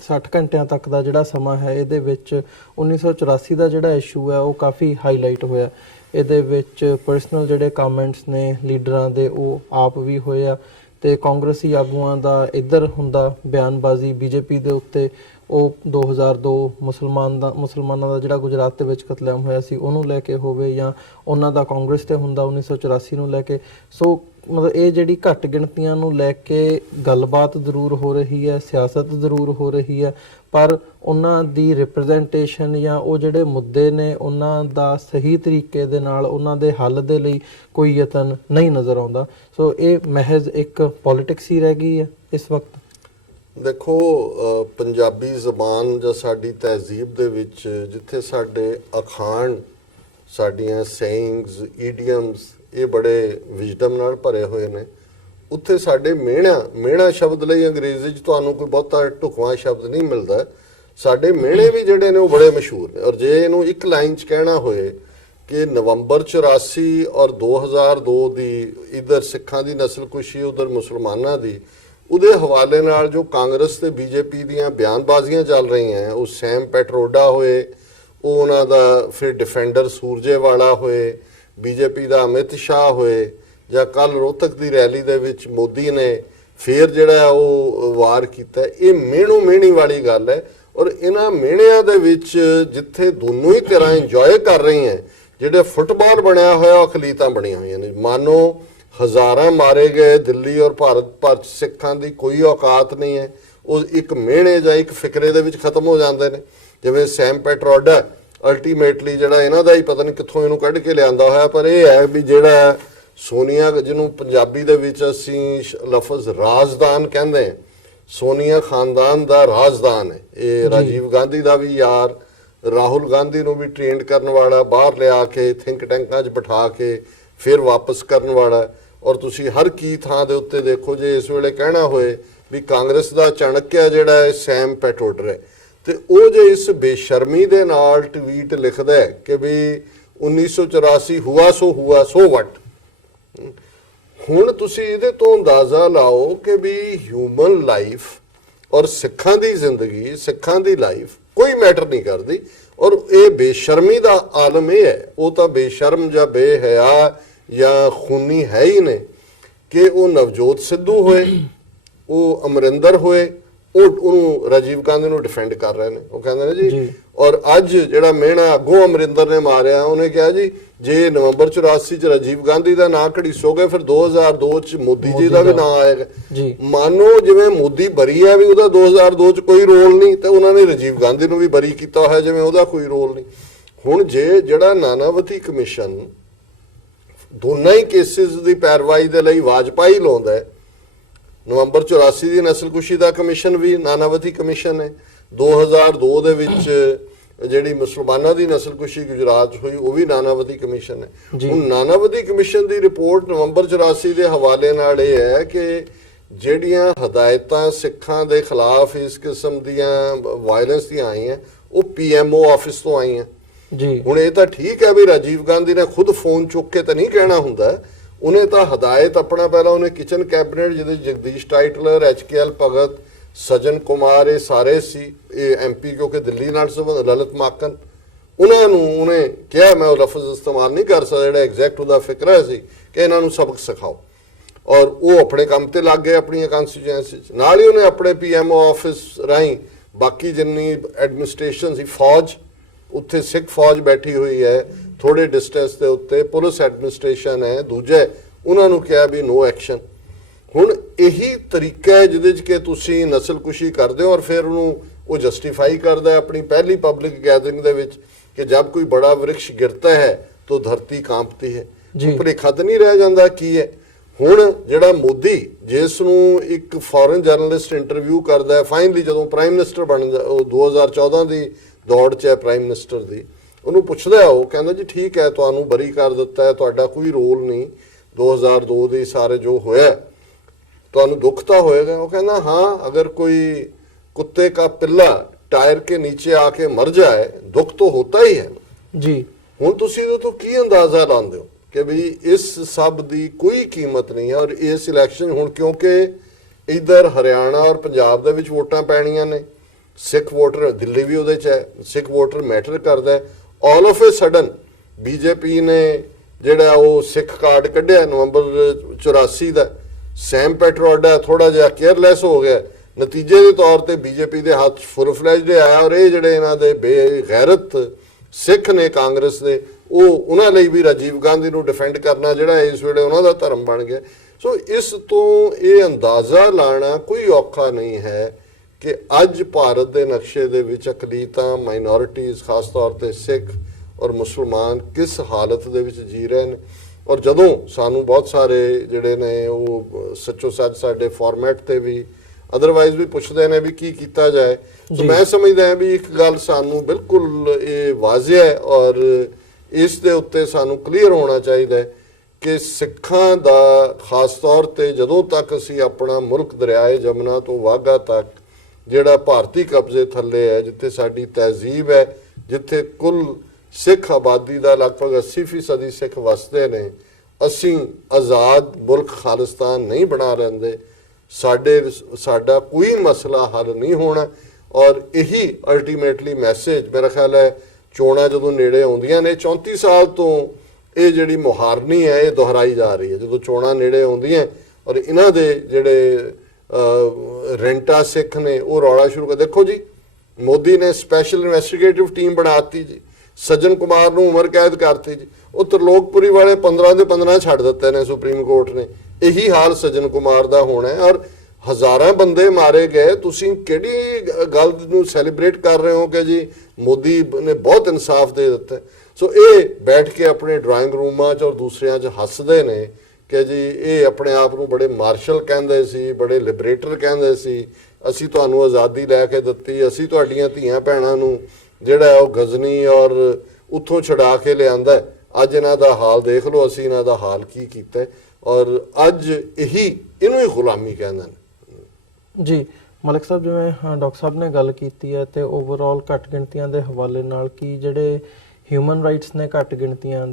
60 ਘੰਟਿਆਂ ਤੱਕ ਦਾ ਜਿਹੜਾ ਸਮਾਂ ਹੈ, ਇਹਦੇ ਵਿੱਚ 1984 ਦਾ ਜਿਹੜਾ ਇਸ਼ੂ ਹੈ ਉਹ ਕਾਫੀ ਹਾਈਲਾਈਟ ਹੋਇਆ। ਇਹਦੇ ਵਿੱਚ ਪਰਸਨਲ ਜਿਹੜੇ ਕਮੈਂਟਸ ਨੇ ਲੀਡਰਾਂ ਦੇ ਉਹ ਆਪ ਵੀ ਹੋਏ ਆ, ਤੇ ਕਾਂਗਰਸੀ ਆਗੂਆਂ ਦਾ ਇੱਧਰ ਹੁੰਦਾ ਬਿਆਨਬਾਜ਼ੀ ਬੀਜੇਪੀ ਦੇ ਉੱਤੇ, ਉਹ 2002 ਮੁਸਲਮਾਨਾਂ ਦਾ ਜਿਹੜਾ ਗੁਜਰਾਤ ਦੇ ਵਿੱਚ ਕਤਲੇਆਮ ਹੋਇਆ ਸੀ ਉਹਨੂੰ ਲੈ ਕੇ ਹੋਵੇ, ਜਾਂ ਉਹਨਾਂ ਦਾ ਕਾਂਗਰਸ ਤੇ ਹੁੰਦਾ 1984 ਨੂੰ ਲੈ ਕੇ। ਸੋ ਮਤਲਬ ਇਹ ਜਿਹੜੀ ਘੱਟ ਗਿਣਤੀਆਂ ਨੂੰ ਲੈ ਕੇ ਗੱਲਬਾਤ ਜ਼ਰੂਰ ਹੋ ਰਹੀ ਹੈ, ਸਿਆਸਤ ਜ਼ਰੂਰ ਹੋ ਰਹੀ ਹੈ, ਪਰ ਉਹਨਾਂ ਦੀ ਰਿਪਰੈਜ਼ੈਂਟੇਸ਼ਨ ਜਾਂ ਉਹ ਜਿਹੜੇ ਮੁੱਦੇ ਨੇ ਉਹਨਾਂ ਦਾ ਸਹੀ ਤਰੀਕੇ ਦੇ ਨਾਲ ਉਹਨਾਂ ਦੇ ਹੱਲ ਦੇ ਲਈ ਕੋਈ ਯਤਨ ਨਹੀਂ ਨਜ਼ਰ ਆਉਂਦਾ। ਸੋ ਇਹ ਮਹਿਜ਼ ਇੱਕ ਪੋਲਿਟਿਕਸ ਹੀ ਰਹਿ ਗਈ ਹੈ ਇਸ ਵਕਤ। ਦੇਖੋ ਪੰਜਾਬੀ ਜ਼ਬਾਨ ਜਾਂ ਸਾਡੀ ਤਹਿਜ਼ੀਬ ਦੇ ਵਿੱਚ ਜਿੱਥੇ ਸਾਡੇ ਅਖਾਣ, ਸਾਡੀਆਂ ਸੇਇੰਗਸ, ਈਡੀਅਮਸ ਇਹ ਬੜੇ ਵਿਜ਼ਡਮ ਨਾਲ ਭਰੇ ਹੋਏ ਨੇ, ਉੱਥੇ ਸਾਡੇ ਮਿਹਣਾ ਸ਼ਬਦ ਲਈ ਅੰਗਰੇਜ਼ੀ 'ਚ ਤੁਹਾਨੂੰ ਕੋਈ ਬਹੁਤਾ ਢੁਕਵਾਂ ਸ਼ਬਦ ਨਹੀਂ ਮਿਲਦਾ। ਸਾਡੇ ਮਿਹਣੇ ਵੀ ਜਿਹੜੇ ਨੇ ਉਹ ਬੜੇ ਮਸ਼ਹੂਰ ਨੇ। ਔਰ ਜੇ ਇਹਨੂੰ ਇੱਕ ਲਾਈਨ 'ਚ ਕਹਿਣਾ ਹੋਏ ਕਿ ਨਵੰਬਰ 84 ਔਰ 2002 ਦੀ ਇਧਰ ਸਿੱਖਾਂ ਦੀ ਨਸਲਕੁਸ਼ੀ, ਉਧਰ ਮੁਸਲਮਾਨਾਂ ਦੀ, ਉਹਦੇ ਹਵਾਲੇ ਨਾਲ ਜੋ ਕਾਂਗਰਸ ਤੇ ਬੀਜੇਪੀ ਦੀਆਂ ਬਿਆਨਬਾਜ਼ੀਆਂ ਚੱਲ ਰਹੀਆਂ, ਉਹ ਸੈਮ ਪੈਟਰੋਡਾ ਹੋਏ, ਉਹ ਉਹਨਾਂ ਦਾ ਫਿਰ ਡਿਫੈਂਡਰ ਸੂਰਜੇਵਾਲਾ ਹੋਏ, ਬੀਜੇਪੀ ਦਾ ਅਮਿਤ ਸ਼ਾਹ ਹੋਏ, ਜਾਂ ਕੱਲ ਰੋਹਤਕ ਦੀ ਰੈਲੀ ਦੇ ਵਿੱਚ ਮੋਦੀ ਨੇ ਫਿਰ ਜਿਹੜਾ ਉਹ ਵਾਰ ਕੀਤਾ, ਇਹ ਮਿਹਣੀ ਵਾਲੀ ਗੱਲ ਹੈ। ਔਰ ਇਹਨਾਂ ਮਿਹਣਿਆਂ ਦੇ ਵਿੱਚ ਜਿੱਥੇ ਦੋਨੋਂ ਹੀ ਤਰ੍ਹਾਂ ਇੰਜੋਏ ਕਰ ਰਹੀ ਹੈ, ਜਿਹੜੇ ਫੁੱਟਬਾਲ ਬਣਿਆ ਹੋਇਆ ਅਖਲੀਤਾਂ ਬਣੀਆਂ ਹੋਈਆਂ ਨੇ। ਮਾਨੋ ਹਜ਼ਾਰਾਂ ਮਾਰੇ ਗਏ ਦਿੱਲੀ ਔਰ ਭਾਰਤ ਭਰ 'ਚ ਸਿੱਖਾਂ ਦੀ ਕੋਈ ਔਕਾਤ ਨਹੀਂ ਹੈ, ਉਹ ਇੱਕ ਮਿਹਣੇ ਜਾਂ ਇੱਕ ਫਿਕਰੇ ਦੇ ਵਿੱਚ ਖਤਮ ਹੋ ਜਾਂਦੇ ਨੇ। ਜਿਵੇਂ ਸੈਮ ਪੈਟਰੋਡਾ ਅਲਟੀਮੇਟਲੀ ਜਿਹੜਾ ਇਹਨਾਂ ਦਾ ਹੀ ਪਤਾ ਨਹੀਂ ਕਿੱਥੋਂ ਇਹਨੂੰ ਕੱਢ ਕੇ ਲਿਆਂਦਾ ਹੋਇਆ, ਪਰ ਇਹ ਹੈ ਵੀ ਜਿਹੜਾ ਸੋਨੀਆ, ਜਿਹਨੂੰ ਪੰਜਾਬੀ ਦੇ ਵਿੱਚ ਅਸੀਂ ਲਫ਼ਜ਼ ਰਾਜਦਾਨ ਕਹਿੰਦੇ ਹਾਂ, ਸੋਨੀਆ ਖਾਨਦਾਨ ਦਾ ਰਾਜਦਾਨ ਹੈ ਇਹ। ਰਾਜੀਵ ਗਾਂਧੀ ਦਾ ਵੀ ਯਾਰ, ਰਾਹੁਲ ਗਾਂਧੀ ਨੂੰ ਵੀ ਟ੍ਰੇਨਡ ਕਰਨ ਵਾਲਾ, ਬਾਹਰ ਲਿਆ ਕੇ ਥਿੰਕ ਟੈਂਕਾਂ 'ਚ ਬਿਠਾ ਕੇ ਫਿਰ ਵਾਪਸ ਕਰਨ ਵਾਲਾ। ਔਰ ਤੁਸੀਂ ਹਰ ਕੀ ਥਾਂ ਦੇ ਉੱਤੇ ਦੇਖੋ, ਜੇ ਇਸ ਵੇਲੇ ਕਹਿਣਾ ਹੋਏ ਵੀ ਕਾਂਗਰਸ ਦਾ ਚਾਣਕਿਆ ਜਿਹੜਾ ਹੈ ਸੈਮ ਪੈਟਰੋਡਾ ਹੈ, ਤੇ ਉਹ ਜੇ ਇਸ ਬੇਸ਼ਰਮੀ ਦੇ ਨਾਲ ਟਵੀਟ ਲਿਖਦਾ ਹੈ ਕਿ ਵੀ 1984 ਹੁਆ ਸੋ ਵਟ। ਹੁਣ ਤੁਸੀਂ ਇਹਦੇ ਤੋਂ ਅੰਦਾਜ਼ਾ ਲਾਓ ਕਿ ਵੀ ਹਿਊਮਨ ਲਾਈਫ ਔਰ ਸਿੱਖਾਂ ਦੀ ਜ਼ਿੰਦਗੀ, ਸਿੱਖਾਂ ਦੀ ਲਾਈਫ ਕੋਈ ਮੈਟਰ ਨਹੀਂ ਕਰਦੀ। ਔਰ ਇਹ ਬੇਸ਼ਰਮੀ ਦਾ ਆਲਮ ਇਹ ਹੈ, ਉਹ ਤਾਂ ਬੇਸ਼ਰਮ ਜਾਂ ਬੇਹਯਾ ਜਾਂ ਖੂਨੀ ਹੈ ਹੀ ਨੇ ਕਿ ਉਹ ਨਵਜੋਤ ਸਿੱਧੂ ਹੋਏ, ਉਹ ਅਮਰਿੰਦਰ ਹੋਏ, ਉਹਨੂੰ ਰਾਜੀਵ ਗਾਂਧੀ ਨੂੰ ਡਿਫੈਂਡ ਕਰ ਰਹੇ ਨੇ। ਉਹ ਕਹਿੰਦੇ ਨੇ ਜੀ, ਔਰ ਅੱਜ ਜਿਹੜਾ ਮਿਹਣਾ ਅੱਗੋਂ ਅਮਰਿੰਦਰ ਨੇ ਮਾਰਿਆ, ਉਹਨੇ ਕਿਹਾ ਜੀ ਜੇ ਨਵੰਬਰ 84 ਚ ਰਾਜੀਵ ਗਾਂਧੀ ਦਾ ਨਾਂ ਘੜੀਸੋਗੇ ਫਿਰ 2002 ਚ ਮੋਦੀ ਜੀ ਦਾ ਵੀ ਨਾਂ ਆਏਗਾ। ਮਾਨੋ ਜਿਵੇਂ ਮੋਦੀ ਬਰੀ ਹੈ ਵੀ ਉਹਦਾ 2002 ਚ ਕੋਈ ਰੋਲ ਨਹੀਂ, ਤੇ ਉਹਨਾਂ ਨੇ ਰਾਜੀਵ ਗਾਂਧੀ ਨੂੰ ਵੀ ਬਰੀ ਕੀਤਾ ਹੋਇਆ ਜਿਵੇਂ ਉਹਦਾ ਕੋਈ ਰੋਲ ਨਹੀਂ। ਹੁਣ ਜੇ ਜਿਹੜਾ ਨਾਨਾਵਤੀ ਕਮਿਸ਼ਨ ਦੋਨਾਂ ਹੀ ਕੇਸਿਸ ਦੀ ਪੈਰਵਾਈ ਦੇ ਲਈ ਵਾਜਪਾਈ ਲਾਉਂਦਾ ਹੈ, ਨਵੰਬਰ 84 ਦੀ ਨਸਲਕੁਸ਼ੀ ਦਾ ਕਮਿਸ਼ਨ ਵੀ ਨਾਨਾਵਤੀ ਕਮਿਸ਼ਨ ਹੈ, 2002 ਦੇ ਵਿੱਚ ਜਿਹੜੀ ਮੁਸਲਮਾਨਾਂ ਦੀ ਨਸਲਕੁਸ਼ੀ ਗੁਜਰਾਤ 'ਚ ਹੋਈ ਉਹ ਵੀ ਨਾਨਾਵਤੀ ਕਮਿਸ਼ਨ ਹੈ। ਹੁਣ ਨਾਨਾਵਤੀ ਕਮਿਸ਼ਨ ਦੀ ਰਿਪੋਰਟ ਨਵੰਬਰ 84 ਦੇ ਹਵਾਲੇ ਨਾਲ ਇਹ ਹੈ ਕਿ ਜਿਹੜੀਆਂ ਹਦਾਇਤਾਂ ਸਿੱਖਾਂ ਦੇ ਖਿਲਾਫ ਇਸ ਕਿਸਮ ਦੀਆਂ ਵਾਇਲੈਂਸ ਦੀਆਂ ਆਈਆਂ, ਉਹ PMO ਆਫਿਸ ਤੋਂ ਆਈਆਂ ਜੀ। ਹੁਣ ਇਹ ਤਾਂ ਠੀਕ ਹੈ ਵੀ ਰਾਜੀਵ ਗਾਂਧੀ ਨੇ ਖੁਦ ਫੋਨ ਚੁੱਕ ਕੇ ਤਾਂ ਨਹੀਂ ਕਹਿਣਾ ਹੁੰਦਾ, ਉਹਨੇ ਤਾਂ ਹਦਾਇਤ ਆਪਣਾ ਪਹਿਲਾਂ ਉਹਨੇ ਕਿਚਨ ਕੈਬਨਿਟ ਜਿਹਦੇ ਜਗਦੀਸ਼ ਟਾਈਟਲਰ, HKL ਭਗਤ, ਸਜਨ ਕੁਮਾਰ ਇਹ ਸਾਰੇ ਸੀ, ਇਹ MP ਕਿਉਂਕਿ ਦਿੱਲੀ ਨਾਲ ਸੰਬੰਧ, ਲਲਿਤ ਮਾਕਨ, ਉਹਨਾਂ ਨੂੰ ਉਹਨੇ ਕਿਹਾ ਮੈਂ ਉਹ ਲਫ਼ਜ਼ ਇਸਤੇਮਾਲ ਨਹੀਂ ਕਰ ਸਕਦਾ ਜਿਹੜਾ ਐਗਜ਼ੈਕਟ ਉਹਦਾ ਫਿਕਰਾ ਸੀ ਕਿ ਇਹਨਾਂ ਨੂੰ ਸਬਕ ਸਿਖਾਓ। ਔਰ ਉਹ ਆਪਣੇ ਕੰਮ ਤੇ ਲੱਗ ਗਏ ਆਪਣੀਆਂ ਕੰਸਟੀਚੁਐਂਸੀ 'ਚ। ਨਾਲ ਹੀ ਉਹਨੇ ਆਪਣੇ PMO ਆਫਿਸ ਰਾਹੀਂ ਬਾਕੀ ਜਿੰਨੀ ਐਡਮਿਨਿਸਟ੍ਰੇਸ਼ਨ ਸੀ, ਫੌਜ, ਉੱਥੇ ਸਿੱਖ ਫੌਜ ਬੈਠੀ ਹੋਈ ਹੈ ਥੋੜੇ ਡਿਸਟੈਂਸ ਦੇ ਉੱਤੇ, ਪੁਲਿਸ ਐਡਮਿਨਿਸਟ੍ਰੇਸ਼ਨ ਹੈ ਦੂਜੇ, ਉਹਨਾਂ ਨੂੰ ਕਿਹਾ ਵੀ ਨੋ ਐਕਸ਼ਨ। ਹੁਣ ਇਹੀ ਤਰੀਕਾ ਹੈ ਜਿਹਦੇ 'ਚ ਕਿ ਤੁਸੀਂ ਨਸਲਕੁਸ਼ੀ ਕਰਦੇ ਹੋ ਔਰ ਫਿਰ ਉਹਨੂੰ ਉਹ ਜਸਟੀਫਾਈ ਕਰਦਾ ਆਪਣੀ ਪਹਿਲੀ ਪਬਲਿਕ ਗੈਦਰਿੰਗ ਦੇ ਵਿੱਚ ਕਿ ਜਦ ਕੋਈ ਬੜਾ ਵ੍ਰਿਕਸ਼ ਗਿਰਤਾ ਹੈ ਤਾਂ ਧਰਤੀ ਕਾਂਪਤੀ ਹੈ। ਭੁਲੇਖਾ ਤਾਂ ਨਹੀਂ ਰਹਿ ਜਾਂਦਾ ਕੀ ਹੈ। ਹੁਣ ਜਿਹੜਾ ਮੋਦੀ ਜਿਸ ਨੂੰ ਇੱਕ ਫੋਰਨ ਜਰਨਲਿਸਟ ਇੰਟਰਵਿਊ ਕਰਦਾ ਹੈ, ਫਾਈਨਲੀ ਜਦੋਂ ਪ੍ਰਾਈਮ ਮਿਨਿਸਟਰ ਬਣਦਾ, ਉਹ 2014 ਦੀ ਦੌੜ 'ਚ ਹੈ ਪ੍ਰਾਈਮ ਮਿਨਿਸਟਰ ਦੀ, ਉਹਨੂੰ ਪੁੱਛਦਾ, ਉਹ ਕਹਿੰਦਾ ਜੀ ਠੀਕ ਹੈ ਤੁਹਾਨੂੰ ਬਰੀ ਕਰ ਦਿੱਤਾ ਹੈ, ਤੁਹਾਡਾ ਕੋਈ ਰੋਲ ਨਹੀਂ 2002 ਦੇ ਸਾਰੇ ਜੋ ਹੋਇਆ, ਤੁਹਾਨੂੰ ਦੁੱਖ ਤਾਂ ਹੋਏਗਾ। ਉਹ ਕਹਿੰਦਾ ਹਾਂ, ਅਗਰ ਕੋਈ ਕੁੱਤੇ का पिल्ला टायर के नीचे आके मर जाए दुख तो होता ही है जी। ਹੁਣ ਤੁਸੀਂ ਇਹਦੇ ਤੋਂ ਕੀ ਅੰਦਾਜ਼ਾ ਲਾਉਂਦੇ ਹੋ ਕਿ ਵੀ ਇਸ ਸਭ ਦੀ ਕੋਈ ਕੀਮਤ ਨਹੀਂ ਹੈ। ਔਰ ਇਸ ਇਲੈਕਸ਼ਨ ਹੁਣ ਕਿਉਂਕਿ ਇਧਰ ਹਰਿਆਣਾ ਔਰ ਪੰਜਾਬ ਦੇ ਵਿੱਚ ਵੋਟਾਂ ਪੈਣੀਆਂ ਨੇ, ਸਿੱਖ ਵੋਟਰ ਦਿੱਲੀ ਵੀ ਉਹਦੇ 'ਚ ਹੈ, ਸਿੱਖ ਵੋਟਰ ਮੈਟਰ ਕਰਦਾ ਹੈ। All of A sudden BJP ਨੇ ਜਿਹੜਾ ਉਹ ਸਿੱਖ ਕਾਰਡ ਕੱਢਿਆ ਨਵੰਬਰ 84 ਦਾ, ਸੈਮ ਪੈਟਰੋਡਾ ਥੋੜਾ ਜਿਹਾ ਕੇਅਰਲੈਸ ਹੋ ਗਿਆ, ਨਤੀਜੇ ਦੇ ਤੌਰ ਤੇ ਬੀਜੇਪੀ ਦੇ ਹੱਥ ਫੁੱਲ ਫਲੈਜਡ ਆਇਆ। ਔਰ ਇਹ ਜਿਹੜੇ ਇਹਨਾਂ ਦੇ ਬੇਗੈਰਤ ਸਿੱਖ ਨੇ ਕਾਂਗਰਸ ਦੇ, ਉਹ ਉਹਨਾਂ ਲਈ ਵੀ ਰਾਜੀਵ ਗਾਂਧੀ ਨੂੰ ਡਿਫੈਂਡ ਕਰਨਾ ਜਿਹੜਾ ਇਸ ਵੇਲੇ ਉਹਨਾਂ ਦਾ ਧਰਮ ਬਣ ਗਿਆ। ਸੋ ਇਸ ਤੋਂ ਇਹ ਅੰਦਾਜ਼ਾ ਲਾਣਾ ਕੋਈ ਔਖਾ ਨਹੀਂ ਹੈ ਕਿ ਅੱਜ ਭਾਰਤ ਦੇ ਨਕਸ਼ੇ ਦੇ ਵਿੱਚ ਅਕਲੀਤਾਂ, ਮਾਈਨੋਰਿਟੀਜ਼, ਖਾਸ ਤੌਰ ਤੇ ਸਿੱਖ ਔਰ ਮੁਸਲਮਾਨ ਕਿਸ ਹਾਲਤ ਦੇ ਵਿੱਚ ਜੀ ਰਹੇ ਨੇ। ਔਰ ਜਦੋਂ ਸਾਨੂੰ ਬਹੁਤ ਸਾਰੇ ਜਿਹੜੇ ਨੇ ਉਹ ਸੱਚੋ ਸੱਚ ਸਾਡੇ ਫਾਰਮੈਟ ਤੇ ਵੀ ਅਦਰਵਾਈਜ਼ ਵੀ ਪੁੱਛਦੇ ਨੇ ਵੀ ਕੀ ਕੀਤਾ ਜਾਏ। ਸੋ ਮੈਂ ਸਮਝਦਾ ਹਾਂ ਵੀ ਇੱਕ ਗੱਲ ਸਾਨੂੰ ਬਿਲਕੁਲ ਇਹ ਵਾਜ਼ਿਹ ਹੈ ਔਰ ਇਸ ਦੇ ਉੱਤੇ ਸਾਨੂੰ ਕਲੀਅਰ ਹੋਣਾ ਚਾਹੀਦਾ ਹੈ ਕਿ ਸਿੱਖਾਂ ਦਾ ਖਾਸ ਤੌਰ ਤੇ ਜਦੋਂ ਤੱਕ ਅਸੀਂ ਆਪਣਾ ਮੁਲਕ ਦਰਿਆਏ ਜਮਨਾ ਤੋਂ ਵਾਘਾ ਤੱਕ ਜਿਹੜਾ ਭਾਰਤੀ ਕਬਜ਼ੇ ਥੱਲੇ ਹੈ, ਜਿੱਥੇ ਸਾਡੀ ਤਹਿਜ਼ੀਬ ਹੈ, ਜਿੱਥੇ ਕੁੱਲ ਸਿੱਖ ਆਬਾਦੀ ਦਾ ਲਗਭਗ 80% ਸਿੱਖ ਵਸਦੇ ਨੇ, ਅਸੀਂ ਆਜ਼ਾਦ ਮੁਲਕ ਖਾਲਿਸਤਾਨ ਨਹੀਂ ਬਣਾ ਲੈਂਦੇ, ਸਾਡਾ ਕੋਈ ਮਸਲਾ ਹੱਲ ਨਹੀਂ ਹੋਣਾ। ਔਰ ਇਹੀ ਅਲਟੀਮੇਟਲੀ ਮੈਸੇਜ ਮੇਰਾ ਖਿਆਲ ਹੈ ਚੋਣਾਂ ਜਦੋਂ ਨੇੜੇ ਆਉਂਦੀਆਂ ਨੇ, 34 ਸਾਲ ਤੋਂ ਇਹ ਜਿਹੜੀ ਮੁਹਾਰਨੀ ਹੈ ਇਹ ਦੁਹਰਾਈ ਜਾ ਰਹੀ ਹੈ। ਜਦੋਂ ਚੋਣਾਂ ਨੇੜੇ ਆਉਂਦੀਆਂ ਔਰ ਇਹਨਾਂ ਦੇ ਜਿਹੜੇ ਰੈਂਟਾ ਸਿੱਖ ਨੇ ਉਹ ਰੌਲਾ ਸ਼ੁਰੂ ਕਰ, ਦੇਖੋ ਜੀ ਮੋਦੀ ਨੇ ਸਪੈਸ਼ਲ ਇਨਵੈਸਟੀਗੇਟਿਵ ਟੀਮ ਬਣਾਤੀ ਜੀ, ਸੱਜਣ ਕੁਮਾਰ ਨੂੰ ਉਮਰ ਕੈਦ ਕਰਤੀ ਜੀ, ਉਹ ਤਰਲੋਕਪੁਰੀ ਵਾਲੇ 15 ਦੇ 15 ਛੱਡ ਦਿੱਤੇ ਨੇ ਸੁਪਰੀਮ ਕੋਰਟ ਨੇ। ਇਹੀ ਹਾਲ ਸੱਜਣ ਕੁਮਾਰ ਦਾ ਹੋਣਾ ਹੈ ਔਰ ਹਜ਼ਾਰਾਂ ਬੰਦੇ ਮਾਰੇ ਗਏ। ਤੁਸੀਂ ਕਿਹੜੀ ਗੱਲ ਨੂੰ ਸੈਲੀਬ੍ਰੇਟ ਕਰ ਰਹੇ ਹੋ ਕਿ ਜੀ ਮੋਦੀ ਨੇ ਬਹੁਤ ਇਨਸਾਫ ਦੇ ਦਿੱਤਾ। ਸੋ ਇਹ ਬੈਠ ਕੇ ਆਪਣੇ ਡਰਾਇੰਗ ਰੂਮਾਂ 'ਚ ਔਰ ਦੂਸਰਿਆਂ 'ਚ ਹੱਸਦੇ ਨੇ ਕਿ ਜੀ ਇਹ ਆਪਣੇ ਆਪ ਨੂੰ ਬੜੇ ਮਾਰਸ਼ਲ ਕਹਿੰਦੇ ਸੀ, ਬੜੇ ਲਿਬਰੇਟਰ ਕਹਿੰਦੇ ਸੀ, ਅਸੀਂ ਤੁਹਾਨੂੰ ਆਜ਼ਾਦੀ ਲੈ ਕੇ ਦਿੱਤੀ, ਅਸੀਂ ਤੁਹਾਡੀਆਂ ਧੀਆਂ ਭੈਣਾਂ ਨੂੰ ਜਿਹੜਾ ਉਹ ਗਜ਼ਨੀ ਔਰ ਉੱਥੋਂ ਛੁਡਾ ਕੇ ਲਿਆਂਦਾ। ਅੱਜ ਇਹਨਾਂ ਦਾ ਹਾਲ ਦੇਖ ਲਓ, ਅਸੀਂ ਇਹਨਾਂ ਦਾ ਹਾਲ ਕੀ ਕੀਤਾ ਔਰ ਅੱਜ ਇਹਨੂੰ ਹੀ ਗੁਲਾਮੀ ਕਹਿੰਦੇ ਨੇ ਜੀ। ਮਲਿਕ ਸਾਹਿਬ, ਜਿਵੇਂ ਡਾਕਟਰ ਸਾਹਿਬ ਨੇ ਗੱਲ ਕੀਤੀ ਹੈ ਤੇ ਓਵਰਆਲ ਘੱਟ ਗਿਣਤੀਆਂ ਦੇ ਹਵਾਲੇ ਨਾਲ ਕੀ ਜਿਹੜੇ ਹਿਊਮਨ ਰਾਈਟਸ ਨੇ ਘੱਟ ਗਿਣਤੀਆਂ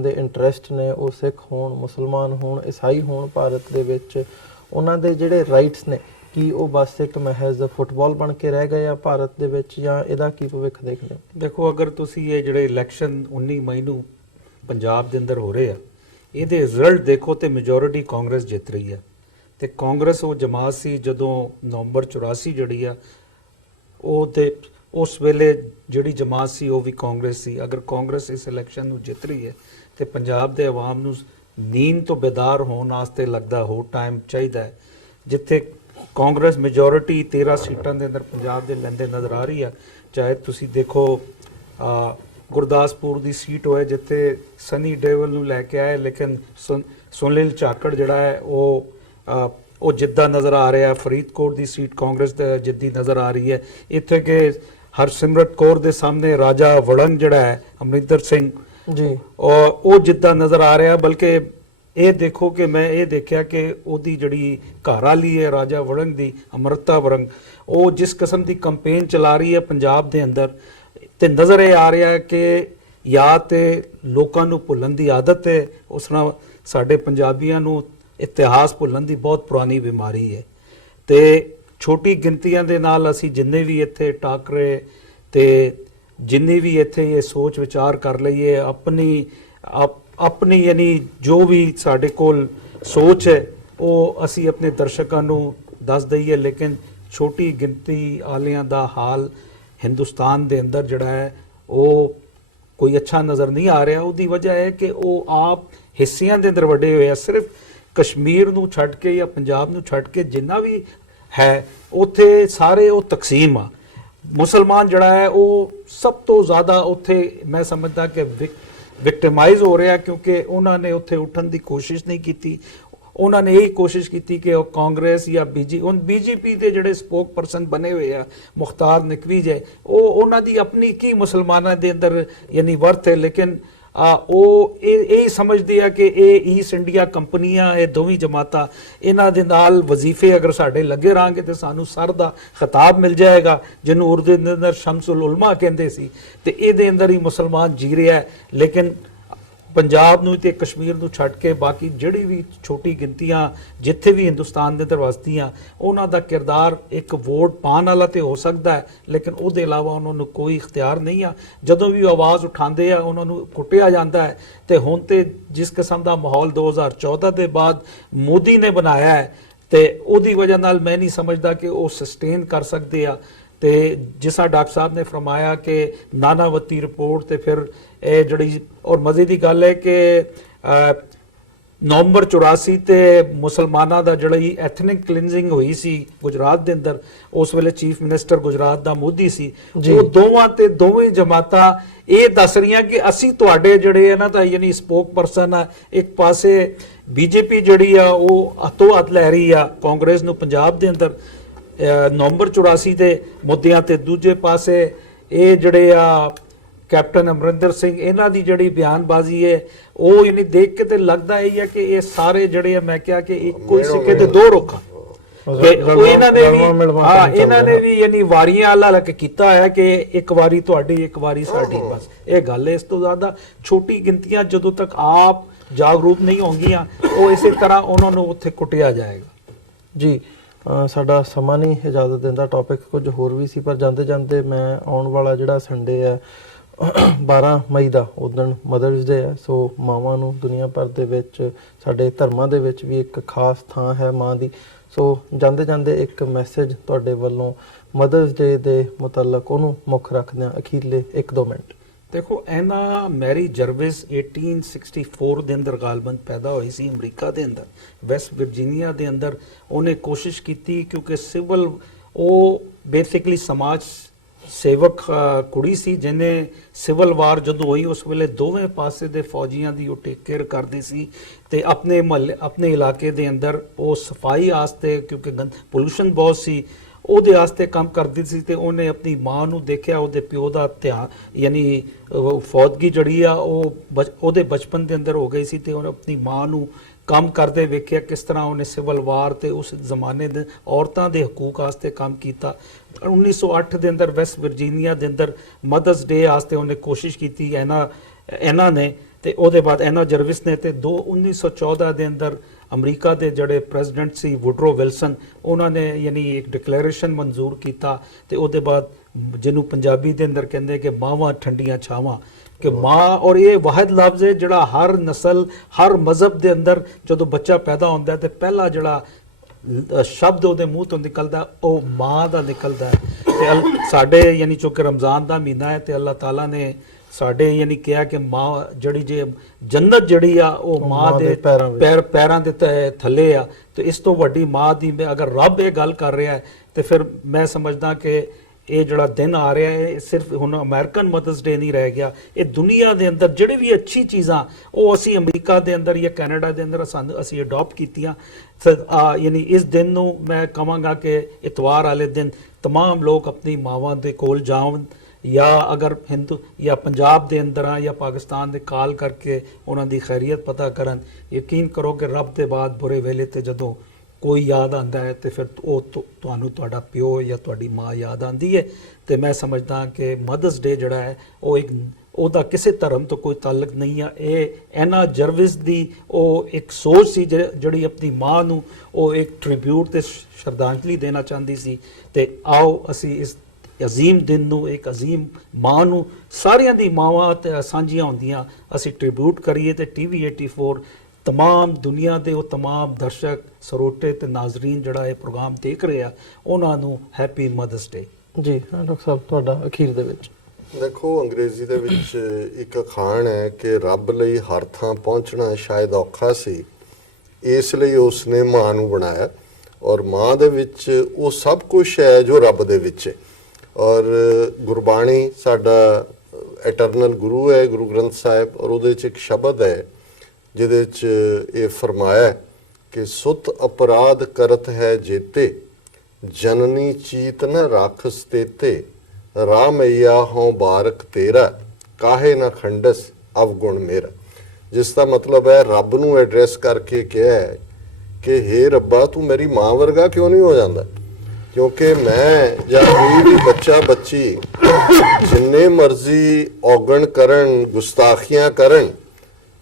ਦੇ ਇੰਟਰਸਟ ਨੇ, ਉਹ ਸਿੱਖ ਹੋਣ, ਮੁਸਲਮਾਨ ਹੋਣ, ਈਸਾਈ ਹੋਣ ਭਾਰਤ ਦੇ ਵਿੱਚ, ਉਹਨਾਂ ਦੇ ਜਿਹੜੇ ਰਾਈਟਸ ਨੇ ਕੀ ਉਹ ਬਸ ਇੱਕ ਮਹਿਜ਼ ਫੁੱਟਬਾਲ ਬਣ ਕੇ ਰਹਿ ਗਏ ਆ ਭਾਰਤ ਦੇ ਵਿੱਚ, ਜਾਂ ਇਹਦਾ ਕੀ ਭਵਿੱਖ ਦੇਖਦੇ ਹੋ? ਦੇਖੋ, ਅਗਰ ਤੁਸੀਂ ਇਹ ਜਿਹੜੇ ਇਲੈਕਸ਼ਨ 19 ਮਈ ਨੂੰ ਪੰਜਾਬ ਦੇ ਅੰਦਰ ਹੋ ਰਹੇ ਆ, ਇਹਦੇ ਰਿਜ਼ਲਟ ਦੇਖੋ ਤੇ ਮੈਜੋਰਿਟੀ ਕਾਂਗਰਸ ਜਿੱਤ ਰਹੀ ਆ। ਤੇ ਕਾਂਗਰਸ ਉਹ ਜਮਾਤ ਸੀ ਜਦੋਂ ਨਵੰਬਰ 84 ਜਿਹੜੀ ਆ ਉਹ ਤੇ ਉਸ ਵੇਲੇ ਜਿਹੜੀ ਜਮਾਤ ਸੀ ਉਹ ਵੀ ਕਾਂਗਰਸ ਸੀ। ਅਗਰ ਕਾਂਗਰਸ ਇਸ ਇਲੈਕਸ਼ਨ ਨੂੰ ਜਿੱਤ ਰਹੀ ਹੈ ਤੇ ਪੰਜਾਬ ਦੇ ਆਵਾਮ ਨੂੰ ਨੀਂਦ ਤੋਂ ਬੇਦਾਰ ਹੋਣ ਵਾਸਤੇ ਲੱਗਦਾ ਹੋਰ ਟਾਈਮ ਚਾਹੀਦਾ ਹੈ। ਜਿੱਥੇ ਕਾਂਗਰਸ ਮੈਜੋਰਿਟੀ 13 ਸੀਟਾਂ ਦੇ ਅੰਦਰ ਪੰਜਾਬ ਦੇ ਲੈਂਦੇ ਨਜ਼ਰ ਆ ਰਹੀ ਆ, ਚਾਹੇ ਤੁਸੀਂ ਦੇਖੋ ਗੁਰਦਾਸਪੁਰ ਦੀ ਸੀਟ ਹੋਏ ਜਿੱਥੇ ਸਨੀ ਡੇਵਲ ਨੂੰ ਲੈ ਕੇ ਆਏ, ਲੇਕਿਨ ਸੁਨੀਲ ਝਾਕੜ ਜਿਹੜਾ ਹੈ ਉਹ ਜਿੱਦਾਂ ਨਜ਼ਰ ਆ ਰਿਹਾ। ਫਰੀਦਕੋਟ ਦੀ ਸੀਟ ਕਾਂਗਰਸ ਦਾ ਜਿੱਦੀ ਨਜ਼ਰ ਆ ਰਹੀ ਹੈ। ਇੱਥੇ ਕਿ ਹਰਸਿਮਰਤ ਕੌਰ ਦੇ ਸਾਹਮਣੇ ਰਾਜਾ ਵੜੰਗ ਜਿਹੜਾ ਹੈ ਅਮਰਿੰਦਰ ਸਿੰਘ ਜੀ, ਉਹ ਜਿੱਦਾਂ ਨਜ਼ਰ ਆ ਰਿਹਾ। ਬਲਕਿ ਇਹ ਦੇਖੋ ਕਿ ਮੈਂ ਇਹ ਦੇਖਿਆ ਕਿ ਉਹਦੀ ਜਿਹੜੀ ਘਰ ਵਾਲੀ ਹੈ ਰਾਜਾ ਵੜੰਗ ਦੀ, ਅਮਰਤਾ ਵੜੰਗ, ਉਹ ਜਿਸ ਕਿਸਮ ਦੀ ਕੰਪੇਨ ਚਲਾ ਰਹੀ ਹੈ ਪੰਜਾਬ ਦੇ ਅੰਦਰ, ਤੇ ਨਜ਼ਰ ਇਹ ਆ ਰਿਹਾ ਹੈ ਕਿ ਜਾਂ ਤੇ ਲੋਕਾਂ ਨੂੰ ਭੁੱਲਣ ਦੀ ਆਦਤ ਹੈ, ਉਸ ਨਾਲ ਸਾਡੇ ਪੰਜਾਬੀਆਂ ਨੂੰ ਇਤਿਹਾਸ ਭੁੱਲਣ ਦੀ ਬਹੁਤ ਪੁਰਾਣੀ ਬਿਮਾਰੀ ਹੈ। ਤੇ ਛੋਟੀ ਗਿਣਤੀਆਂ ਦੇ ਨਾਲ ਅਸੀਂ ਜਿੰਨੇ ਵੀ ਇੱਥੇ ਟਾਕਰੇ ਤੇ ਜਿੰਨੀ ਵੀ ਇੱਥੇ ਇਹ ਸੋਚ ਵਿਚਾਰ ਕਰ ਲਈਏ, ਆਪਣੀ ਯਾਨੀ ਜੋ ਵੀ ਸਾਡੇ ਕੋਲ ਸੋਚ ਹੈ ਉਹ ਅਸੀਂ ਆਪਣੇ ਦਰਸ਼ਕਾਂ ਨੂੰ ਦੱਸ ਦਈਏ, ਲੇਕਿਨ ਛੋਟੀ ਗਿਣਤੀ ਵਾਲਿਆਂ ਦਾ ਹਾਲ ਹਿੰਦੁਸਤਾਨ ਦੇ ਅੰਦਰ ਜਿਹੜਾ ਹੈ ਉਹ ਕੋਈ ਅੱਛਾ ਨਜ਼ਰ ਨਹੀਂ ਆ ਰਿਹਾ। ਉਹਦੀ ਵਜ੍ਹਾ ਹੈ ਕਿ ਉਹ ਆਪ ਹਿੱਸਿਆਂ ਦੇ ਅੰਦਰ ਵੱਡੇ ਹੋਏ ਆ। ਸਿਰਫ ਕਸ਼ਮੀਰ ਨੂੰ ਛੱਡ ਕੇ ਜਾਂ ਪੰਜਾਬ ਨੂੰ ਛੱਡ ਕੇ ਜਿੰਨਾ ਵੀ ਹੈ ਉੱਥੇ ਸਾਰੇ ਉਹ ਤਕਸੀਮ ਆ। ਮੁਸਲਮਾਨ ਜਿਹੜਾ ਹੈ ਉਹ ਸਭ ਤੋਂ ਜ਼ਿਆਦਾ ਉੱਥੇ ਮੈਂ ਸਮਝਦਾ ਕਿ ਵਿਕਟਿਮਾਈਜ਼ ਹੋ ਰਿਹਾ, ਕਿਉਂਕਿ ਉਹਨਾਂ ਨੇ ਉੱਥੇ ਉੱਠਣ ਦੀ ਕੋਸ਼ਿਸ਼ ਨਹੀਂ ਕੀਤੀ। ਉਹਨਾਂ ਨੇ ਇਹ ਕੋਸ਼ਿਸ਼ ਕੀਤੀ ਕਿ ਉਹ ਕਾਂਗਰਸ ਜਾਂ ਬੀਜੇਪੀ ਦੇ ਜਿਹੜੇ ਸਪੋਕ ਪਰਸਨ ਬਣੇ ਹੋਏ ਆ ਮੁਖਤਾਰ ਨਕਵੀ ਜੇ, ਉਹ ਉਹਨਾਂ ਦੀ ਆਪਣੀ ਕੀ ਮੁਸਲਮਾਨਾਂ ਦੇ ਅੰਦਰ ਯਾਨੀ ਵਰਥ ਹੈ, ਲੇਕਿਨ ਉਹ ਇਹ ਸਮਝਦੇ ਆ ਕਿ ਇਹ ਈਸਟ ਇੰਡੀਆ ਕੰਪਨੀਆਂ, ਇਹ ਦੋਵੇਂ ਜਮਾਤਾਂ, ਇਹਨਾਂ ਦੇ ਨਾਲ ਵਜ਼ੀਫੇ ਅਗਰ ਸਾਡੇ ਲੱਗੇ ਰਹਾਂਗੇ ਤੇ ਸਾਨੂੰ ਸਰ ਦਾ ਖਿਤਾਬ ਮਿਲ ਜਾਏਗਾ, ਜਿਹਨੂੰ ਉਰਦੂ ਦੇ ਅੰਦਰ ਸ਼ਮਸੁਲ ਉਲਮਾ ਕਹਿੰਦੇ ਸੀ। ਤੇ ਇਹਦੇ ਅੰਦਰ ਹੀ ਮੁਸਲਮਾਨ ਜੀ ਰਿਹਾ ਹੈ। ਲੇਕਿਨ ਪੰਜਾਬ ਨੂੰ ਤੇ ਕਸ਼ਮੀਰ ਨੂੰ ਛੱਡ ਕੇ ਬਾਕੀ ਜਿਹੜੀ ਵੀ ਛੋਟੀ ਗਿਣਤੀਆਂ ਜਿੱਥੇ ਵੀ ਹਿੰਦੁਸਤਾਨ ਦੇ ਅੰਦਰ ਵਸਦੀਆਂ, ਉਹਨਾਂ ਦਾ ਕਿਰਦਾਰ ਇੱਕ ਵੋਟ ਪਾਉਣ ਵਾਲਾ ਤੇ ਹੋ ਸਕਦਾ ਹੈ, ਲੇਕਿਨ ਉਹਦੇ ਇਲਾਵਾ ਉਹਨਾਂ ਨੂੰ ਕੋਈ ਇਖਤਿਆਰ ਨਹੀਂ ਆ। ਜਦੋਂ ਵੀ ਆਵਾਜ਼ ਉਠਾਉਂਦੇ ਆ ਉਹਨਾਂ ਨੂੰ ਕੁੱਟਿਆ ਜਾਂਦਾ ਹੈ। ਤੇ ਹੁਣ ਤੇ ਜਿਸ ਕਿਸਮ ਦਾ ਮਾਹੌਲ 2014 ਦੇ ਬਾਅਦ ਮੋਦੀ ਨੇ ਬਣਾਇਆ ਹੈ, ਤੇ ਉਹਦੀ ਵਜ੍ਹਾ ਨਾਲ ਮੈਂ ਨਹੀਂ ਸਮਝਦਾ ਕਿ ਉਹ ਸਸਟੇਨ ਕਰ ਸਕਦੇ ਆ। ਤੇ ਜਿਸਾ ਡਾਕਟਰ ਸਾਹਿਬ ਨੇ ਫਰਮਾਇਆ ਕਿ ਨਾਨਾਵਤੀ ਰਿਪੋਰਟ, ਤੇ ਫਿਰ ਇਹ ਜਿਹੜੀ ਔਰ ਮਜ਼ੇ ਦੀ ਗੱਲ ਹੈ ਕਿ ਨਵੰਬਰ 84 ਤੇ ਮੁਸਲਮਾਨਾਂ ਦਾ ਜਿਹੜੀ ਐਥਨਿਕ ਕਲੀਨਜ਼ਿੰਗ ਹੋਈ ਸੀ ਗੁਜਰਾਤ ਦੇ ਅੰਦਰ, ਉਸ ਵੇਲੇ ਚੀਫ ਮਿਨਿਸਟਰ ਗੁਜਰਾਤ ਦਾ ਮੋਦੀ ਸੀ। ਜੀ। ਉਹ ਦੋਵੇਂ ਜਮਾਤਾਂ ਇਹ ਦੱਸ ਰਹੀਆਂ ਕਿ ਅਸੀਂ ਤੁਹਾਡੇ ਜਿਹੜੇ ਹੈ ਨਾ ਤਾਂ ਯਾਨੀ ਸਪੋਕ ਪਰਸਨ ਆ, ਇੱਕ ਪਾਸੇ ਬੀਜੇਪੀ ਜਿਹੜੀ ਆ ਉਹ ਹੱਥੋਂ ਹੱਥ ਲੈ ਰਹੀ ਆ ਕਾਂਗਰਸ ਨੂੰ ਪੰਜਾਬ ਦੇ ਅੰਦਰ ਨਵੰਬਰ 84 ਦੇ ਮੁੱਦਿਆਂ ਤੇ, ਦੂਜੇ ਪਾਸੇ ਇਹ ਜਿਹੜੇ ਆ ਕੈਪਟਨ ਅਮਰਿੰਦਰ ਸਿੰਘ ਇਹਨਾਂ ਦੀ ਜਿਹੜੀ ਬਿਆਨਬਾਜ਼ੀ ਹੈ ਉਹ ਯਾਨੀ ਦੇਖ ਕੇ ਤੇ ਲੱਗਦਾ ਇਹ ਹੈ ਕਿ ਇਹ ਸਾਰੇ ਜਿਹੜੇ ਆ ਮੈਂ ਕਿਹਾ ਕਿ ਇੱਕੋ ਹੀ ਸਿੱਕੇ ਦੇ ਦੋ ਰੁੱਖ ਆ। ਕਿ ਉਹ ਇਹਨਾਂ ਨੇ ਵੀ ਯਾਨੀ ਵਾਰੀਆਂ ਅਲੱਗ ਕੀਤਾ ਹੈ ਕਿ ਇੱਕ ਵਾਰੀ ਤੁਹਾਡੀ ਇੱਕ ਵਾਰੀ ਸਾਡੀ, ਬਸ ਇਹ ਗੱਲ ਹੈ। ਇਸ ਤੋਂ ਜ਼ਿਆਦਾ ਛੋਟੀ ਗਿਣਤੀਆਂ ਜਦੋਂ ਤੱਕ ਆਪ ਜਾਗਰੂਕ ਨਹੀਂ ਹੋਣਗੀਆਂ ਉਹ ਇਸੇ ਤਰ੍ਹਾਂ ਉਹਨਾਂ ਨੂੰ ਉੱਥੇ ਕੁੱਟਿਆ ਜਾਏਗਾ। ਜੀ ਸਾਡਾ ਸਮਾਂ ਨਹੀਂ ਇਜਾਜ਼ਤ ਦਿੰਦਾ, ਟੌਪਿਕ ਕੁਝ ਹੋਰ ਵੀ ਸੀ, ਪਰ ਜਾਂਦੇ ਜਾਂਦੇ ਮੈਂ ਆਉਣ ਵਾਲਾ ਜਿਹੜਾ ਸੰਡੇ ਹੈ 12 ਮਈ ਦਾ ਉਦਣ ਮਦਰਸ ਡੇ ਹੈ, ਸੋ ਮਾਵਾਂ ਨੂੰ ਦੁਨੀਆ ਭਰ ਦੇ ਵਿੱਚ ਸਾਡੇ ਧਰਮਾਂ ਦੇ ਵਿੱਚ ਵੀ ਇੱਕ ਖਾਸ ਥਾਂ ਹੈ ਮਾਂ ਦੀ। ਸੋ ਜਾਂਦੇ ਜਾਂਦੇ ਇੱਕ ਮੈਸੇਜ ਤੁਹਾਡੇ ਵੱਲੋਂ ਮਦਰਸ ਡੇ ਦੇ ਮੁਤਲਕ ਉਹਨੂੰ ਮੁੱਖ ਰੱਖਦਿਆਂ ਅਖੀਰਲੇ 1-2 ਮਿੰਟ। ਦੇਖੋ ਐਨਾ ਮੈਰੀ ਜਰਵਿਸ 1864 ਦੇ ਅੰਦਰ ਗਾਲਬਨ ਪੈਦਾ ਹੋਈ ਸੀ ਅਮਰੀਕਾ ਦੇ ਅੰਦਰ, ਵੈਸਟ ਵਰਜੀਨੀਆ ਦੇ ਅੰਦਰ। ਉਹਨੇ ਕੋਸ਼ਿਸ਼ ਕੀਤੀ ਕਿਉਂਕਿ ਸਿਵਲ ਉਹ ਬੇਸਿਕਲੀ ਸਮਾਜ ਸੇਵਕ ਕੁੜੀ ਸੀ ਜਿਹਨੇ ਸਿਵਲ ਵਾਰ ਜਦੋਂ ਹੋਈ ਉਸ ਵੇਲੇ ਦੋਵੇਂ ਪਾਸੇ ਦੇ ਫੌਜੀਆਂ ਦੀ ਉਹ ਟੇਕ ਕੇਅਰ ਕਰਦੀ ਸੀ ਤੇ ਆਪਣੇ ਮਹੱਲੇ ਆਪਣੇ ਇਲਾਕੇ ਦੇ ਅੰਦਰ ਉਹ ਸਫਾਈ ਵਾਸਤੇ ਕਿਉਂਕਿ ਪੋਲੂਸ਼ਨ ਬਹੁਤ ਸੀ ਉਹਦੇ ਵਾਸਤੇ ਕੰਮ ਕਰਦੀ ਸੀ ਤੇ ਉਹਨੇ ਆਪਣੀ ਮਾਂ ਨੂੰ ਦੇਖਿਆ, ਉਹਦੇ ਪਿਓ ਦਾ ਧਿਆਨ ਯਾਨੀ ਫੌਜਗੀ ਜਿਹੜੀ ਆ ਉਹ ਉਹਦੇ ਬਚਪਨ ਦੇ ਅੰਦਰ ਹੋ ਗਈ ਸੀ ਤੇ ਉਹਨੇ ਆਪਣੀ ਮਾਂ ਨੂੰ ਕੰਮ ਕਰਦੇ ਵੇਖਿਆ ਕਿਸ ਤਰ੍ਹਾਂ ਉਹਨੇ ਸਿਵਲ ਵਾਰ ਤੇ ਉਸ ਜ਼ਮਾਨੇ ਦੇ ਔਰਤਾਂ ਦੇ ਹਕੂਕ ਵਾਸਤੇ ਕੰਮ ਕੀਤਾ। 1908 ਦੇ ਅੰਦਰ ਵੈਸਟ ਵਰਜੀਨੀਆ ਦੇ ਅੰਦਰ ਮਦਰਸ ਡੇ ਵਾਸਤੇ ਉਹਨੇ ਕੋਸ਼ਿਸ਼ ਕੀਤੀ ਇਹਨਾਂ ਨੇ ਤੇ ਉਹਦੇ ਬਾਅਦ ਐਨਾ ਜਰਵਿਸ ਨੇ ਤੇ 1914 ਦੇ ਅੰਦਰ ਅਮਰੀਕਾ ਦੇ ਜਿਹੜੇ ਪ੍ਰੈਜ਼ੀਡੈਂਟ ਸੀ ਵੁਡਰੋ ਵਿਲਸਨ ਉਹਨਾਂ ਨੇ ਯਾਨੀ ਇੱਕ ਡਿਕਲੇਰੇਸ਼ਨ ਮਨਜ਼ੂਰ ਕੀਤਾ ਤੇ ਉਹਦੇ ਬਾਅਦ ਜਿਹਨੂੰ ਪੰਜਾਬੀ ਦੇ ਅੰਦਰ ਕਹਿੰਦੇ ਕਿ ਮਾਵਾਂ ਠੰਡੀਆਂ ਛਾਵਾਂ ਕਿ ਮਾਂ ਔਰ ਇਹ ਵਾਹਿਦ ਲਫ਼ਜ਼ ਹੈ ਜਿਹੜਾ ਹਰ ਨਸਲ ਹਰ ਮਜ਼ਹਬ ਦੇ ਅੰਦਰ ਜਦੋਂ ਬੱਚਾ ਪੈਦਾ ਹੁੰਦਾ ਤੇ ਪਹਿਲਾ ਜਿਹੜਾ ਸ਼ਬਦ ਉਹਦੇ ਮੂੰਹ ਤੋਂ ਨਿਕਲਦਾ ਉਹ ਮਾਂ ਦਾ ਨਿਕਲਦਾ ਹੈ ਤੇ ਸਾਡੇ ਯਾਨੀ ਚੂੰਕਿ ਰਮਜ਼ਾਨ ਦਾ ਮਹੀਨਾ ਹੈ ਤੇ ਅੱਲਾਹ ਤਾਲਾ ਨੇ ਸਾਡੇ ਯਾਨੀ ਕਿਹਾ ਕਿ ਮਾਂ ਜਿਹੜੀ ਜੇ ਜੰਨਤ ਜਿਹੜੀ ਆ ਉਹ ਮਾਂ ਦੇ ਪੈਰਾਂ ਦੇ ਥੱਲੇ ਆ ਤੇ ਇਸ ਤੋਂ ਵੱਡੀ ਮਾਂ ਦੀ ਅਗਰ ਰੱਬ ਇਹ ਗੱਲ ਕਰ ਰਿਹਾ ਹੈ ਤੇ ਫਿਰ ਮੈਂ ਸਮਝਦਾ ਕਿ ਇਹ ਜਿਹੜਾ ਦਿਨ ਆ ਰਿਹਾ ਹੈ ਸਿਰਫ ਹੁਣ ਅਮਰੀਕਨ ਮਦਰਸ ਡੇ ਨਹੀਂ ਰਹਿ ਗਿਆ, ਇਹ ਦੁਨੀਆ ਦੇ ਅੰਦਰ ਜਿਹੜੀ ਵੀ ਅੱਛੀ ਚੀਜ਼ਾਂ ਉਹ ਅਸੀਂ ਅਮਰੀਕਾ ਦੇ ਅੰਦਰ ਜਾਂ ਕੈਨੇਡਾ ਦੇ ਅੰਦਰ ਅਸੀਂ ਅਡਾਪਟ ਕੀਤੀਆਂ। ਯਾਨੀ ਇਸ ਦਿਨ ਨੂੰ ਮੈਂ ਕਹਾਂਗਾ ਕਿ ਇਤਵਾਰ ਵਾਲੇ ਦਿਨ तमाम ਲੋਕ ਆਪਣੀ ਮਾਵਾਂ ਦੇ ਕੋਲ ਜਾਣ ਜਾਂ ਅਗਰ ਹਿੰਦੂ ਜਾਂ ਪੰਜਾਬ ਦੇ ਅੰਦਰ ਆ ਜਾਂ ਪਾਕਿਸਤਾਨ ਦੇ ਕਾਲ ਕਰਕੇ ਉਹਨਾਂ ਦੀ ਖੈਰੀਅਤ ਪਤਾ ਕਰਨ। ਯਕੀਨ ਕਰੋ ਕਿ ਰੱਬ ਦੇ ਬਾਅਦ ਬੁਰੇ ਵੇਲੇ ਤੇ ਜਦੋਂ ਕੋਈ ਯਾਦ ਆਂਦਾ ਹੈ ਤੇ ਫਿਰ ਉਹ ਤੁਹਾਨੂੰ ਤੁਹਾਡਾ ਪਿਓ ਜਾਂ ਤੁਹਾਡੀ ਮਾਂ ਯਾਦ ਆਂਦੀ ਹੈ ਤੇ ਮੈਂ ਸਮਝਦਾ ਕਿ ਮਦਰਸ ਡੇ ਜਿਹੜਾ ਹੈ ਉਹ ਇੱਕ ਉਹਦਾ ਕਿਸੇ ਧਰਮ ਤੋਂ ਕੋਈ ਤਾਲੁਕ ਨਹੀਂ ਆ। ਇਹ ਐਨਾ ਜਰਵਿਸ ਦੀ ਉਹ ਇੱਕ ਸੋਚ ਸੀ ਜਿਹੜੀ ਆਪਣੀ ਮਾਂ ਨੂੰ ਉਹ ਇੱਕ ਟ੍ਰਿਬਿਊਟ ਤੇ ਸ਼ਰਧਾਂਜਲੀ ਦੇਣਾ ਚਾਹੁੰਦੀ ਸੀ ਤੇ ਆਓ ਅਸੀਂ ਇਸ ਅਜ਼ੀਮ ਦਿਨ ਨੂੰ ਇੱਕ ਅਜ਼ੀਮ ਮਾਂ ਨੂੰ ਸਾਰਿਆਂ ਦੀ ਮਾਵਾਂ ਤੇ ਸਾਂਝੀਆਂ ਹੁੰਦੀਆਂ ਅਸੀਂ ਟ੍ਰਿਬਿਊਟ ਕਰੀਏ ਤੇ TV 84 तमाम ਦੁਨੀਆ ਦੇ ਉਹ तमाम ਦਰਸ਼ਕ ਸਰੋਤੇ ਤੇ ਨਾਜ਼ਰੀਨ ਜਿਹੜਾ ਇਹ ਪ੍ਰੋਗਰਾਮ ਦੇਖ ਰਹੇ ਆ ਉਹਨਾਂ ਨੂੰ ਹੈਪੀ ਮਦਰਸ ਡੇ। ਜੀ ਡਾਕਟਰ ਸਾਹਿਬ ਤੁਹਾਡਾ ਅਖੀਰ ਦੇ ਵਿੱਚ। ਦੇਖੋ ਅੰਗਰੇਜ਼ੀ ਦੇ ਵਿੱਚ ਇੱਕ ਅਖਾਣ ਹੈ ਕਿ ਰੱਬ ਲਈ ਹਰ ਥਾਂ ਪਹੁੰਚਣਾ ਸ਼ਾਇਦ ਔਖਾ ਸੀ, ਇਸ ਲਈ ਉਸ ਨੇ ਮਾਂ ਨੂੰ ਬਣਾਇਆ ਔਰ ਮਾਂ ਦੇ ਵਿੱਚ ਉਹ ਸਭ ਕੁਝ ਹੈ ਜੋ ਰੱਬ ਦੇ ਵਿੱਚ ਹੈ। ਔਰ ਗੁਰਬਾਣੀ ਸਾਡਾ ਐਟਰਨਲ ਗੁਰੂ ਹੈ ਗੁਰੂ ਗ੍ਰੰਥ ਸਾਹਿਬ ਔਰ ਉਹਦੇ 'ਚ ਇੱਕ ਸ਼ਬਦ ਹੈ ਜਿਹਦੇ 'ਚ ਇਹ ਫਰਮਾਇਆ ਕਿ ਸੁਤ ਅਪਰਾਧ ਕਰਤ ਹੈ ਜੇਤੇ ਜਨਨੀ ਚੀਤ ਨ ਰਾਖਸ ਤੇਤੇ ਰਾਮਈਆ ਹੋਂ ਬਾਰਕ ਤੇਰਾ ਕਾਹੇ ਨਾ ਖੰਡਸ ਅਵਗੁਣ ਮੇਰਾ। ਜਿਸ ਦਾ ਮਤਲਬ ਹੈ ਰੱਬ ਨੂੰ ਐਡਰੈਸ ਕਰਕੇ ਕਿਹਾ ਹੈ ਕਿ ਹੇ ਰੱਬਾ ਤੂੰ ਮੇਰੀ ਮਾਂ ਵਰਗਾ ਕਿਉਂ ਨਹੀਂ ਹੋ ਜਾਂਦਾ, ਕਿਉਂਕਿ ਮੈਂ ਜਾਂ ਕੋਈ ਵੀ ਬੱਚਾ ਬੱਚੀ ਜਿੰਨੇ ਮਰਜ਼ੀ ਔਗਣ ਕਰਨ ਗੁਸਤਾਖੀਆਂ ਕਰਨ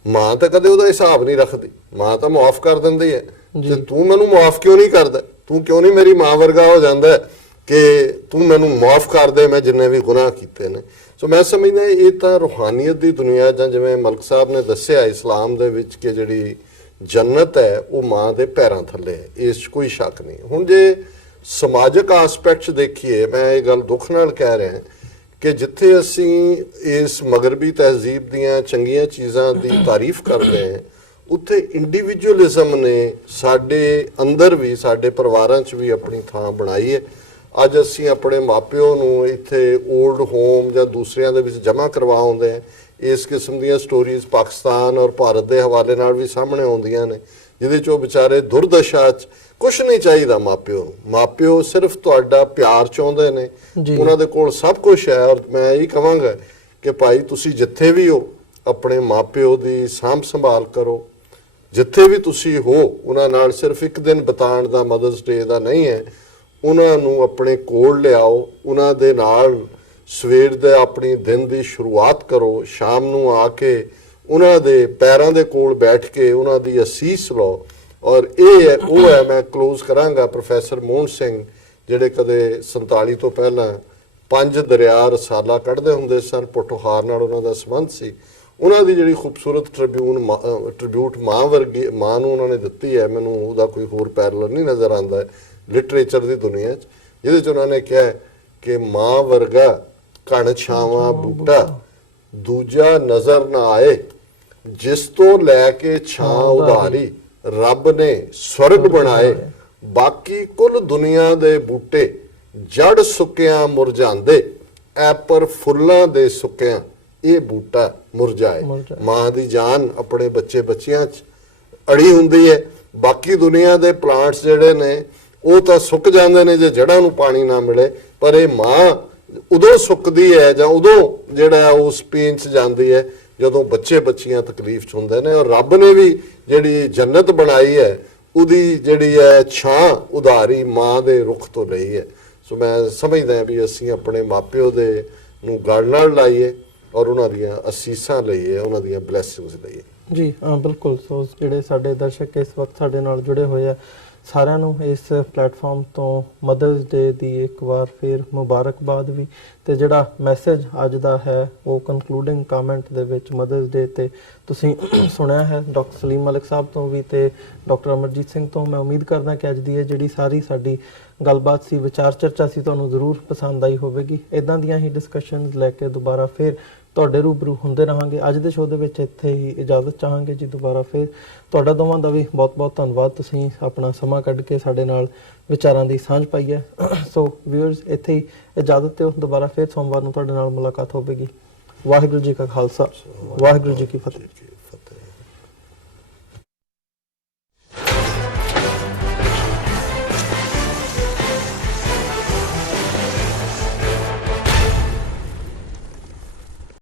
ਮਾਂ ਤਾਂ ਕਦੇ ਉਹਦਾ ਹਿਸਾਬ ਨਹੀਂ ਰੱਖਦੀ, ਮਾਂ ਤਾਂ ਮੁਆਫ ਕਰ ਦਿੰਦੀ ਹੈ ਤੇ ਤੂੰ ਮੈਨੂੰ ਮੁਆਫ ਕਿਉਂ ਨਹੀਂ ਕਰਦਾ, ਤੂੰ ਕਿਉਂ ਨਹੀਂ ਮੇਰੀ ਮਾਂ ਵਰਗਾ ਹੋ ਜਾਂਦਾ ਕਿ ਤੂੰ ਮੈਨੂੰ ਮੁਆਫ ਕਰ ਦੇ ਮੈਂ ਜਿੰਨੇ ਵੀ ਗੁਨਾਹ ਕੀਤੇ ਨੇ। ਸੋ ਮੈਂ ਸਮਝਦਾ ਇਹ ਤਾਂ ਰੂਹਾਨੀਅਤ ਦੀ ਦੁਨੀਆ ਜਾਂ ਜਿਵੇਂ ਮਲਕ ਸਾਹਿਬ ਨੇ ਦੱਸਿਆ ਇਸਲਾਮ ਦੇ ਵਿੱਚ ਕਿ ਜਿਹੜੀ ਜੰਨਤ ਹੈ ਉਹ ਮਾਂ ਦੇ ਪੈਰਾਂ ਥੱਲੇ ਹੈ, ਇਸ 'ਚ ਕੋਈ ਸ਼ੱਕ ਨਹੀਂ। ਹੁਣ ਜੇ ਸਮਾਜਿਕ ਆਸਪੈਕਟਸ ਦੇਖੀਏ ਮੈਂ ਇਹ ਗੱਲ ਦੁੱਖ ਨਾਲ ਕਹਿ ਰਿਹਾ ਕਿ ਜਿੱਥੇ ਅਸੀਂ ਇਸ ਮਗਰਬੀ ਤਹਿਜ਼ੀਬ ਦੀਆਂ ਚੰਗੀਆਂ ਚੀਜ਼ਾਂ ਦੀ ਤਾਰੀਫ ਕਰਦੇ ਹਾਂ ਉੱਥੇ ਇੰਡੀਵਿਜੂਅਲਿਜ਼ਮ ਨੇ ਸਾਡੇ ਅੰਦਰ ਵੀ, ਸਾਡੇ ਪਰਿਵਾਰਾਂ 'ਚ ਵੀ ਆਪਣੀ ਥਾਂ ਬਣਾਈ ਹੈ। ਅੱਜ ਅਸੀਂ ਆਪਣੇ ਮਾਪਿਓ ਨੂੰ ਇੱਥੇ 올ਡ ਹੋਮ ਜਾਂ ਦੂਸਰਿਆਂ ਦੇ ਵਿੱਚ ਜਮ੍ਹਾਂ ਕਰਵਾਉਂਦੇ ਹਾਂ। ਇਸ ਕਿਸਮ ਦੀਆਂ ਸਟੋਰੀਜ਼ ਪਾਕਿਸਤਾਨ ਔਰ ਭਾਰਤ ਦੇ ਹਵਾਲੇ ਨਾਲ ਵੀ ਸਾਹਮਣੇ ਆਉਂਦੀਆਂ ਨੇ, ਜਿਹਦੇ 'ਚ ਉਹ ਵਿਚਾਰੇ ਦੁਰਦਸ਼ਾ 'ਚ, ਕੁਛ ਨਹੀਂ ਚਾਹੀਦਾ ਮਾਪਿਓ ਨੂੰ। ਮਾਪਿਓ ਸਿਰਫ ਤੁਹਾਡਾ ਪਿਆਰ ਚਾਹੁੰਦੇ ਨੇ, ਉਹਨਾਂ ਦੇ ਕੋਲ ਸਭ ਕੁਝ ਹੈ। ਔਰ ਮੈਂ ਇਹ ਕਹਾਂਗਾ ਕਿ ਭਾਈ ਤੁਸੀਂ ਜਿੱਥੇ ਵੀ ਹੋ ਆਪਣੇ ਮਾਪਿਓ ਦੀ ਸਾਂਭ ਸੰਭਾਲ ਕਰੋ। ਜਿੱਥੇ ਵੀ ਤੁਸੀਂ ਹੋ ਉਹਨਾਂ ਨਾਲ ਸਿਰਫ ਇੱਕ ਦਿਨ ਬਿਤਾਉਣ ਦਾ, ਮਦਰਸ ਡੇ ਦਾ ਨਹੀਂ ਹੈ, ਉਹਨਾਂ ਨੂੰ ਆਪਣੇ ਕੋਲ ਲਿਆਓ, ਉਹਨਾਂ ਦੇ ਨਾਲ ਸਵੇਰ ਦੇ ਆਪਣੀ ਦਿਨ ਦੀ ਸ਼ੁਰੂਆਤ ਕਰੋ। ਸ਼ਾਮ ਨੂੰ ਆ ਕੇ ਉਹਨਾਂ ਦੇ ਪੈਰਾਂ ਦੇ ਕੋਲ ਬੈਠ ਕੇ ਉਹਨਾਂ ਦੀ ਅਸੀਸ ਲਓ। ਔਰ ਇਹ ਹੈ, ਉਹ ਹੈ, ਮੈਂ ਕਲੋਜ਼ ਕਰਾਂਗਾ ਪ੍ਰੋਫੈਸਰ ਮੋਹਨ ਸਿੰਘ, ਜਿਹੜੇ ਕਦੇ 47 ਤੋਂ ਪਹਿਲਾਂ 5 ਦਰਿਆ ਰਸਾਲਾ ਕੱਢਦੇ ਹੁੰਦੇ ਸਨ, ਪੋਠੋਹਾਰ ਨਾਲ ਉਹਨਾਂ ਦਾ ਸੰਬੰਧ ਸੀ। ਉਹਨਾਂ ਦੀ ਜਿਹੜੀ ਖੂਬਸੂਰਤ ਟ੍ਰਿਬਿਊਟ ਮਾਂ ਵਰਗੀ, ਮਾਂ ਨੂੰ ਉਹਨਾਂ ਨੇ ਦਿੱਤੀ ਹੈ, ਮੈਨੂੰ ਉਹਦਾ ਕੋਈ ਹੋਰ ਪੈਰਲਲ ਨਹੀਂ ਨਜ਼ਰ ਆਉਂਦਾ ਲਿਟਰੇਚਰ ਦੀ ਦੁਨੀਆ 'ਚ, ਜਿਹਦੇ 'ਚ ਉਹਨਾਂ ਨੇ ਕਿਹਾ ਕਿ ਮਾਂ ਵਰਗਾ ਕਣ ਛਾਵਾਂ ਬੂਟਾ ਦੂਜਾ ਨਜ਼ਰ ਨਾ ਆਏ, ਜਿਸ ਤੋਂ ਲੈ ਕੇ ਛਾਂ ਉਧਾਰੀ ਰੱਬ ਨੇ ਸਵਰਗ ਬਣਾਏ। ਬਾਕੀ ਕੁੱਲ ਦੁਨੀਆ ਦੇ ਬੂਟੇ ਜੜ ਸੁੱਕਿਆਂ ਮੁਰਝਾਉਂਦੇ, ਐ ਪਰ ਫੁੱਲਾਂ ਦੇ ਸੁੱਕਿਆਂ ਇਹ ਬੂਟਾ ਮੁਰਝਾਏ। ਮਾਂ ਦੀ ਜਾਨ ਆਪਣੇ ਬੱਚੇ ਬੱਚਿਆਂ 'ਚ ਅੜੀ ਹੁੰਦੀ ਹੈ। ਬਾਕੀ ਦੁਨੀਆ ਦੇ ਪਲਾਂਟਸ ਜਿਹੜੇ ਨੇ ਉਹ ਤਾਂ ਸੁੱਕ ਜਾਂਦੇ ਨੇ ਜੇ ਜੜ੍ਹਾਂ ਨੂੰ ਪਾਣੀ ਨਾ ਮਿਲੇ, ਪਰ ਇਹ ਮਾਂ ਉਦੋਂ ਸੁੱਕਦੀ ਹੈ ਜਾਂ ਉਦੋਂ ਜਿਹੜਾ ਉਸ ਪੀਣ 'ਚ ਜਾਂਦੀ ਹੈ ਜਦੋਂ ਬੱਚੇ ਬੱਚੀਆਂ ਤਕਲੀਫ 'ਚ ਹੁੰਦੇ ਨੇ। ਔਰ ਰੱਬ ਨੇ ਵੀ ਜਿਹੜੀ ਜੰਨਤ ਬਣਾਈ ਹੈ ਉਹਦੀ ਜਿਹੜੀ ਹੈ ਛਾਂ ਉਧਾਰੀ ਮਾਂ ਦੇ ਰੁੱਖ ਤੋਂ ਲਈ ਹੈ। ਸੋ ਮੈਂ ਸਮਝਦਾ ਵੀ ਅਸੀਂ ਆਪਣੇ ਮਾਪਿਓ ਦੇ ਨੂੰ ਗਲ ਨਾਲ ਲਾਈਏ ਔਰ ਉਹਨਾਂ ਦੀਆਂ ਅਸੀਸਾਂ ਲਈਏ, ਉਹਨਾਂ ਦੀਆਂ ਬਲੇਸਿੰਗਸ ਲਈਏ। ਜੀ ਬਿਲਕੁਲ। ਸੋ ਜਿਹੜੇ ਸਾਡੇ ਦਰਸ਼ਕ ਇਸ ਵਕਤ ਸਾਡੇ ਨਾਲ ਜੁੜੇ ਹੋਏ ਆ, ਸਾਰਿਆਂ ਨੂੰ ਇਸ ਪਲੇਟਫਾਰਮ ਤੋਂ ਮਦਰਸ ਡੇ ਦੀ ਇੱਕ ਵਾਰ ਫਿਰ ਮੁਬਾਰਕਬਾਦ ਵੀ। ਤੇ ਜਿਹੜਾ ਮੈਸੇਜ ਅੱਜ ਦਾ ਹੈ ਉਹ ਕਨਕਲੂਡਿੰਗ ਕਮੈਂਟ ਦੇ ਵਿੱਚ ਮਦਰਸ ਡੇ ਤੇ ਤੁਸੀਂ ਸੁਣਿਆ ਹੈ ਡਾਕਟਰ ਸਲੀਮ ਮਲਿਕ ਸਾਹਿਬ ਤੋਂ ਵੀ ਤੇ ਡਾਕਟਰ ਅਮਰਜੀਤ ਸਿੰਘ ਤੋਂ। ਮੈਂ ਉਮੀਦ ਕਰਦਾ ਕਿ ਅੱਜ ਦੀ ਇਹ ਜਿਹੜੀ ਸਾਰੀ ਸਾਡੀ ਗੱਲਬਾਤ ਸੀ, ਵਿਚਾਰ ਚਰਚਾ ਸੀ, ਤੁਹਾਨੂੰ ਜ਼ਰੂਰ ਪਸੰਦ ਆਈ ਹੋਵੇਗੀ। ਇਦਾਂ ਦੀਆਂ ਹੀ ਡਿਸਕਸ਼ਨਸ ਲੈ ਕੇ ਦੁਬਾਰਾ ਫਿਰ ਤੁਹਾਡੇ ਰੂਬਰੂ ਹੁੰਦੇ ਰਹਾਂਗੇ। ਅੱਜ ਦੇ ਸ਼ੋਅ ਦੇ ਵਿੱਚ ਇੱਥੇ ਹੀ ਇਜਾਜ਼ਤ ਚਾਹਾਂਗੇ ਜੀ। ਦੁਬਾਰਾ ਫਿਰ ਤੁਹਾਡਾ ਦੋਵਾਂ ਦਾ ਵੀ ਬਹੁਤ ਬਹੁਤ ਧੰਨਵਾਦ, ਤੁਸੀਂ ਆਪਣਾ ਸਮਾਂ ਕੱਢ ਕੇ ਸਾਡੇ ਨਾਲ ਵਿਚਾਰਾਂ ਦੀ ਸਾਂਝ ਪਾਈ ਹੈ। ਸੋ ਵਿਊਅਰਸ, ਇੱਥੇ ਹੀ ਇਜਾਜ਼ਤ ਦਿਓ। ਦੁਬਾਰਾ ਫਿਰ ਸੋਮਵਾਰ ਨੂੰ ਤੁਹਾਡੇ ਨਾਲ ਮੁਲਾਕਾਤ ਹੋਵੇਗੀ। ਵਾਹਿਗੁਰੂ ਜੀ ਕਾ ਖਾਲਸਾ, ਵਾਹਿਗੁਰੂ ਜੀ ਕੀ ਫਤਿਹ।